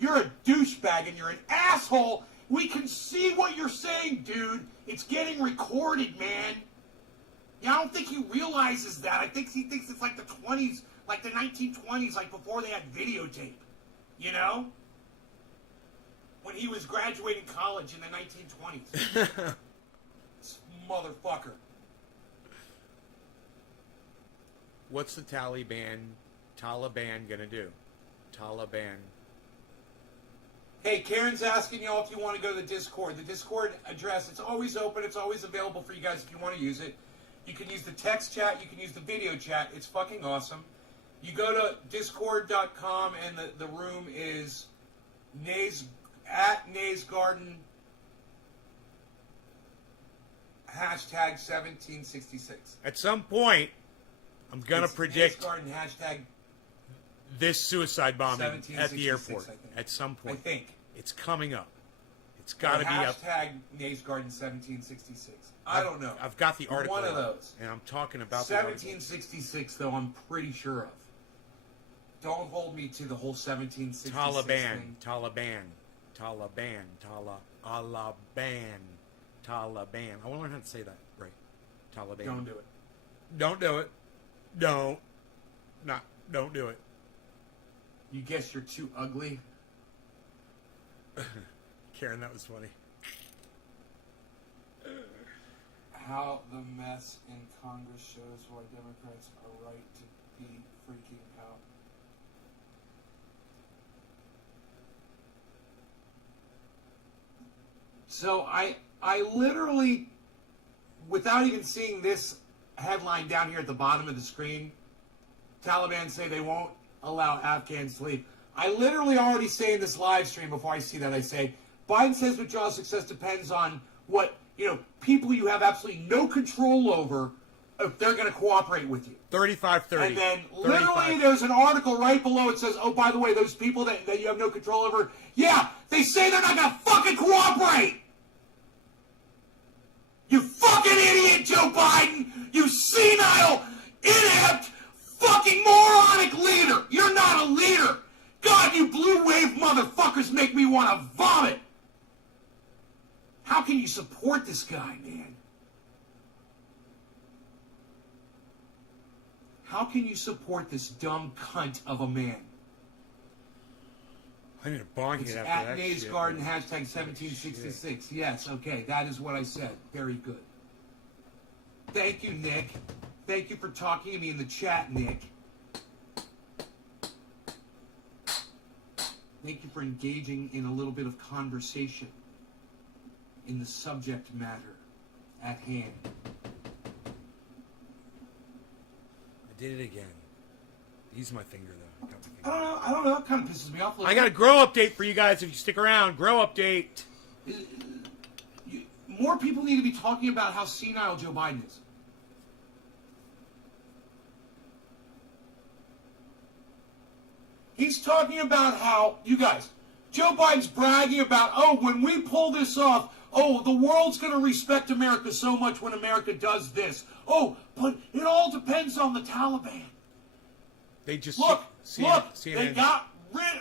You're a douchebag and you're an asshole. We can see what you're saying, dude. It's getting recorded, man. Yeah, I don't think he realizes that. I think he thinks it's like the 20s, like the 1920s, like before they had videotape. You know? When he was graduating college in the 1920s. This motherfucker. What's the Taliban gonna do? Taliban. Hey, Karen's asking y'all if you want to go to the Discord. The Discord address, it's always open. It's always available for you guys if you want to use it. You can use the text chat. You can use the video chat. It's fucking awesome. You go to discord.com and the room is at Nays Garden hashtag 1766. At some point, I'm gonna It's predict Nays Garden hashtag this suicide bombing at 1766, the airport. I think. At some I point, think. it's coming up. It's got to be up. Hashtag Nays Garden 1766. I don't know. I've got the article. One of up, those. and I'm talking about the article. 1766, though, I'm pretty sure of. Don't hold me to the whole 1766 Taliban, thing. Taliban, Taliban, Taliban, Taliban. I want to learn how to say that right. Taliban. Don't do it. Don't do it. Don't. Not. Don't do it. You guess you're too ugly? Karen, that was funny. How the mess in Congress shows why Democrats are right to be freaking out. So I literally, without even seeing this headline down here at the bottom of the screen, Taliban say they won't allow Afghans to leave. I literally already say in this live stream before I see that, I say, Biden says withdrawal success depends on what, people you have absolutely no control over if they're going to cooperate with you. 35-30. And then literally there's an article right below it says, oh, by the way, those people that you have no control over, yeah, they say they're not going to fucking cooperate. You fucking idiot, Joe Biden. You senile, inept, fucking moronic leader. You're not a leader. God, you blue wave motherfuckers make me want to vomit. How can you support this guy, man? How can you support this dumb cunt of a man? I need a bonk It's it after at that Nays shit. Garden, hashtag 1766. Yes, okay, that is what I said. Very good. Thank you, Nick. Thank you for talking to me in the chat, Nick. Thank you for engaging in a little bit of conversation in the subject matter at hand. I did it again. Use my finger, though. Got my finger. I don't know. It kind of pisses me off a little I got a bit. grow update for you guys if you stick around. Grow update. More people need to be talking about how senile Joe Biden is. He's talking about how, you guys, Joe Biden's bragging about, oh, when we pull this off, oh, the world's going to respect America so much when America does this. Oh, but it all depends on the Taliban. They just Look, CNN.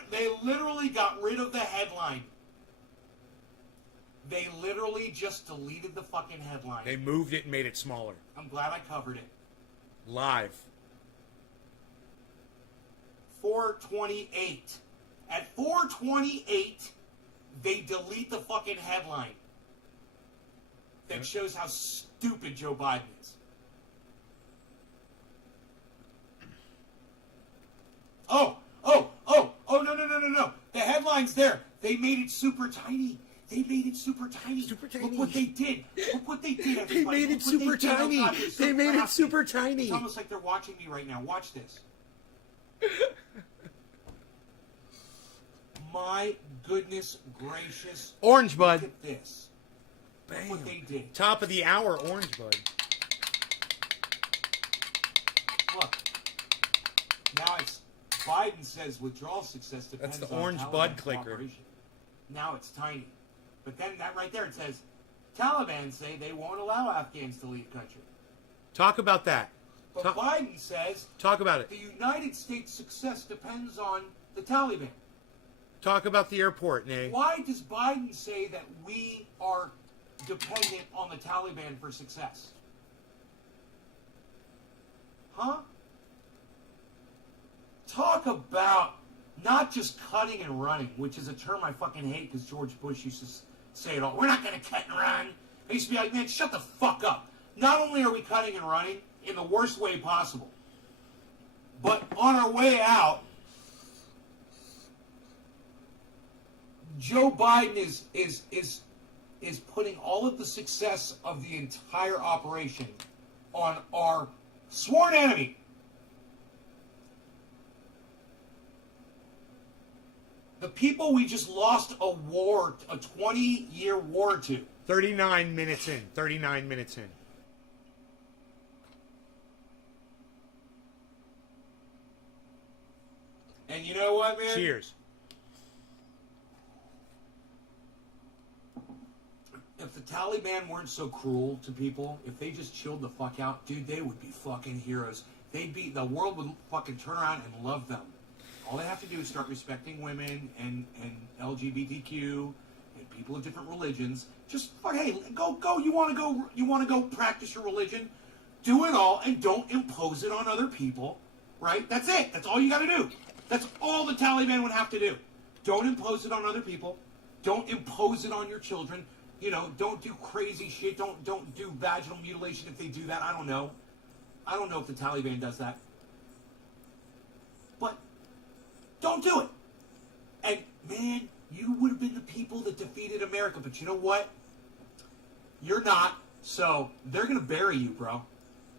they literally got rid of the headline. They literally just deleted the fucking headline. They moved it and made it smaller. I'm glad I covered it. Live. 428. At 428, they delete the fucking headline that shows how stupid Joe Biden is. No. The headline's there. They made it super tiny. Super tiny. Look what they did. Everybody. They made it super Look what they did. tiny. Oh, God, it's so They made it crafty. super tiny. It's almost like they're watching me right now. Watch this. My goodness gracious. Orange Bud. Look at this. Bam. Look what they did. Top of the hour, Orange Bud. Look. Now it's Biden says withdrawal success depends That's the on Orange Taliban Bud clicker. cooperation. Now it's tiny. But then that right there, it says, Taliban say they won't allow Afghans to leave country. Talk about that. But Biden says Talk about it. the United States' success depends on the Taliban. Talk about the airport, Nay. Why does Biden say that we are dependent on the Taliban for success? Huh? Talk about not just cutting and running, which is a term I fucking hate because George Bush used to say it all. We're not going to cut and run. I used to be like, man, shut the fuck up. Not only are we cutting and running in the worst way possible, but on our way out, Joe Biden is putting all of the success of the entire operation on our sworn enemy. The people we just lost a war, a 20-year war to. 39 minutes in. 39 minutes in. And you know what, man? Cheers. If the Taliban weren't so cruel to people, if they just chilled the fuck out, dude, they would be fucking heroes. The world would fucking turn around and love them. All they have to do is start respecting women and LGBTQ and people of different religions. Just hey, go. You want to go practice your religion? Do it all and don't impose it on other people. Right? That's it. That's all you got to do. That's all the Taliban would have to do. Don't impose it on other people. Don't impose it on your children. You know, don't do crazy shit. Don't do vaginal mutilation if they do that. I don't know. I don't know if the Taliban does that. But don't do it. And man, you would have been the people that defeated America. But you know what? You're not. So they're going to bury you, bro.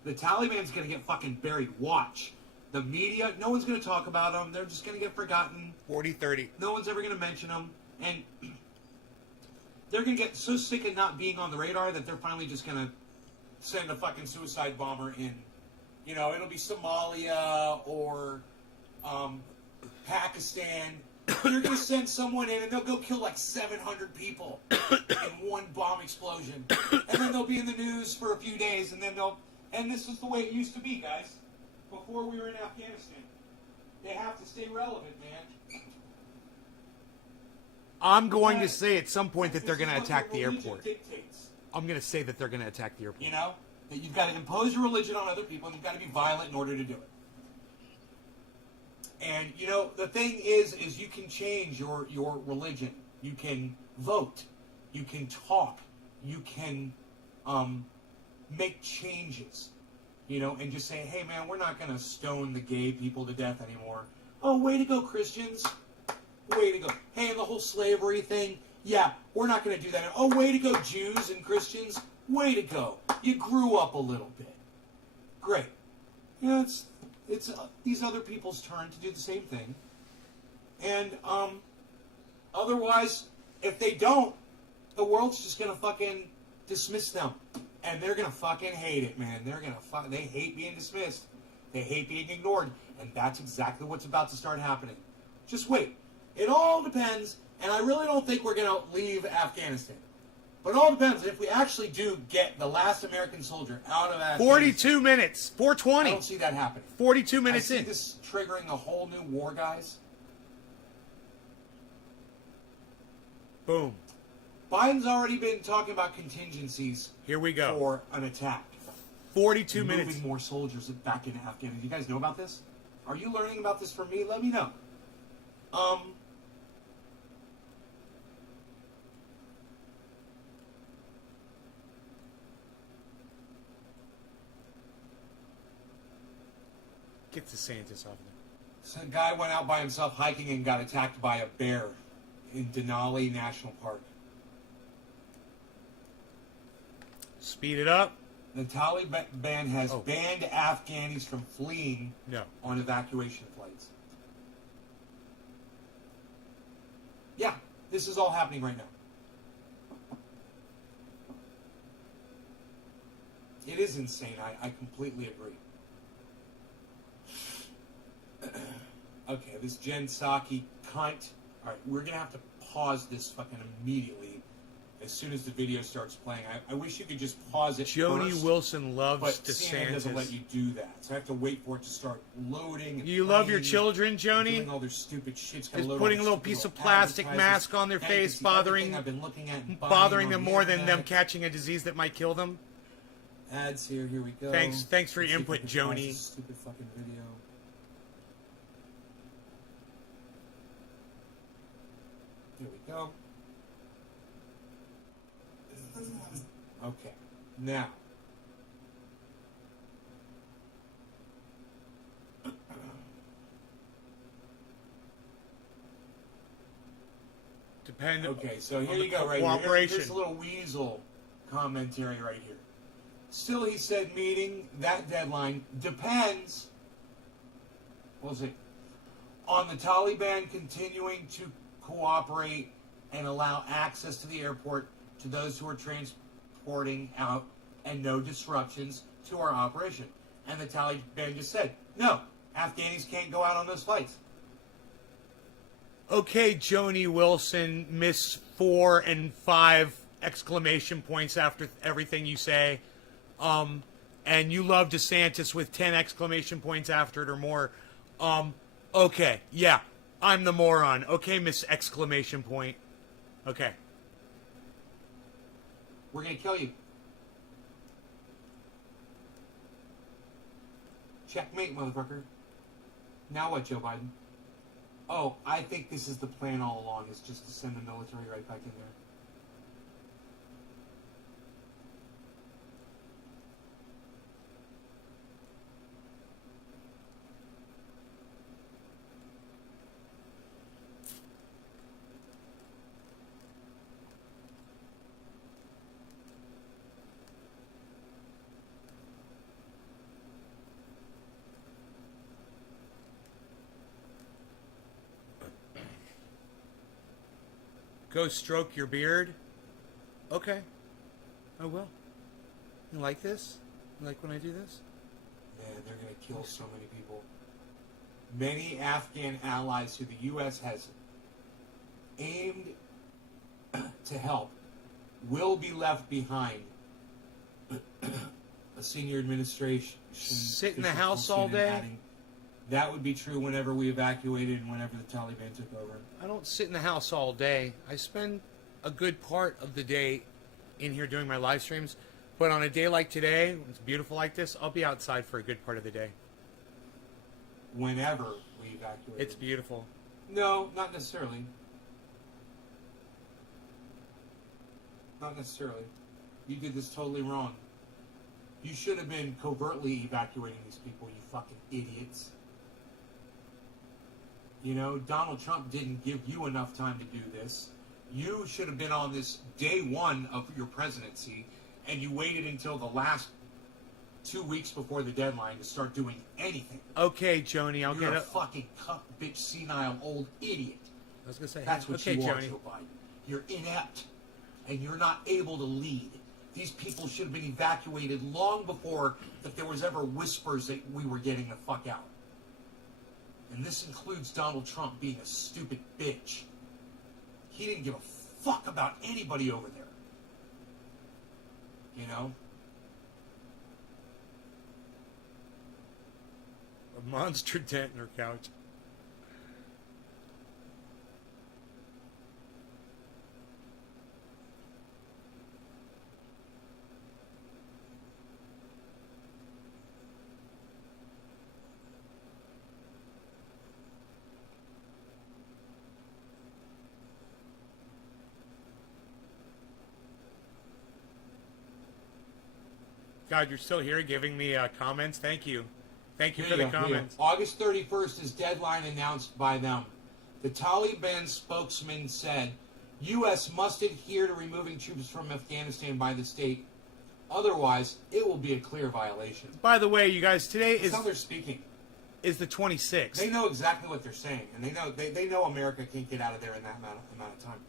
The Taliban's going to get fucking buried. Watch. The media, no one's going to talk about them. They're just going to get forgotten. 40-30. No one's ever going to mention them. And they're going to get so sick of not being on the radar that they're finally just going to send a fucking suicide bomber in. You know, it'll be Somalia or Pakistan. You're going to send someone in and they'll go kill like 700 people in one bomb explosion. And then they'll be in the news for a few days and then and this is the way it used to be, guys. Before we were in Afghanistan. They have to stay relevant, man. I'm going to say at some point that they're going to attack the airport. Dictates. I'm going to say that they're going to attack the airport. You know? That you've got to impose your religion on other people and you've got to be violent in order to do it. And, you know, the thing is you can change your religion. You can vote. You can talk. You can make changes. You know, and just say, hey, man, we're not going to stone the gay people to death anymore. Oh, way to go, Christians. Way to go. Hey, and the whole slavery thing, yeah, we're not going to do that. Oh, way to go, Jews and Christians. Way to go. You grew up a little bit. Great. You know, it's these other people's turn to do the same thing. And otherwise, if they don't, the world's just going to fucking dismiss them. And they're going to fucking hate it, man. They're going to they hate being dismissed. They hate being ignored. And that's exactly what's about to start happening. Just wait. It all depends. And I really don't think we're going to leave Afghanistan. But it all depends. If we actually do get the last American soldier out of Afghanistan. 42 minutes. 420. I don't see that happening. 42 minutes I see in. this triggering a whole new war, guys. Boom. Biden's already been talking about contingencies. Here we go. For an attack. 42 minutes. Moving more soldiers back into Afghanistan. You guys know about this? Are you learning about this from me? Let me know. Get DeSantis off there. So a guy went out by himself hiking and got attacked by a bear in Denali National Park. Speed it up. The Taliban has banned Afghanis from fleeing on evacuation flights. Yeah, this is all happening right now. It is insane. I completely agree. Okay, this Jen Psaki cunt. All right, we're going to have to pause this fucking immediately as soon as the video starts playing. I wish you could just pause it Joni first, Wilson loves but DeSantis. CNN doesn't let you do that, so I have to wait for it to start loading. You love your children, Joni? Doing all their stupid shit. Is putting a little piece of plastic mask on their face bothering them more than them catching a disease that might kill them? Ads here we go. Thanks for your input, Joni. Stupid fucking video. Here we go. Okay, now. Okay, so here you go, right here. Here's a little weasel commentary right here. Still, he said, meeting that deadline depends, we'll see, on the Taliban continuing to cooperate and allow access to the airport to those who are transporting out and no disruptions to our operation. And the Taliban just said, no, Afghanis can't go out on those flights. Okay, Joni Wilson, miss 4 and 5 exclamation points after everything you say. And you love DeSantis with 10 exclamation points after it or more. Okay, yeah. I'm the moron. Okay, Miss exclamation point. Okay. We're gonna kill you. Checkmate, motherfucker. Now what, Joe Biden? Oh, I think this is the plan all along, is just to send the military right back in there. Go stroke your beard. Okay. I will. You like this? You like when I do this? Man, they're going to kill so many people. Many Afghan allies who the U.S. has aimed to help will be left behind. A senior administration Sit in the official house from all CNN day? adding, that would be true whenever we evacuated and whenever the Taliban took over. I don't sit in the house all day. I spend a good part of the day in here doing my live streams. But on a day like today, when it's beautiful like this, I'll be outside for a good part of the day. Whenever we evacuated. It's beautiful. No, not necessarily. Not necessarily. You did this totally wrong. You should have been covertly evacuating these people, you fucking idiots. You know, Donald Trump didn't give you enough time to do this. You should have been on this day one of your presidency, and you waited until the last 2 weeks before the deadline to start doing anything. Okay, Joni, I'll You're get a it. fucking cuck, bitch, senile old idiot. I was gonna say, That's what okay, you are, Joni. Joe Biden. You're inept, and you're not able to lead. These people should have been evacuated long before that there was ever whispers that we were getting the fuck out. And this includes Donald Trump being a stupid bitch. He didn't give a fuck about anybody over there. You know? A monster dent in her couch. God, you're still here giving me comments. Thank you. Thank you for the comments. August 31st is deadline announced by them. The Taliban spokesman said, U.S. must adhere to removing troops from Afghanistan by the state. Otherwise, it will be a clear violation. By the way, you guys, today That's how they're speaking. is the 26th. They know exactly what they're saying, and they know America can't get out of there in that amount of time.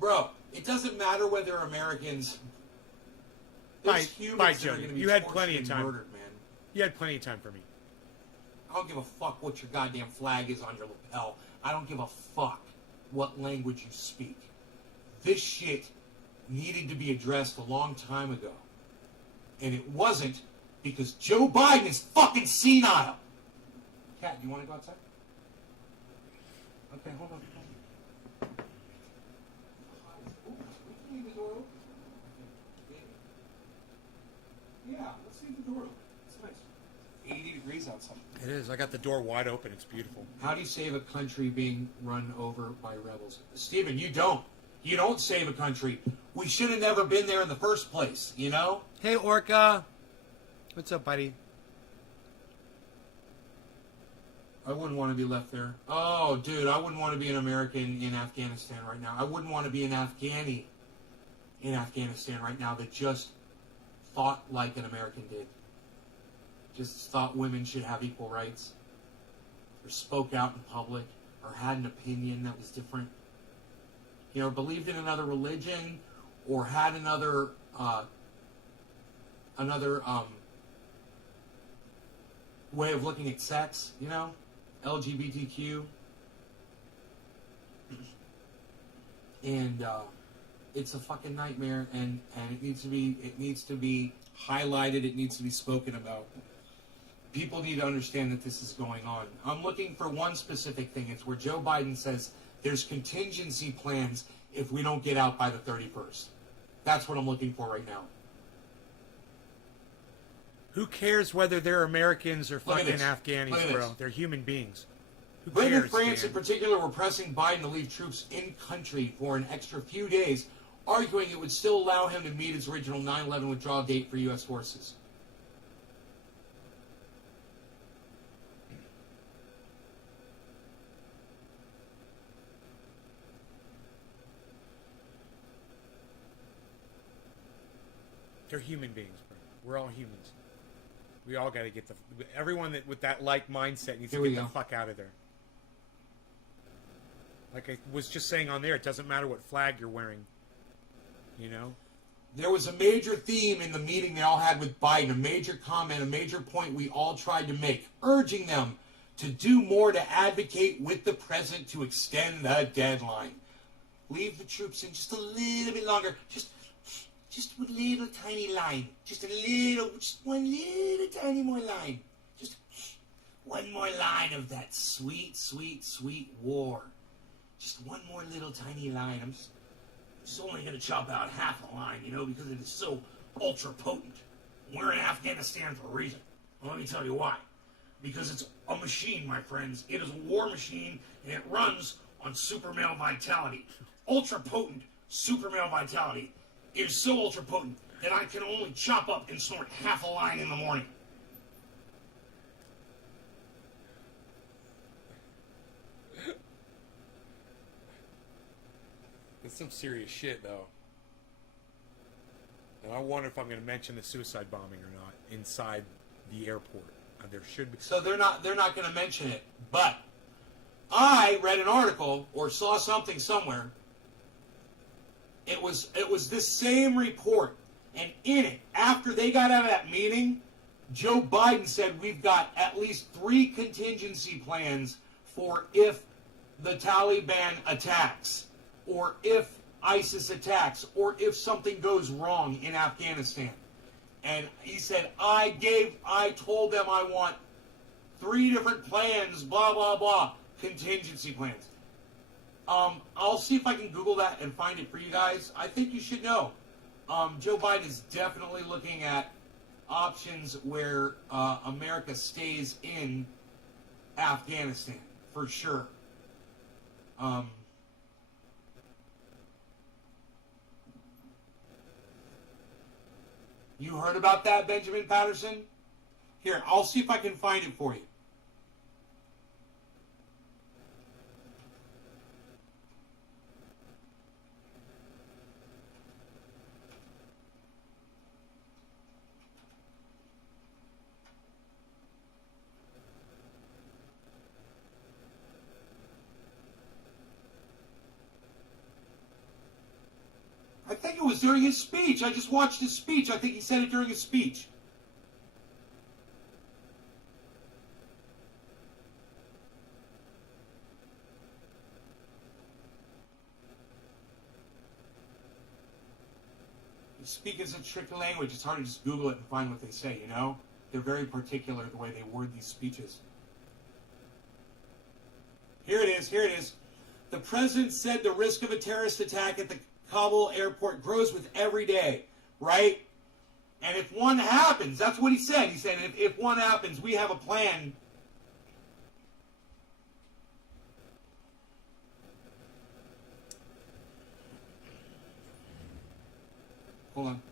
Bro, it doesn't matter whether Americans... There's humans Bye, that are Jody. gonna be You had tortured plenty of and time. Murdered, man. You had plenty of time for me. I don't give a fuck what your goddamn flag is on your lapel. I don't give a fuck what language you speak. This shit needed to be addressed a long time ago. And it wasn't because Joe Biden is fucking senile. Kat, you want to go outside? Okay, hold on. Ooh, we can leave the door open. Yeah, let's leave the door open. It's nice. 80 degrees outside. It is. I got the door wide open. It's beautiful. How do you save a country being run over by rebels? Stephen, you don't. You don't save a country. We should have never been there in the first place, you know? Hey, Orca. What's up, buddy? I wouldn't want to be left there. Oh, dude, I wouldn't want to be an American in Afghanistan right now. I wouldn't want to be an Afghani in Afghanistan right now that just thought like an American did. Just thought women should have equal rights. Or spoke out in public. Or had an opinion that was different. You know, believed in another religion. Or had another way of looking at sex, you know? LGBTQ. And it's a fucking nightmare, and it needs to be highlighted, it needs to be spoken about. people need to understand that this is going on. I'm looking for one specific thing. It's where Joe Biden says there's contingency plans if we don't get out by the 31st. That's what I'm looking for right now. Who cares whether they're Americans or Look at fucking this. Afghanis, Look at bro? this. They're human beings. Who Britain and cares, France man? in particular were pressing Biden to leave troops in country for an extra few days, arguing it would still allow him to meet his original 9/11 withdrawal date for U.S. forces. They're human beings, bro. We're all humans. We all got to get the... Everyone that with that like mindset needs Here to we get the go. fuck out of there. Like I was just saying on there, it doesn't matter what flag you're wearing. You know? There was a major theme in the meeting they all had with Biden, a major comment, a major point we all tried to make, urging them to do more to advocate with the president to extend the deadline. Leave the troops in just a little bit longer. Just a little tiny line. Just one little tiny more line. Just one more line of that sweet, sweet, sweet war. Just one more little tiny line. I'm just only going to chop out half a line, because it is so ultra potent. We're in Afghanistan for a reason. Well, let me tell you why. Because it's a machine, my friends. It is a war machine, and it runs on super male vitality. Ultra potent super male vitality. It is so ultra potent that I can only chop up and snort half a line in the morning. That's some serious shit, though. And I wonder if I'm going to mention the suicide bombing or not inside the airport. There should be. So they're not going to mention it. But I read an article or saw something somewhere. It was this same report, and in it, after they got out of that meeting, Joe Biden said we've got at least 3 contingency plans for if the Taliban attacks, or if ISIS attacks, or if something goes wrong in Afghanistan. And he said, I told them I want 3 different plans, blah, blah, blah, contingency plans. I'll see if I can Google that and find it for you guys. I think you should know. Joe Biden is definitely looking at options where America stays in Afghanistan, for sure. You heard about that, Benjamin Patterson? Here, I'll see if I can find it for you. I think it was during his speech. I just watched his speech. I think he said it during his speech. Speaking such tricky language, it's hard to just Google it and find what they say, They're very particular the way they word these speeches. Here it is. The president said the risk of a terrorist attack at the Kabul airport grows with every day, right? And if one happens, that's what he said. He said, if one happens, we have a plan. Hold on.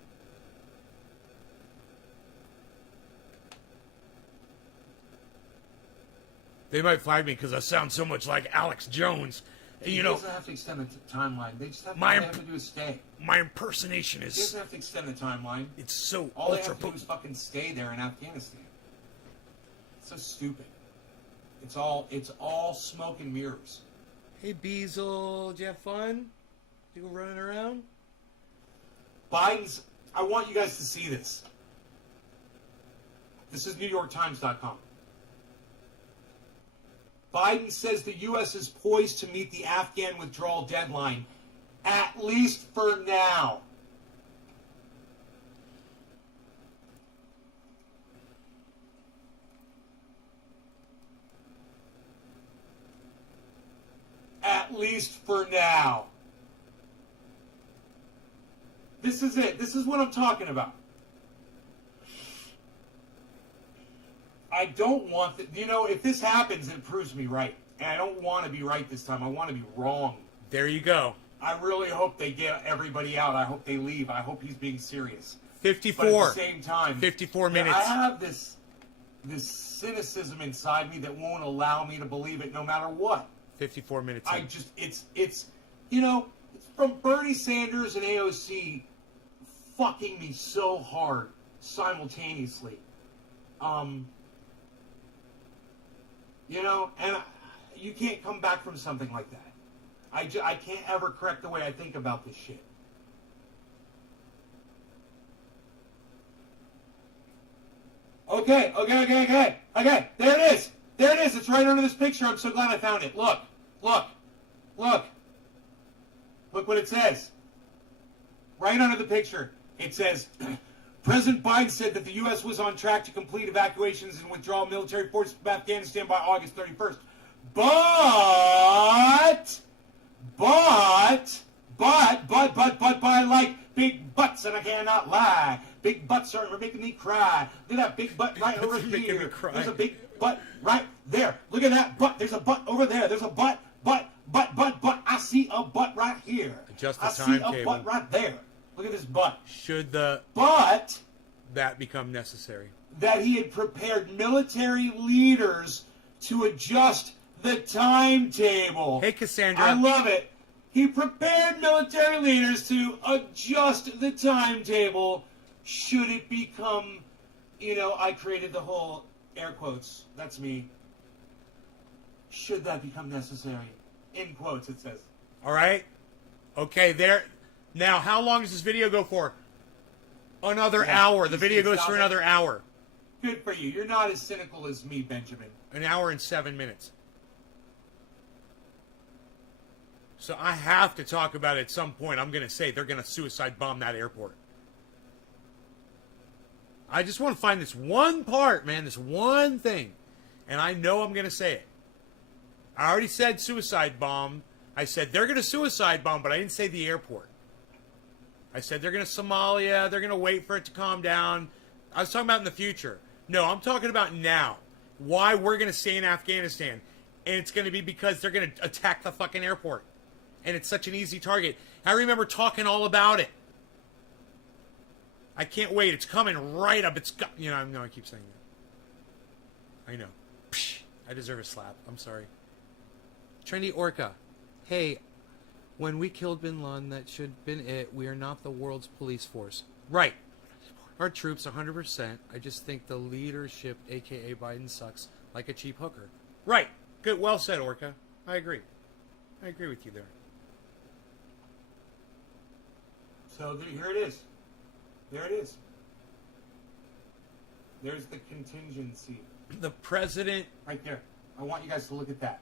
They might flag me because I sound so much like Alex Jones. He doesn't have to extend the timeline. They just have to, all they have to do is stay. My impersonation He is... doesn't have to extend the timeline. It's so All they ultra have to do is fucking stay there in Afghanistan. It's so stupid. It's all smoke and mirrors. Hey, Beazle, did you have fun? You go running around? I want you guys to see this. This is NewYorkTimes.com. Biden says the U.S. is poised to meet the Afghan withdrawal deadline, at least for now. least for now. This is it. This is what I'm talking about. I don't want that. You know, if this happens, it proves me right. And I don't want to be right this time. I want to be wrong. There you go. I really hope they get everybody out. I hope they leave. I hope he's being serious. 54. But at the same time, 54 minutes. I have this cynicism inside me that won't allow me to believe it no matter what. 54 minutes. I just, it's you know, it's from Bernie Sanders and AOC fucking me so hard simultaneously. You know, and you can't come back from something like that. I can't ever correct the way I think about this shit. Okay. There it is. There it is. It's right under this picture. I'm so glad I found it. Look. Look what it says. Right under the picture. It says, President Biden said that the U.S. was on track to complete evacuations and withdraw military forces from Afghanistan by August 31st. But I like big butts and I cannot lie. Big butts are making me cry. Look at that big butt right over making me here. cry. There's a big butt right there. Look at that butt. There's a butt over there. There's a butt. I see a butt right here. Adjust the I see timetable. a butt right there. Look at this butt. Should But that become necessary? that he had prepared military leaders to adjust the timetable. Hey, Cassandra. I love it. He prepared military leaders to adjust the timetable should it become, you know, I created the whole air quotes. That's me. Should that become necessary? In quotes, it says. All right. Okay, there. Now, how long does this video go for? Another hour. The video goes for another hour. Good for you. You're not as cynical as me, Benjamin. An hour and 7 minutes. So I have to talk about it at some point. I'm going to say they're going to suicide bomb that airport. I just want to find this one part, man, this one thing. And I know I'm going to say it. I already said suicide bomb. I said they're going to suicide bomb, but I didn't say the airport. I said they're going to Somalia. They're going to wait for it to calm down. I was talking about in the future. No, I'm talking about now. Why we're going to stay in Afghanistan. And it's going to be because they're going to attack the fucking airport. And it's such an easy target. I remember talking all about it. I can't wait. It's coming right up. It's got, you know, I know I keep saying that. I know. Psh, I deserve a slap. I'm sorry. Trendy Orca. Hey, when we killed Bin Laden, that should have been it. We are not the world's police force. Right. Our troops, 100%. I just think the leadership, a.k.a. Biden, sucks like a cheap hooker. Right. Good. Well said, Orca. I agree. I agree with you there. So here it is. There it is. There's the contingency. The president Right there. I want you guys to look at that.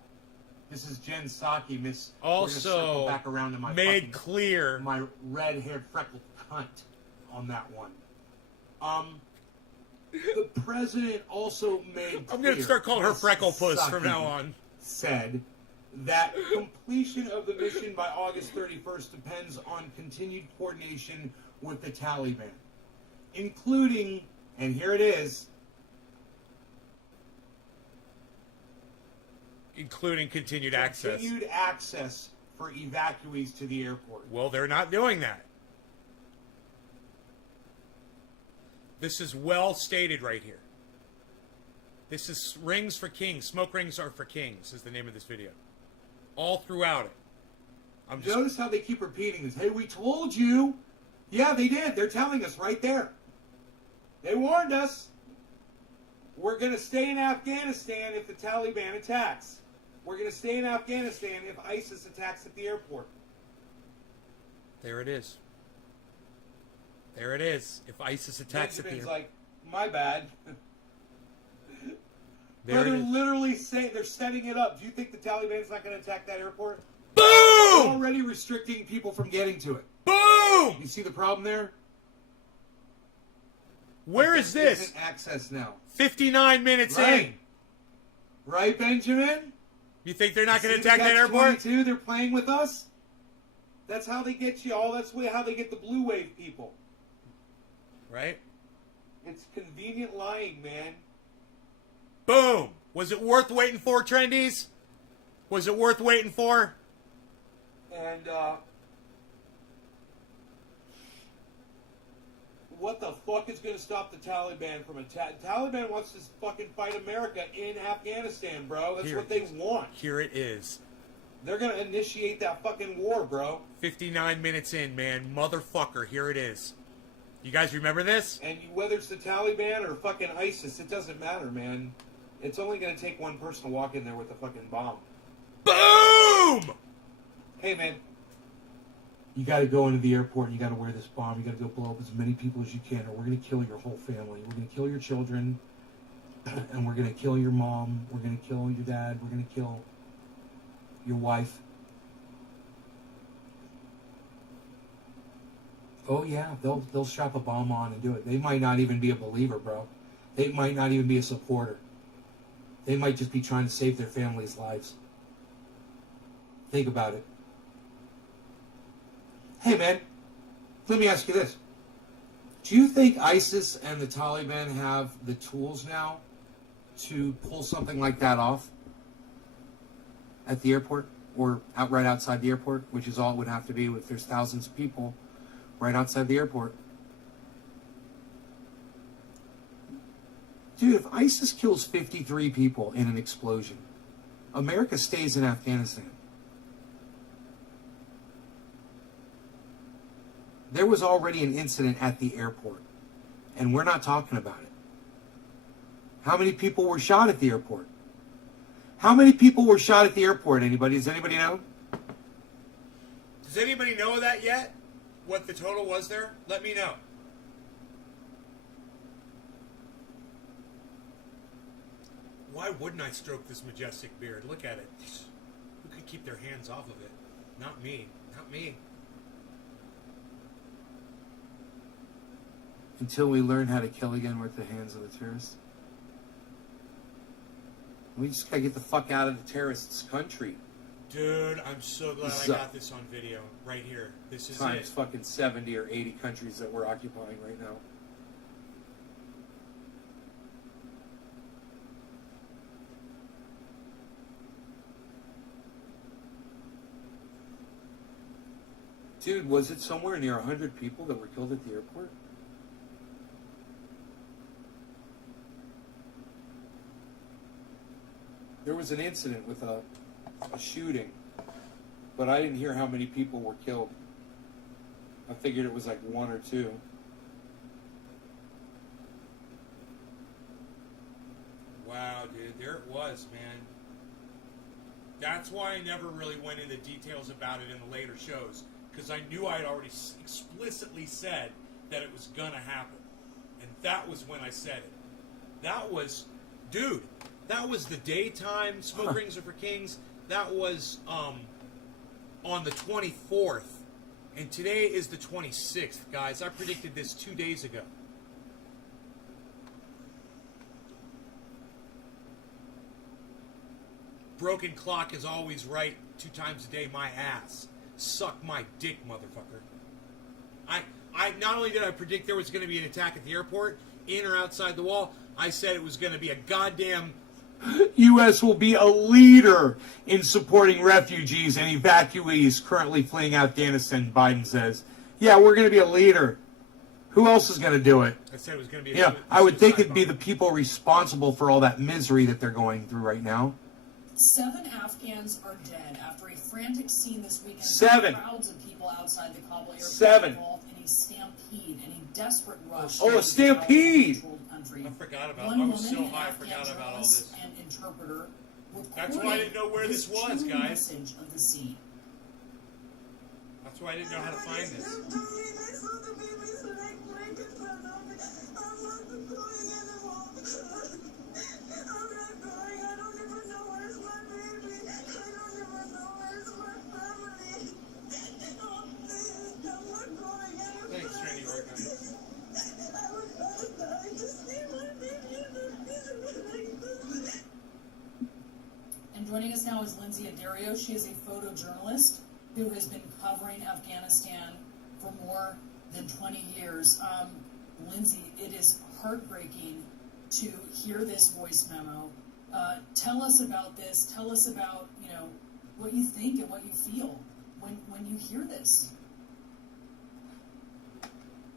This is Jen Psaki, Miss. We're gonna circle also back around to my made fucking- clear. my red-haired freckled cunt on that one. The president also made I'm going to clear, start calling her Miss Freckle Puss Psaki from now on. said that completion of the mission by August 31st depends on continued coordination with the Taliban, including, and here it is, Including continued access. continued access for evacuees to the airport. Well, they're not doing that. This is well stated right here. This is Rings for Kings. Smoke Rings are for Kings is the name of this video. All throughout it. I'm just Notice how they keep repeating this. Hey, we told you. Yeah, they did. They're telling us right there. They warned us. We're going to stay in Afghanistan if the Taliban attacks. We're going to stay in Afghanistan if ISIS attacks at the airport. there it is. There it is. If ISIS attacks at the Benjamin's airport. like, my bad. There it They're is. literally saying, they're setting it up. Do you think the Taliban's not going to attack that airport? Boom! They're already restricting people from getting to it. Boom! You see the problem there? Where is There this? isn't access now. 59 minutes in. Right. Right, Benjamin? You think they're not going to See, attack that airport? Catch-22, they're playing with us. That's how they get you all. That's how they get the blue wave people. Right? It's convenient lying, man. Boom! Was it worth waiting for, Trendies? Was it worth waiting for? And, what the fuck is going to stop the Taliban from attacking? Taliban wants to fucking fight America in Afghanistan, bro. That's what they want. Here it is. They're going to initiate that fucking war, bro. 59 minutes in, man. Motherfucker, here it is. You guys remember this? And whether it's the Taliban or fucking ISIS, it doesn't matter, man. It's only going to take one person to walk in there with a fucking bomb. Boom! Hey, man. You got to go into the airport and you got to wear this bomb. You got to go blow up as many people as you can, or we're going to kill your whole family. We're going to kill your children, and we're going to kill your mom. We're going to kill your dad. We're going to kill your wife. Oh yeah, they'll strap a bomb on and do it. They might not even be a believer, bro. They might not even be a supporter. They might just be trying to save their families' lives. Think about it. Hey man, let me ask you this. Do you think ISIS and the Taliban have the tools now to pull something like that off at the airport or right outside the airport, which is all it would have to be if there's thousands of people right outside the airport? Dude, if ISIS kills 53 people in an explosion, America stays in Afghanistan. There was already an incident at the airport, and we're not talking about it. How many people were shot at the airport? How many people were shot at the airport? Anybody? Does anybody know? Does anybody know that yet? What the total was there? Let me know. Why wouldn't I stroke this majestic beard? Look at it. Who could keep their hands off of it? Not me. Not me. Until we learn how to kill again with the hands of the terrorists. We just gotta get the fuck out of the terrorists' country. Dude, I'm so glad I got this on video. Right here. This is Times it. fucking 70 or 80 countries that we're occupying right now. Dude, was it somewhere near 100 people that were killed at the airport? There was an incident with a shooting, but I didn't hear how many people were killed. I figured it was like one or two. Wow, dude, there it was, man. That's why I never really went into details about it in the later shows, because I knew I had already explicitly said that it was gonna happen, and that was when I said it. That was, dude, that was the daytime Smoke Rings Are for Kings. That was on the 24th, and today is the 26th, guys. I predicted this 2 days ago. Broken clock is always right 2 times a day, my ass. Suck my dick, motherfucker. I not only did I predict there was going to be an attack at the airport, in or outside the wall, I said it was going to be a goddamn... U.S. will be a leader in supporting refugees and evacuees currently fleeing Afghanistan, Biden says. Yeah, we're going to be a leader. Who else is going to do it? I said it was going to be Yeah, I would think it'd be the people responsible for all that misery that they're going through right now. 7 Afghans are dead after a frantic scene this weekend. 7. Crowds of people outside the Kabul airport 7. involved in a stampede and a desperate rush. Oh, a stampede! I forgot about it. One I woman, was so an high, I Afghan forgot about all journalist this. and interpreter, That's why I didn't know where this was, chilling guys. message of the scene. That's why I didn't know how to find this. Thanks, Randy Organ. And joining us now now is Lindsay Addario. She is a photojournalist who has been covering Afghanistan for more than 20 years. Lindsay, it is heartbreaking to hear this voice memo. Tell us about this. Tell us about, what you think and what you feel when you hear this.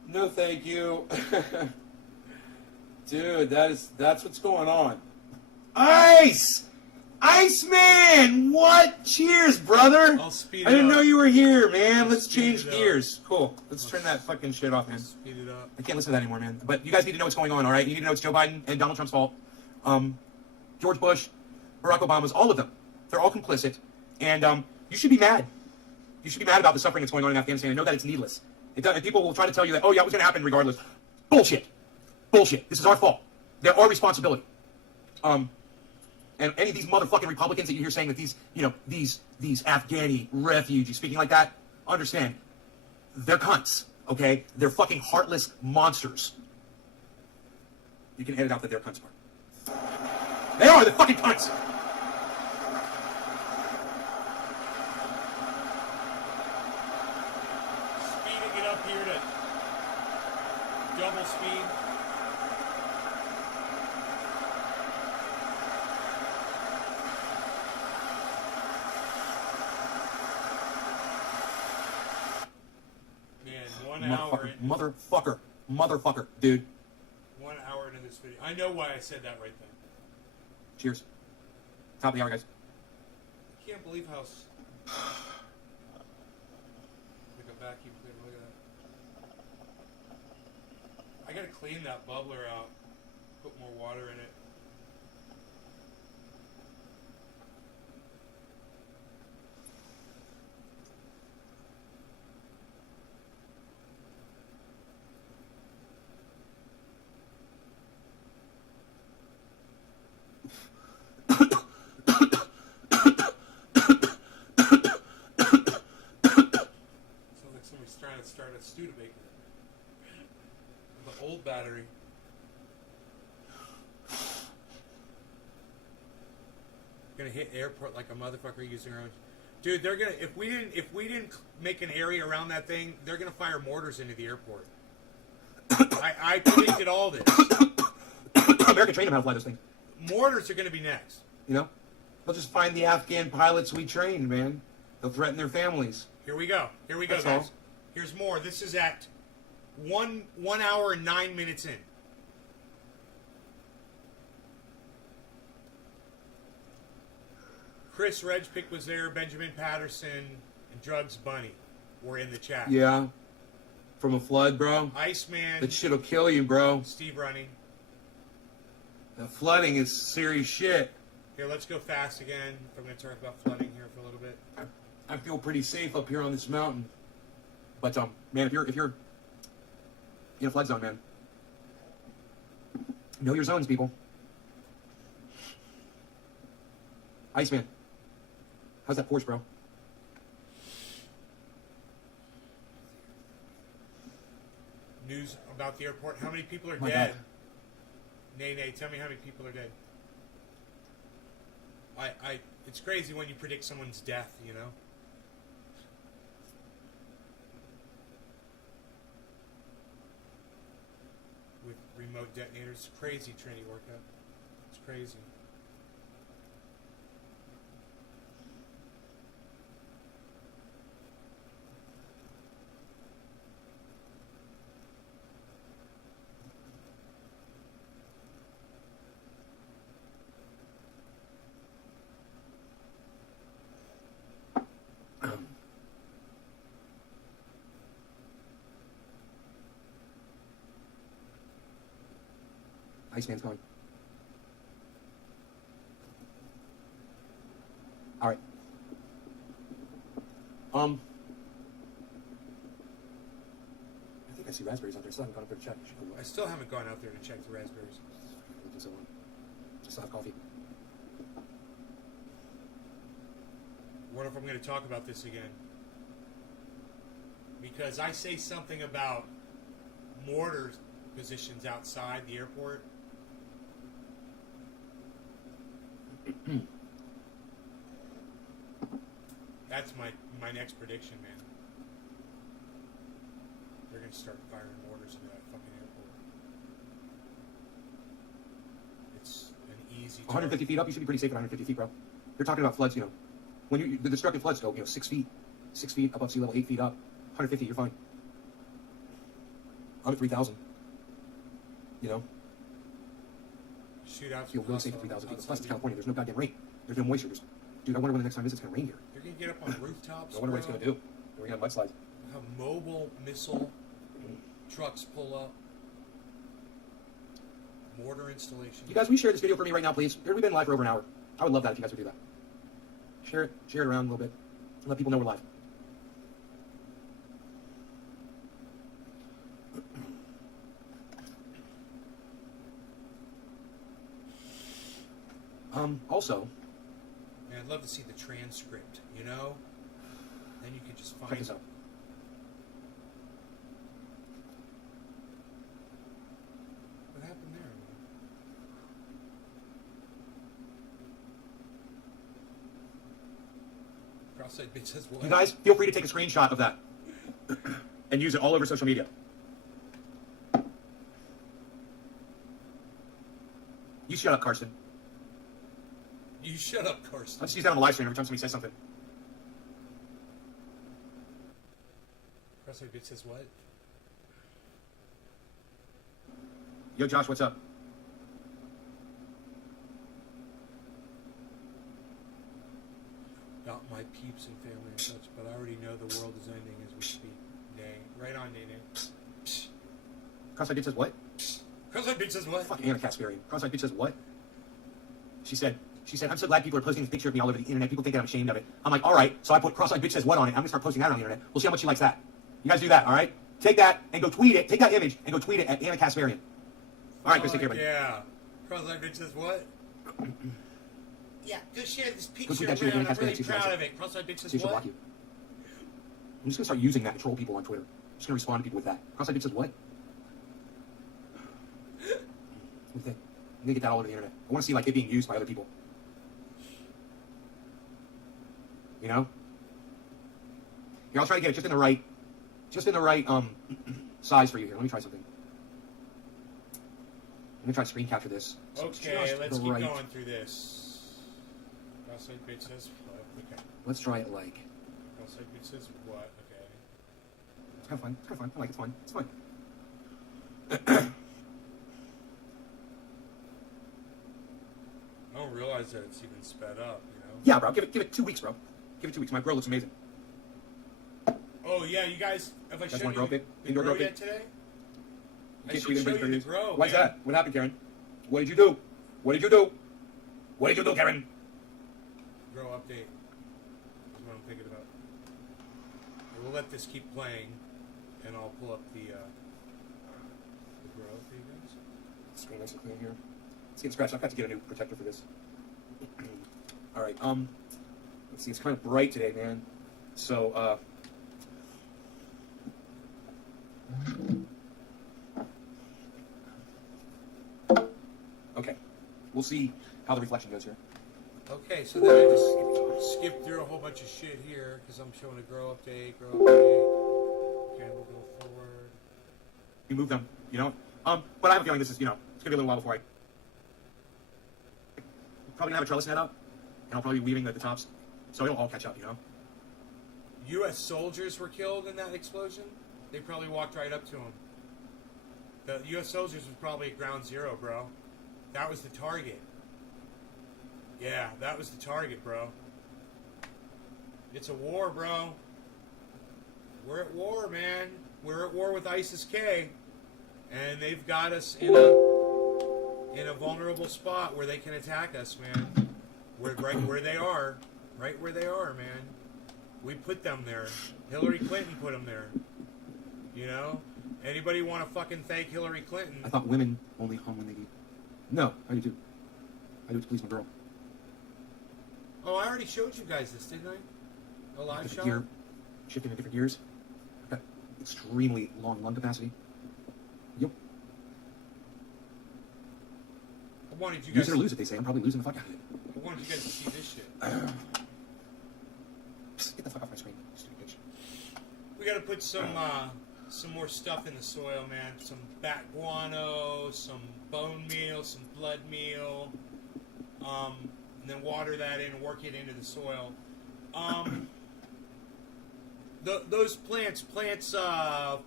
No, thank you. Dude, that's what's going on. Ice! Iceman! What? Cheers, brother! I'll speed it I didn't up. know you were here, man. Let's speed change it up. gears. Cool. Let's turn that fucking shit off, man. Speed it up. I can't listen to that anymore, man. But you guys need to know what's going on, all right? You need to know it's Joe Biden and Donald Trump's fault. George Bush, Barack Obama's, all of them. They're all complicit. And you should be mad. You should be mad about the suffering that's going on in Afghanistan and know that it's needless. People will try to tell you that, oh, yeah, it was going to happen regardless. Bullshit. Bullshit. This is our fault. They're our responsibility. And any of these motherfucking Republicans that you hear saying that these Afghani refugees speaking like that, understand, they're cunts, okay? They're fucking heartless monsters. You can edit out that they're cunts part. They are, they're fucking cunts! Speeding it up here to double speed. Man, 1 hour Motherfucker, dude. 1 hour into this video. I know why I said that right then. Cheers. Top of the hour, guys. I can't believe how... Like a vacuum cleaner, look at that. I gotta clean that bubbler out. Put more water in it. Trying to start a Studebaker. The old battery. Gonna hit airport like a motherfucker using our own. Dude, they're gonna if we didn't make an area around that thing, they're gonna fire mortars into the airport. I predicted all this. America trained them how to fly those things. Mortars are gonna be next. You know? They'll just find the Afghan pilots we trained, man. They'll threaten their families. Here we go. Here we go, That's guys. all. Here's more. This is at 1 hour and 9 minutes in. Chris Redgepick was there. Benjamin Patterson and Drugs Bunny were in the chat. Yeah. From a flood, bro. Iceman. That shit'll kill you, bro. Steve Running. The flooding is serious shit. Here, let's go fast again. I'm going to talk about flooding here for a little bit. I feel pretty safe up here on this mountain. But man, if you're in a flood zone, man, know your zones, people. Iceman, how's that Porsche, bro? News about the airport. How many people are My dead? God. Nay, tell me how many people are dead. It's crazy when you predict someone's death, you know? With remote detonators. It's crazy, Trinity workout. It's crazy. Iceman's going. All right. I think I see raspberries out there. Still haven't gone up there to check. I still haven't gone out there to check the raspberries. Just have coffee. What if I'm going to talk about this again? Because I say something about mortar positions outside the airport. That's my next prediction, man. They're gonna start firing mortars into that fucking airport. It's an easy. 150 feet up, you should be pretty safe at 150 feet, bro. They're talking about floods, you know. When the destructive floods go, 6 feet above sea level, 8 feet up, 150, you're fine. I'm at 3,000. You know, Shootouts. feel really safe at 3,000 feet. Plus, it's California. There's no goddamn rain. There's no moisture. Dude, I wonder when the next time it's gonna rain here. They're gonna get up on rooftops. I wonder what it's gonna do. We're gonna have mudslides. Have mobile missile trucks pull up. Mortar installation. You guys, will you share this video for me right now, please? We've been live for over an hour. I would love that if you guys would do that. Share it around a little bit. Let people know we're live. Also, Man, I'd love to see the transcript, you know? Then you could just find check this out. What happened there, man? Cross-eyed bitch says what? You guys, feel free to take a screenshot of that and use it all over social media. You shut up, Karsten. You shut up, Carson. Let's use that on the live stream every time somebody says something. Cross-eyed bitch says what? Yo, Josh, what's up? Not my peeps and family and such, but I already know the world is ending as we speak. Nay. Right on, Nay. Cross-eyed bitch says what? Cross-eyed bitch says what? Fucking Anna Kasparian. Cross-eyed bitch says what? She said, I'm so glad people are posting this picture of me all over the internet. People think that I'm ashamed of it. I'm like, all right, so I put cross-eyed bitch says what on it. I'm going to start posting that on the internet. We'll see how much she likes that. You guys do that, all right? Take that and go tweet it. Take that image and go tweet it at Anna Kasparian. All right, Chris, take care, buddy. Yeah. Cross-eyed bitch says what? Yeah, just share this tweet picture that shit around. again, I'm really Casper, proud of it. Cross-eyed bitch says See if she'll what? block you. I'm just going to start using that to troll people on Twitter. I'm just going to respond to people with that. Cross-eyed bitch says what? What do you think? I'm going to get that all over the internet. I want to see like it being used by other people. You know? Here, I'll try to get it just in the right size for you here. Let me try something. I'm gonna try to screen capture this. So Okay, let's keep going through this. Cross-eyed bitch says what? Okay. Let's try it like. Cross-eyed bitch says what? Okay. It's kind of fun. It's kind of fun. I like it. It's fun. It's fun. I don't realize that it's even sped up, you know? Yeah, bro. Give it 2 weeks, bro. Give it 2 weeks. My grill looks amazing. Oh, yeah, you guys, have I That's shown one you grill pig? the Indoor grow grill yet today? I Can't should tweet show anybody you the for grow, Why's man. that? What happened, Karen? What did you do? What did you do? What did you do, Karen? Grow update is what I'm thinking about. And we'll let this keep playing, and I'll pull up the grow for you guys. Screen nice and clean here. It's getting scratched. I've got to get a new protector for this. All right. Let's see. It's kind of bright today, man. So, okay. We'll see how the reflection goes here. Okay, so then I just skipped through a whole bunch of shit here because I'm showing a grow update. Okay, we'll go forward. You move them, you know. But I have a feeling this is, you know, it's gonna be a little while before I'm probably gonna have a trellis net up, and I'll probably be weaving at the tops, so it'll all catch up, you know. U.S. soldiers were killed in that explosion. They probably walked right up to him. The U.S. soldiers was probably at ground zero, bro. That was the target. Yeah, that was the target, bro. It's a war, bro. We're at war, man. We're at war with ISIS-K, and they've got us in a vulnerable spot where they can attack us, man. We're right where they are. Right where they are, man. We put them there. Hillary Clinton put them there. You know? Anybody want to fucking thank Hillary Clinton? I thought women only hung when they eat. No, I do too. I do it to please my girl. Oh, I already showed you guys this, didn't I? A live Different shot? gear, shifting to different gears. I've got extremely long lung capacity. Yep. I wanted you Use guys it or lose it, they say. I'm probably losing the fuck out of it. I wanted you guys to see this shit. Psst, get the We got to put some more stuff in the soil, man. Some bat guano, some bone meal, some blood meal, and then water that in and work it into the soil. Those plants 4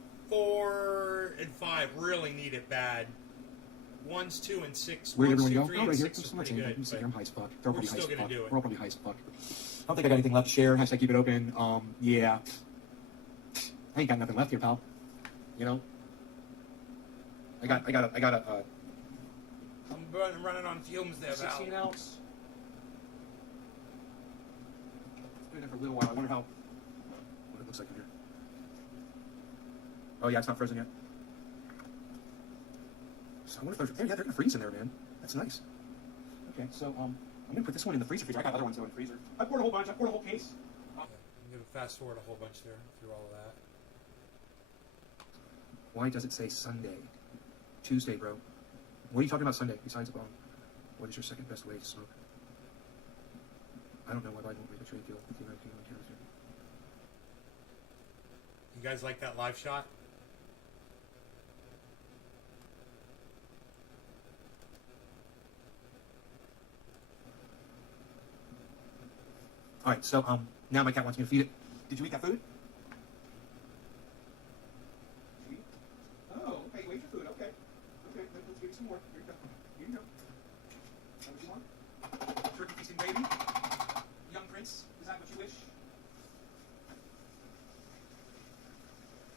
and 5 really need it bad. 1s, 2, and 6. Where'd 1s, everyone 2, go? 3, Oh, and right here. 6 is I'm not pretty saying good. that. I'm high as fuck. They're all we're probably still high as gonna fuck. do it. We're all probably high as fuck. I don't think I got anything left to share. Hashtag keep it open. Yeah. I ain't got nothing left here, pal. You know? I got a I'm running on fumes there, Val. 16 ounce. It's been there for a little while. I wonder what it looks like in here. Oh yeah, it's not frozen yet. So I wonder if they're gonna freeze in there, man. That's nice. Okay, so I'm gonna put this one in the freezer. I got other ones though in the freezer. I poured a whole bunch. I poured a whole case. I'm going to fast forward a whole bunch there through all of that. Why does it say Sunday? Tuesday, bro. What are you talking about Sunday besides a bomb? What is your second best way to smoke? I don't know why Biden won't make a trade deal with the United Kingdom and Canada. You guys like that live shot? All right, so now my cat wants me to feed it. Did you eat that food? Did you eat? Oh, okay, you ate your food. Okay, okay. Let's give you some more. Here you go. Here you go. Is that what you want? Turkey feasting baby. Young prince. Is that what you wish?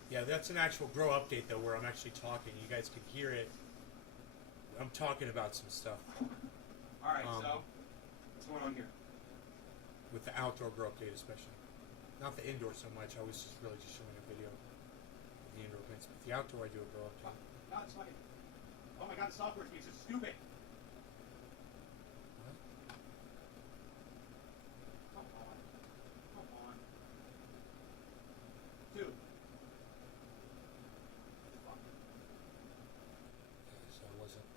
Yeah, that's an actual grow update, though, where I'm actually talking. You guys can hear it. I'm talking about some stuff. All right, so what's going on here? With the outdoor grow update, especially. Not the indoor so much. I was just really just showing a video of the indoor plants. But the outdoor, I do a grow update. God, it's fucking. Oh my God, the software's being so stupid. What? Come on. Come on. 2. Fuck. Okay, so I wasn't.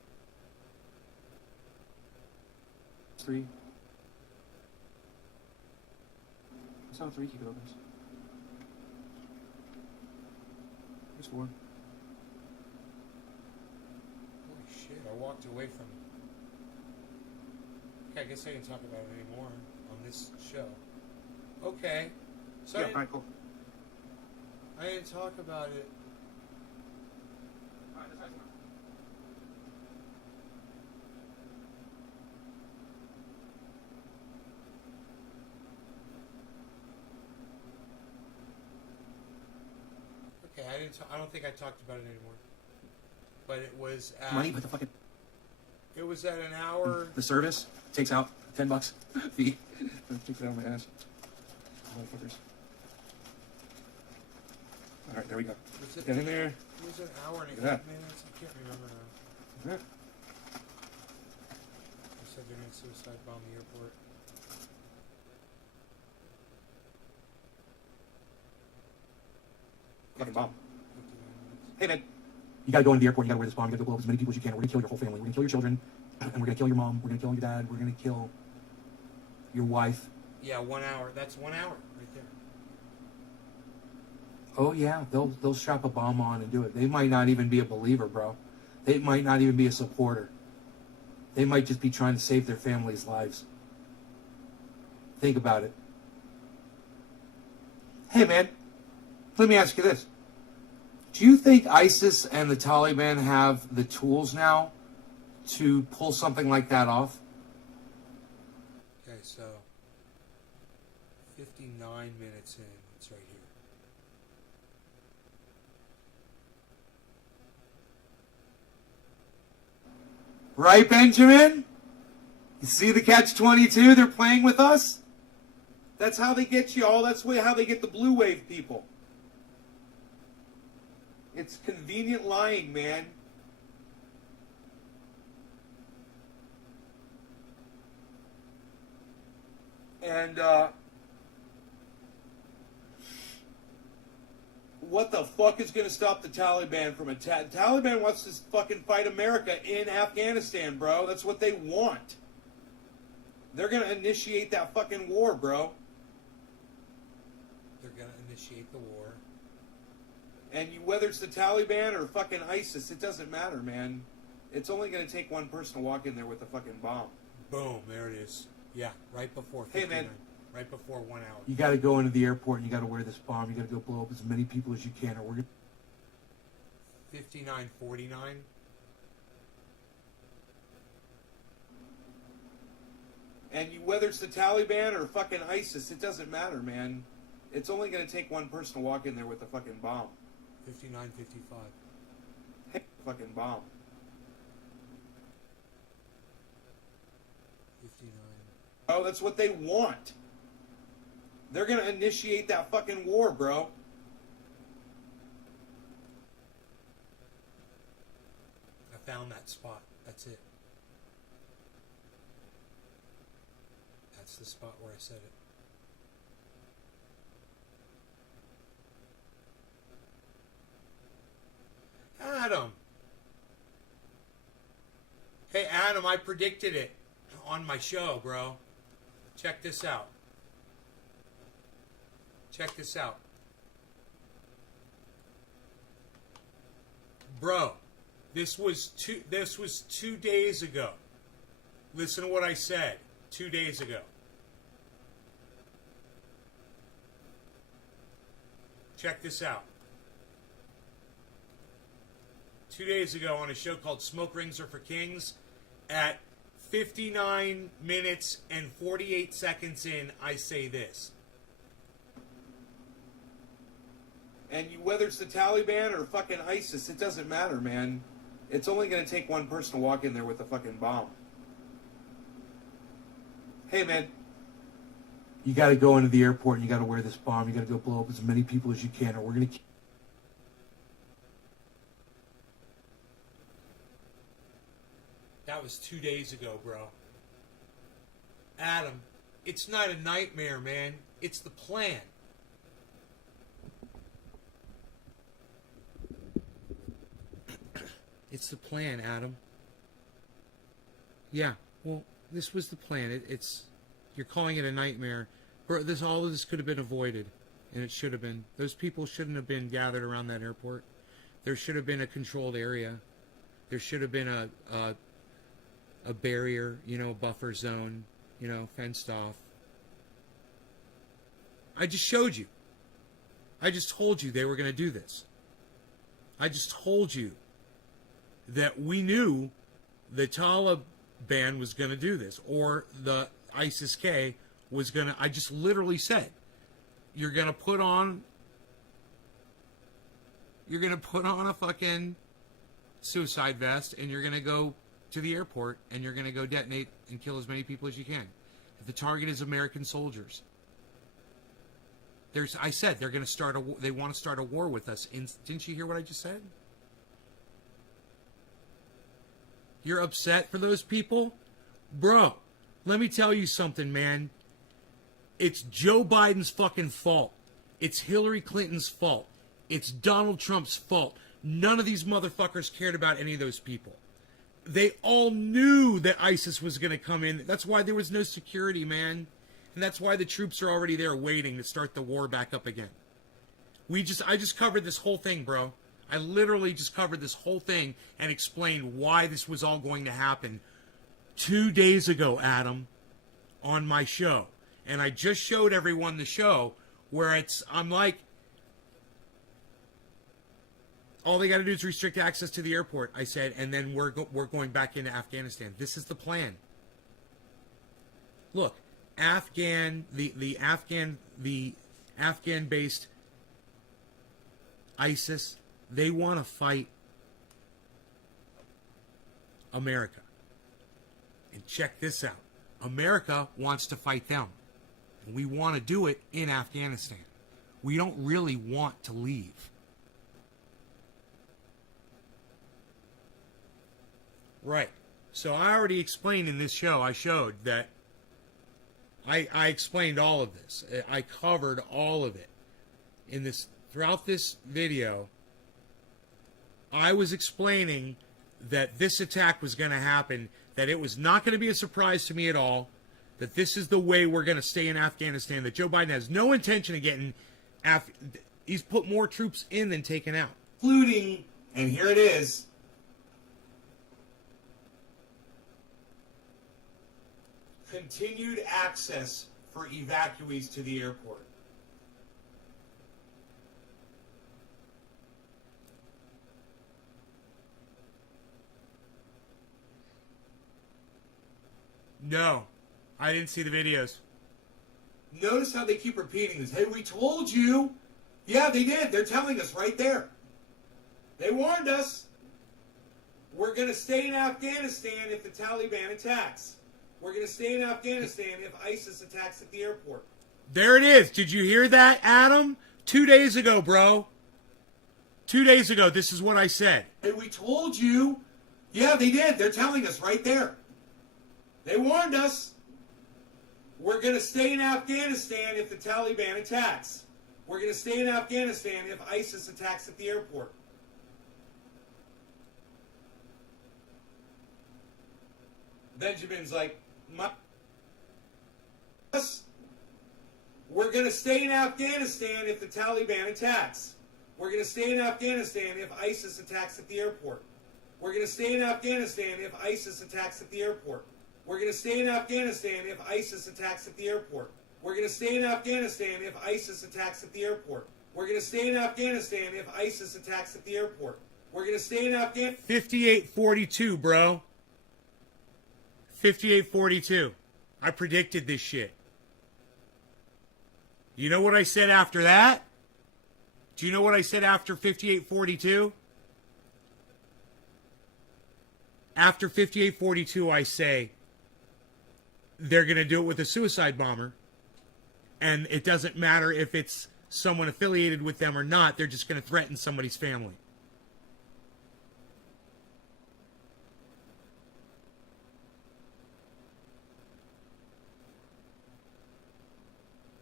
3. It's not 3, keep it open. There's 4. Holy shit, I walked away from it. Okay, I guess I didn't talk about it anymore on this show. Okay. So Yeah, alright, cool. I didn't talk about it. Alright, that's nice. Okay, I don't think I talked about it anymore. But it was at... Money, but the fucking... It was at an hour... The service takes out $10 fee. Takes it out of my ass. Motherfuckers. Alright, there we go. Was it, Get in there. it was an hour and Look at 8 minutes. I can't remember now. Yeah. They said they're going to suicide bomb the airport. Fucking bomb. 59 minutes. Hey, man. You gotta go into the airport, you gotta wear this bomb, you gotta blow up as many people as you can. We're gonna kill your whole family. We're gonna kill your children, and we're gonna kill your mom, we're gonna kill your dad, we're gonna kill your wife. Yeah, 1 hour. That's 1 hour right there. Oh yeah, they'll strap a bomb on and do it. They might not even be a believer, bro. They might not even be a supporter. They might just be trying to save their families' lives. Think about it. Hey man, let me ask you this. Do you think ISIS and the Taliban have the tools now to pull something like that off? Okay, so 59 minutes in. It's right here. Right, Benjamin? You see the catch-22? They're playing with us? That's how they get you all. That's how they get the blue wave people. It's convenient lying, man. And, what the fuck is going to stop the Taliban from attacking? Taliban wants to fucking fight America in Afghanistan, bro. That's what they want. They're going to initiate that fucking war, bro. They're going to initiate the war. And you, whether it's the Taliban or fucking ISIS, it doesn't matter, man. It's only going to take one person to walk in there with a fucking bomb. Boom, there it is. Yeah, right before 59. Hey, man. Right before 1 hour. You got to go into the airport and you got to wear this bomb. You got to go blow up as many people as you can, or we're gonna. 59:49. And you, whether it's the Taliban or fucking ISIS, it doesn't matter, man. It's only going to take one person to walk in there with a fucking bomb. 59:55. Hey, fucking bomb. 59. Oh, that's what they want. They're going to initiate that fucking war, bro. I found that spot. That's it. That's the spot where I said it. Adam. Hey, Adam, I predicted it on my show, bro. Check this out. Check this out. Bro, this was 2 days ago. Listen to what I said 2 days ago. Check this out. 2 days ago on a show called Smoke Rings Are for Kings, at 59 minutes and 48 seconds in, I say this. And you, whether it's the Taliban or fucking ISIS, it doesn't matter, man. It's only going to take one person to walk in there with a fucking bomb. Hey, man. You got to go into the airport and you got to wear this bomb. You got to go blow up as many people as you can, or we're gonna. That was 2 days ago, bro. Adam, it's not a nightmare, man. It's the plan. It's the plan, Adam. Yeah, well, this was the plan. It's you're calling it a nightmare. Bro, all of this could have been avoided, and it should have been. Those people shouldn't have been gathered around that airport. There should have been a controlled area. There should have been a barrier, a buffer zone, fenced off. I just showed you. I just told you they were going to do this. I just told you that we knew the Taliban was going to do this, or the ISIS-K was going to. I just literally said, you're going to put on a fucking suicide vest, and you're going to go to the airport, and you're going to go detonate and kill as many people as you can. If the target is American soldiers, I said they're going to start they want to start a war with us. Didn't you hear what I just said? You're upset for those people? Bro, let me tell you something, man. It's Joe Biden's fucking fault. It's Hillary Clinton's fault. It's Donald Trump's fault. None of these motherfuckers cared about any of those people. They all knew that ISIS was going to come in. That's why there was no security, man. And that's why the troops are already there waiting to start the war back up again. I just covered this whole thing, bro. I literally just covered this whole thing and explained why this was all going to happen 2 days ago, Adam, on my show. And I just showed everyone the show where I'm like, all they got to do is restrict access to the airport, I said, and then we're going back into Afghanistan. This is the plan. Look, the Afghan-based ISIS, they want to fight America. And check this out. America wants to fight them. And we want to do it in Afghanistan. We don't really want to leave. Right. So I already explained in this show, I showed that I explained all of this. I covered all of it. Throughout this video, I was explaining that this attack was going to happen, that it was not going to be a surprise to me at all, that this is the way we're going to stay in Afghanistan, that Joe Biden has no intention of getting He's put more troops in than taken out. Including, and here it is, continued access for evacuees to the airport. No, I didn't see the videos. Notice how they keep repeating this. Hey, we told you. Yeah, they did. They're telling us right there. They warned us. We're going to stay in Afghanistan if the Taliban attacks. We're going to stay in Afghanistan if ISIS attacks at the airport. There it is. Did you hear that, Adam? 2 days ago, bro. 2 days ago, this is what I said. Hey, we told you. Yeah, they did. They're telling us right there. They warned us. We're going to stay in Afghanistan if the Taliban attacks. We're going to stay in Afghanistan if ISIS attacks at the airport. Benjamin's like, we're going to stay in Afghanistan if the Taliban attacks. We're going to stay in Afghanistan if ISIS attacks at the airport. We're going to stay in Afghanistan if ISIS attacks at the airport. We're going to stay in Afghanistan if ISIS attacks at the airport. We're going to stay in Afghanistan if ISIS attacks at the airport. We're going to stay in Afghanistan if ISIS attacks at the airport. We're going to stay in Afghanistan. 5842, bro. 5842. I predicted this shit. You know what I said after that? Do you know what I said after 5842? After 5842, I say they're going to do it with a suicide bomber. And it doesn't matter if it's someone affiliated with them or not. They're just going to threaten somebody's family.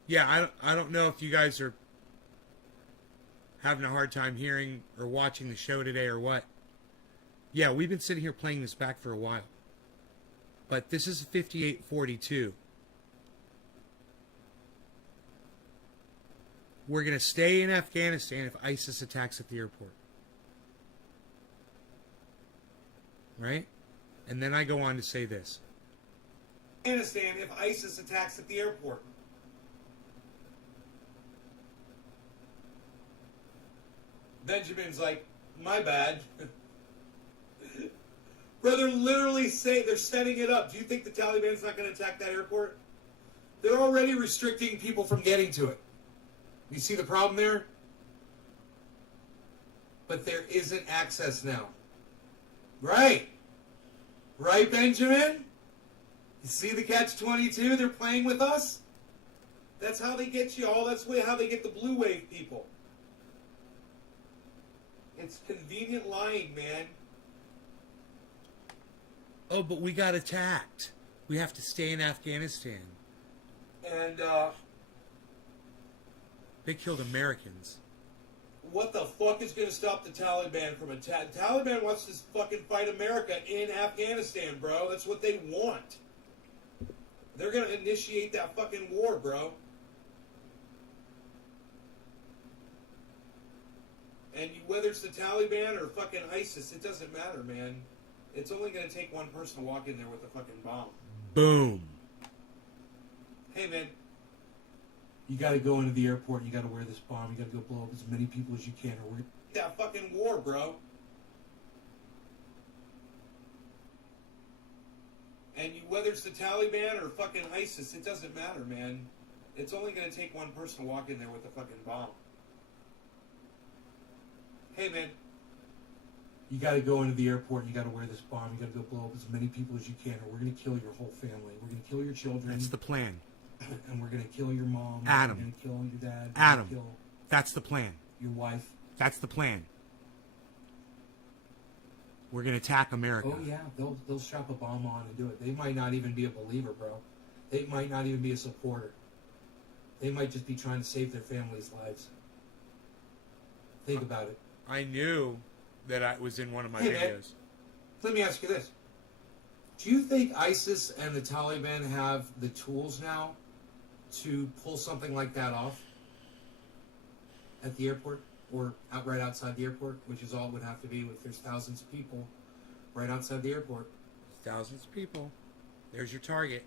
Yeah, I don't know if you guys are having a hard time hearing or watching the show today or what. Yeah, we've been sitting here playing this back for a while. But this is 5842. We're going to stay in Afghanistan if ISIS attacks at the airport. Right? And then I go on to say this. Afghanistan if ISIS attacks at the airport. Benjamin's like, my bad. Brother, literally say they're setting it up. Do you think the Taliban's not going to attack that airport? They're already restricting people from getting to it. You see the problem there? But there isn't access now. Right. Right, Benjamin? You see the catch-22? They're playing with us? That's how they get you all. That's how they get the blue wave people. It's convenient lying, man. Oh, but we got attacked. We have to stay in Afghanistan. And, they killed Americans. what the fuck is going to stop the Taliban from attacking? Taliban wants to fucking fight America in Afghanistan, bro. That's what they want. They're going to initiate that fucking war, bro. And whether it's the Taliban or fucking ISIS, it doesn't matter, man. It's only going to take one person to walk in there with a fucking bomb. Boom. Hey, man. You got to go into the airport and you got to wear this bomb. You got to go blow up as many people as you can. Or we're that fucking war, bro. And whether it's the Taliban or fucking ISIS, it doesn't matter, man. It's only going to take one person to walk in there with a fucking bomb. Hey, man. You got to go into the airport and you got to wear this bomb. You got to go blow up as many people as you can, or we're going to kill your whole family. We're going to kill your children. That's the plan. And we're going to kill your mom. Adam. We're going to kill your dad. Adam. Kill That's the plan. your wife. That's the plan. We're going to attack America. Oh, yeah. They'll strap a bomb on and do it. They might not even be a believer, bro. They might not even be a supporter. They might just be trying to save their families' lives. Think about it. I knew that I was in one of my Hey, man. videos. Let me ask you this. Do you think ISIS and the Taliban have the tools now to pull something like that off? at the airport or right outside the airport, which is all it would have to be if there's thousands of people right outside the airport. Thousands of people. There's your target.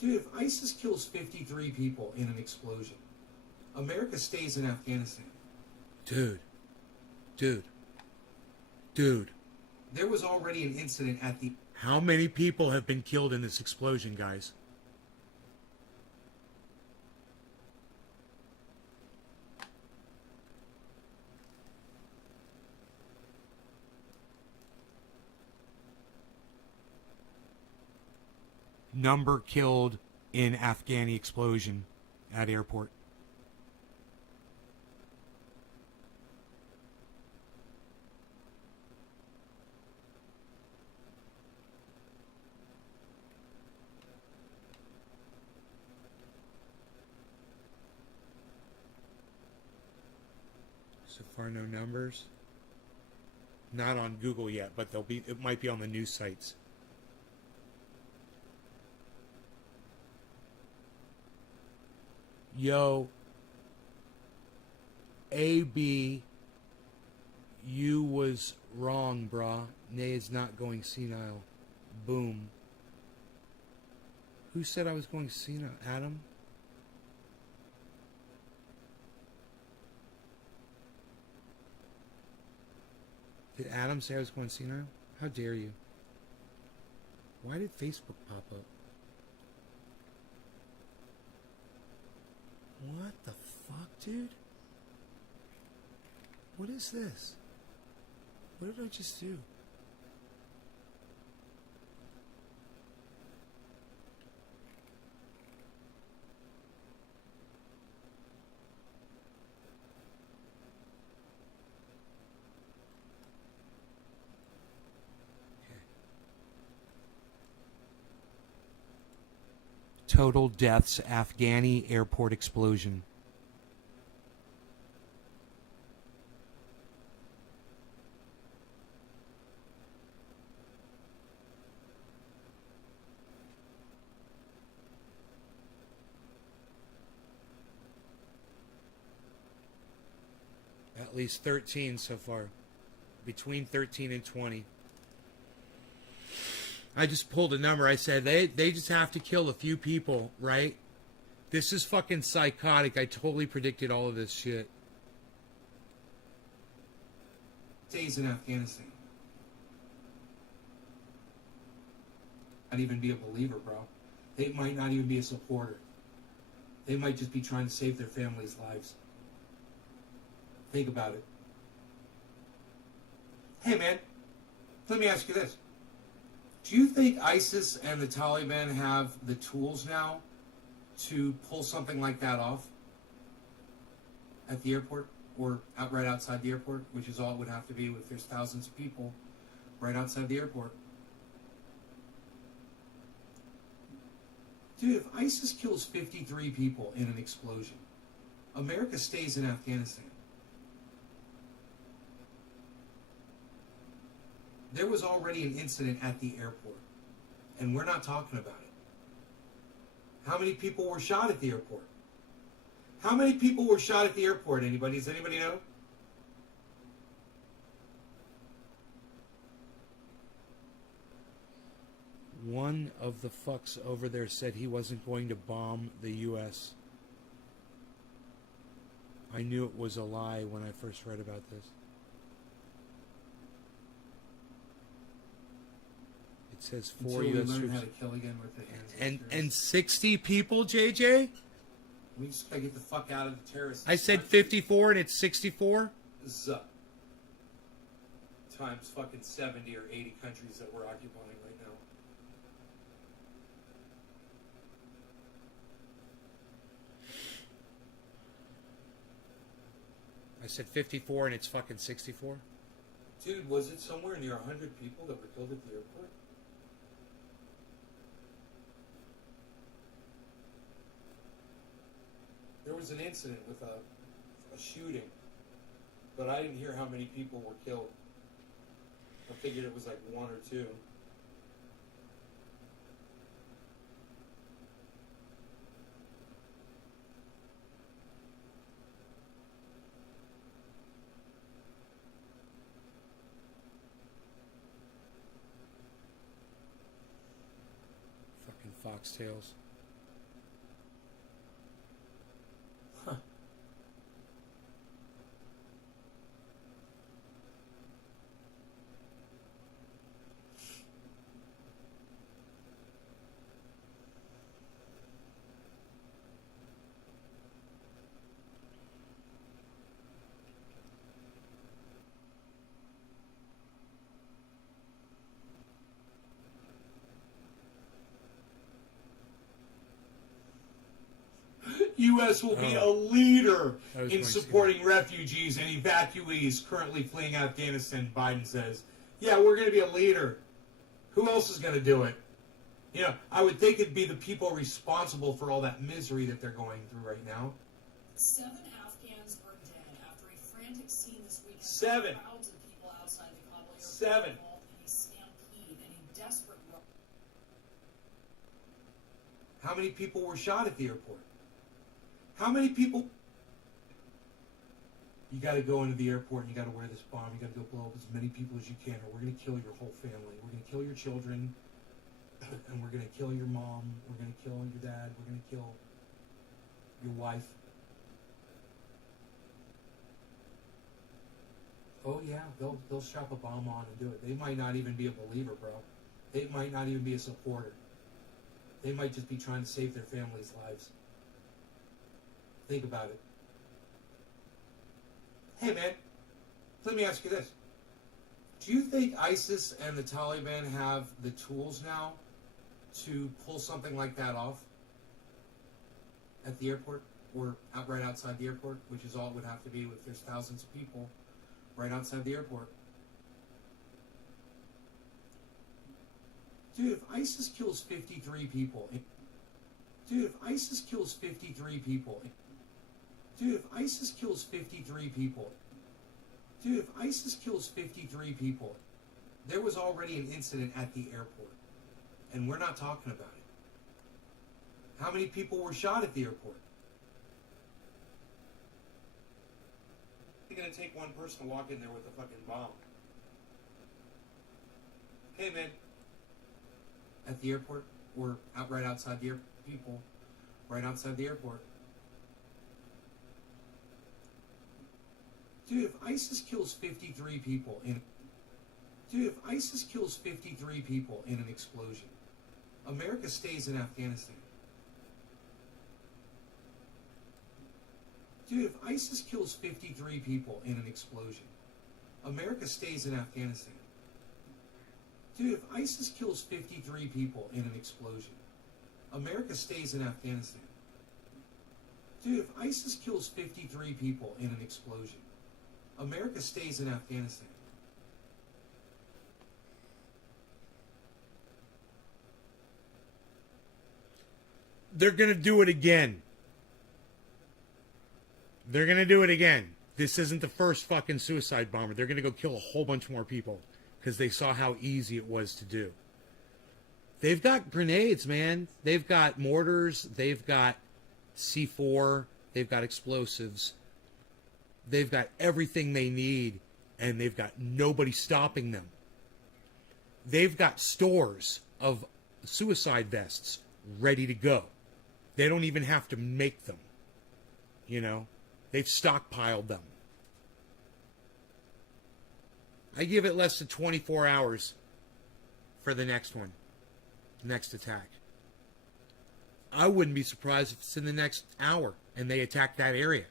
Dude, if ISIS kills 53 people in an explosion, America stays in Afghanistan. Dude. There was already an incident at the... How many people have been killed in this explosion, guys? Number killed in Afghani explosion at airport. So far, no numbers. Not on Google yet, but they'll be. It might be on the news sites. Yo, AB, you was wrong, brah. Nay is not going senile. Boom. Who said I was going senile? Adam? Did Adam say I was going senile? How dare you? Why did Facebook pop up? What the fuck, dude? What is this? What did I just do? Total deaths, Afghani airport explosion. At least 13 so far. Between 13 and 20. I just pulled a number. I said they just have to kill a few people, right? This is fucking psychotic. I totally predicted all of this shit. Days in Afghanistan. Not even be a believer, bro. They might not even be a supporter. They might just be trying to save their families' lives. Think about it. Hey, man, let me ask you this. Do you think ISIS and the Taliban have the tools now to pull something like that off at the airport or right outside the airport, which is all it would have to be if there's thousands of people right outside the airport? Dude, if ISIS kills 53 people in an explosion, America stays in Afghanistan. There was already an incident at the airport, and we're not talking about it. How many people were shot at the airport? How many people were shot at the airport? Anybody? Does anybody know? One of the fucks over there said he wasn't going to bomb the U.S. I knew it was a lie when I first read about this. It says 4 Until we U.S. learn troops how to kill again with the hands. and 60 people, JJ? We just gotta get the fuck out of the terrorists. I said 54 and it's 64? Zuh. Times fucking 70 or 80 countries that we're occupying right now. I said 54 and it's fucking 64? Dude, was it somewhere near 100 people that were killed at the airport? There was an incident with a shooting, but I didn't hear how many people were killed. I figured it was like 1 or 2. Foxtails. U.S. will be a leader I was in going to supporting refugees and evacuees currently fleeing Afghanistan, Biden says. Yeah, we're going to be a leader. Who else is going to do it? You know, I would think it'd be the people responsible for all that misery that they're going through right now. 7 Afghans are dead after a frantic scene this weekend. 7. Crowds of people outside the Kabul airport 7. involved in a stampede and a desperate rush. How many people were shot at the airport? How many people? You got to go into the airport and you got to wear this bomb. You got to go blow up as many people as you can, or we're going to kill your whole family. We're going to kill your children, and we're going to kill your mom. We're going to kill your dad. We're going to kill your wife. Oh yeah, they'll strap a bomb on and do it. They might not even be a believer, bro. They might not even be a supporter. They might just be trying to save their families' lives. Think about it. Hey man, let me ask you this. Do you think ISIS and the Taliban have the tools now to pull something like that off at the airport or right outside the airport, which is all it would have to be if there's thousands of people right outside the airport? Dude, if ISIS kills 53 people... Dude, if ISIS kills 53 people... Dude, if ISIS kills 53 people... Dude, if ISIS kills 53 people... There was already an incident at the airport. And we're not talking about it. How many people were shot at the airport? It's going to take one person to walk in there with a fucking bomb. Hey, man. At the airport, or right outside the people, right outside the airport. Dude, if ISIS kills 53 people in... Dude, if ISIS kills 53 people in an explosion, America stays in Afghanistan. Dude, if ISIS kills 53 people in an explosion, America stays in Afghanistan. Dude, if ISIS kills 53 people in an explosion, America stays in Afghanistan. Dude, if ISIS kills 53 people in an explosion, America stays in Afghanistan. They're going to do it again. They're going to do it again. This isn't the first fucking suicide bomber. They're going to go kill a whole bunch more people because they saw how easy it was to do. They've got grenades, man. They've got mortars. They've got C4. They've got explosives. They've got everything they need, and they've got nobody stopping them. They've got stores of suicide vests ready to go. They don't even have to make them. You know? They've stockpiled them. I give it less than 24 hours for the next one. Next attack. I wouldn't be surprised if it's in the next hour and they attack that area.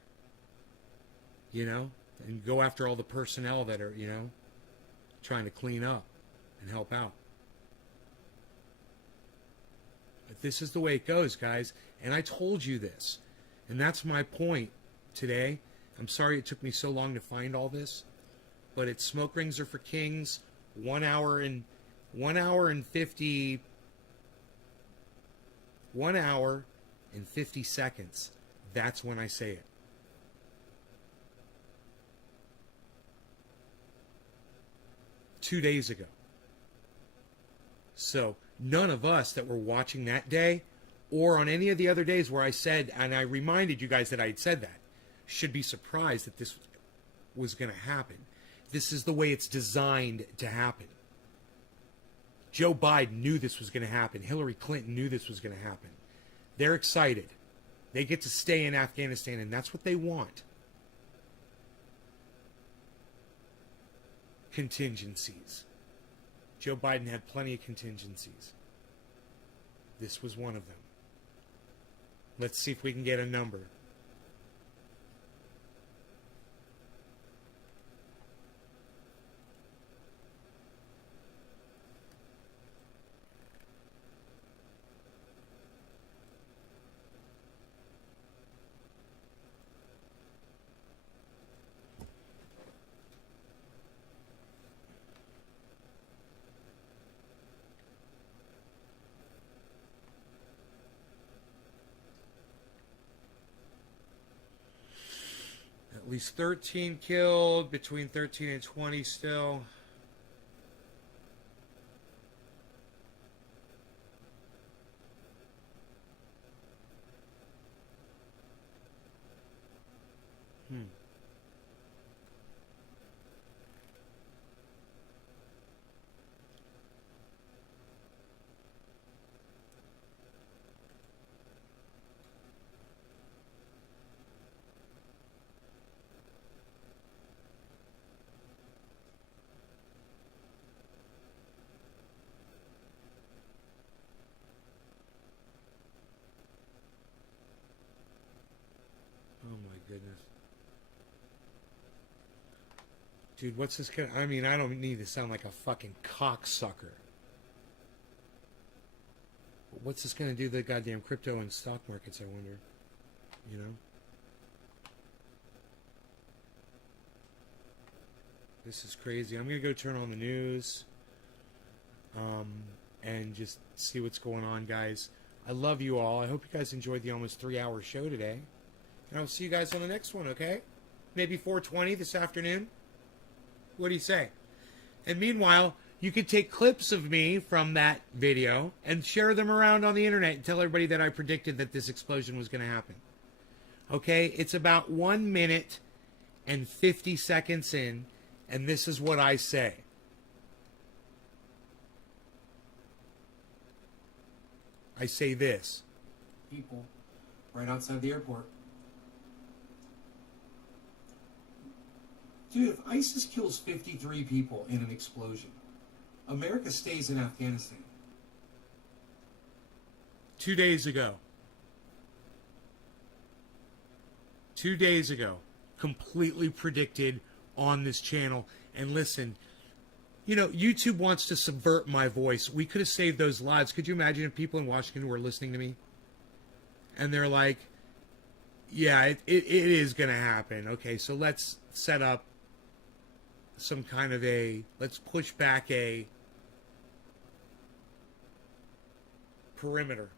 You know? And go after all the personnel that are, you know, trying to clean up and help out. But this is the way it goes, guys. And I told you this. And that's my point today. I'm sorry it took me so long to find all this. But it's Smoke Rings Are for Kings. 1 hour and 50 seconds. That's when I say it. Two days ago. So none of us that were watching that day or on any of the other days where I said, and I reminded you guys that I had said that, should be surprised that this was going to happen. This is the way it's designed to happen. Joe Biden knew this was going to happen. Hillary Clinton knew this was going to happen. They're excited. They get to stay in Afghanistan, and that's what they want. Contingencies. Joe Biden had plenty of contingencies. This was one of them. Let's see if we can get a number. At least 13 killed, between 13 and 20 still. Oh my goodness. Dude, what's this gonna... I mean, I don't need to sound like a fucking cocksucker. But what's this gonna do to the goddamn crypto and stock markets, I wonder? You know? This is crazy. I'm gonna go turn on the news. And just see what's going on, guys. I love you all. I hope you guys enjoyed the almost 3-hour show today. And I'll see you guys on the next one, okay? Maybe 4:20 this afternoon? What do you say? And meanwhile, you could take clips of me from that video and share them around on the internet and tell everybody that I predicted that this explosion was going to happen. Okay? It's about 1 minute and 50 seconds in, and this is what I say. I say this. People right outside the airport. Dude, if ISIS kills 53 people in an explosion, America stays in Afghanistan. 2 days ago. 2 days ago. Completely predicted on this channel. And listen, you know, YouTube wants to subvert my voice. We could have saved those lives. Could you imagine if people in Washington were listening to me? And they're like, yeah, it is going to happen. Okay, so let's set up some kind of let's push back a perimeter,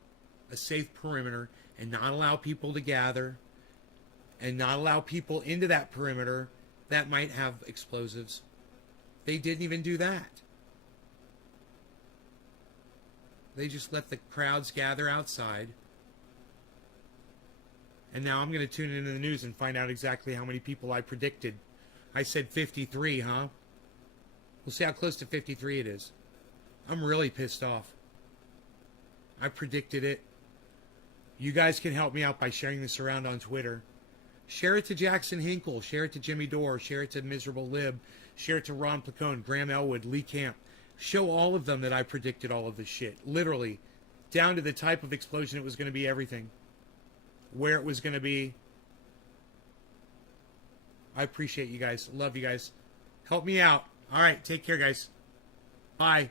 a safe perimeter, and not allow people to gather, and not allow people into that perimeter that might have explosives. They didn't even do that. They just let the crowds gather outside. And now I'm going to tune into the news and find out exactly how many people I predicted. I said 53, huh? We'll see how close to 53 it is. I'm really pissed off. I predicted it. You guys can help me out by sharing this around on Twitter. Share it to Jackson Hinkle. Share it to Jimmy Dore. Share it to Miserable Lib. Share it to Ron Placone, Graham Elwood, Lee Camp. Show all of them that I predicted all of this shit. Literally. Down to the type of explosion it was going to be, everything. Where it was going to be. I appreciate you guys. Love you guys. Help me out. All right. Take care, guys. Bye.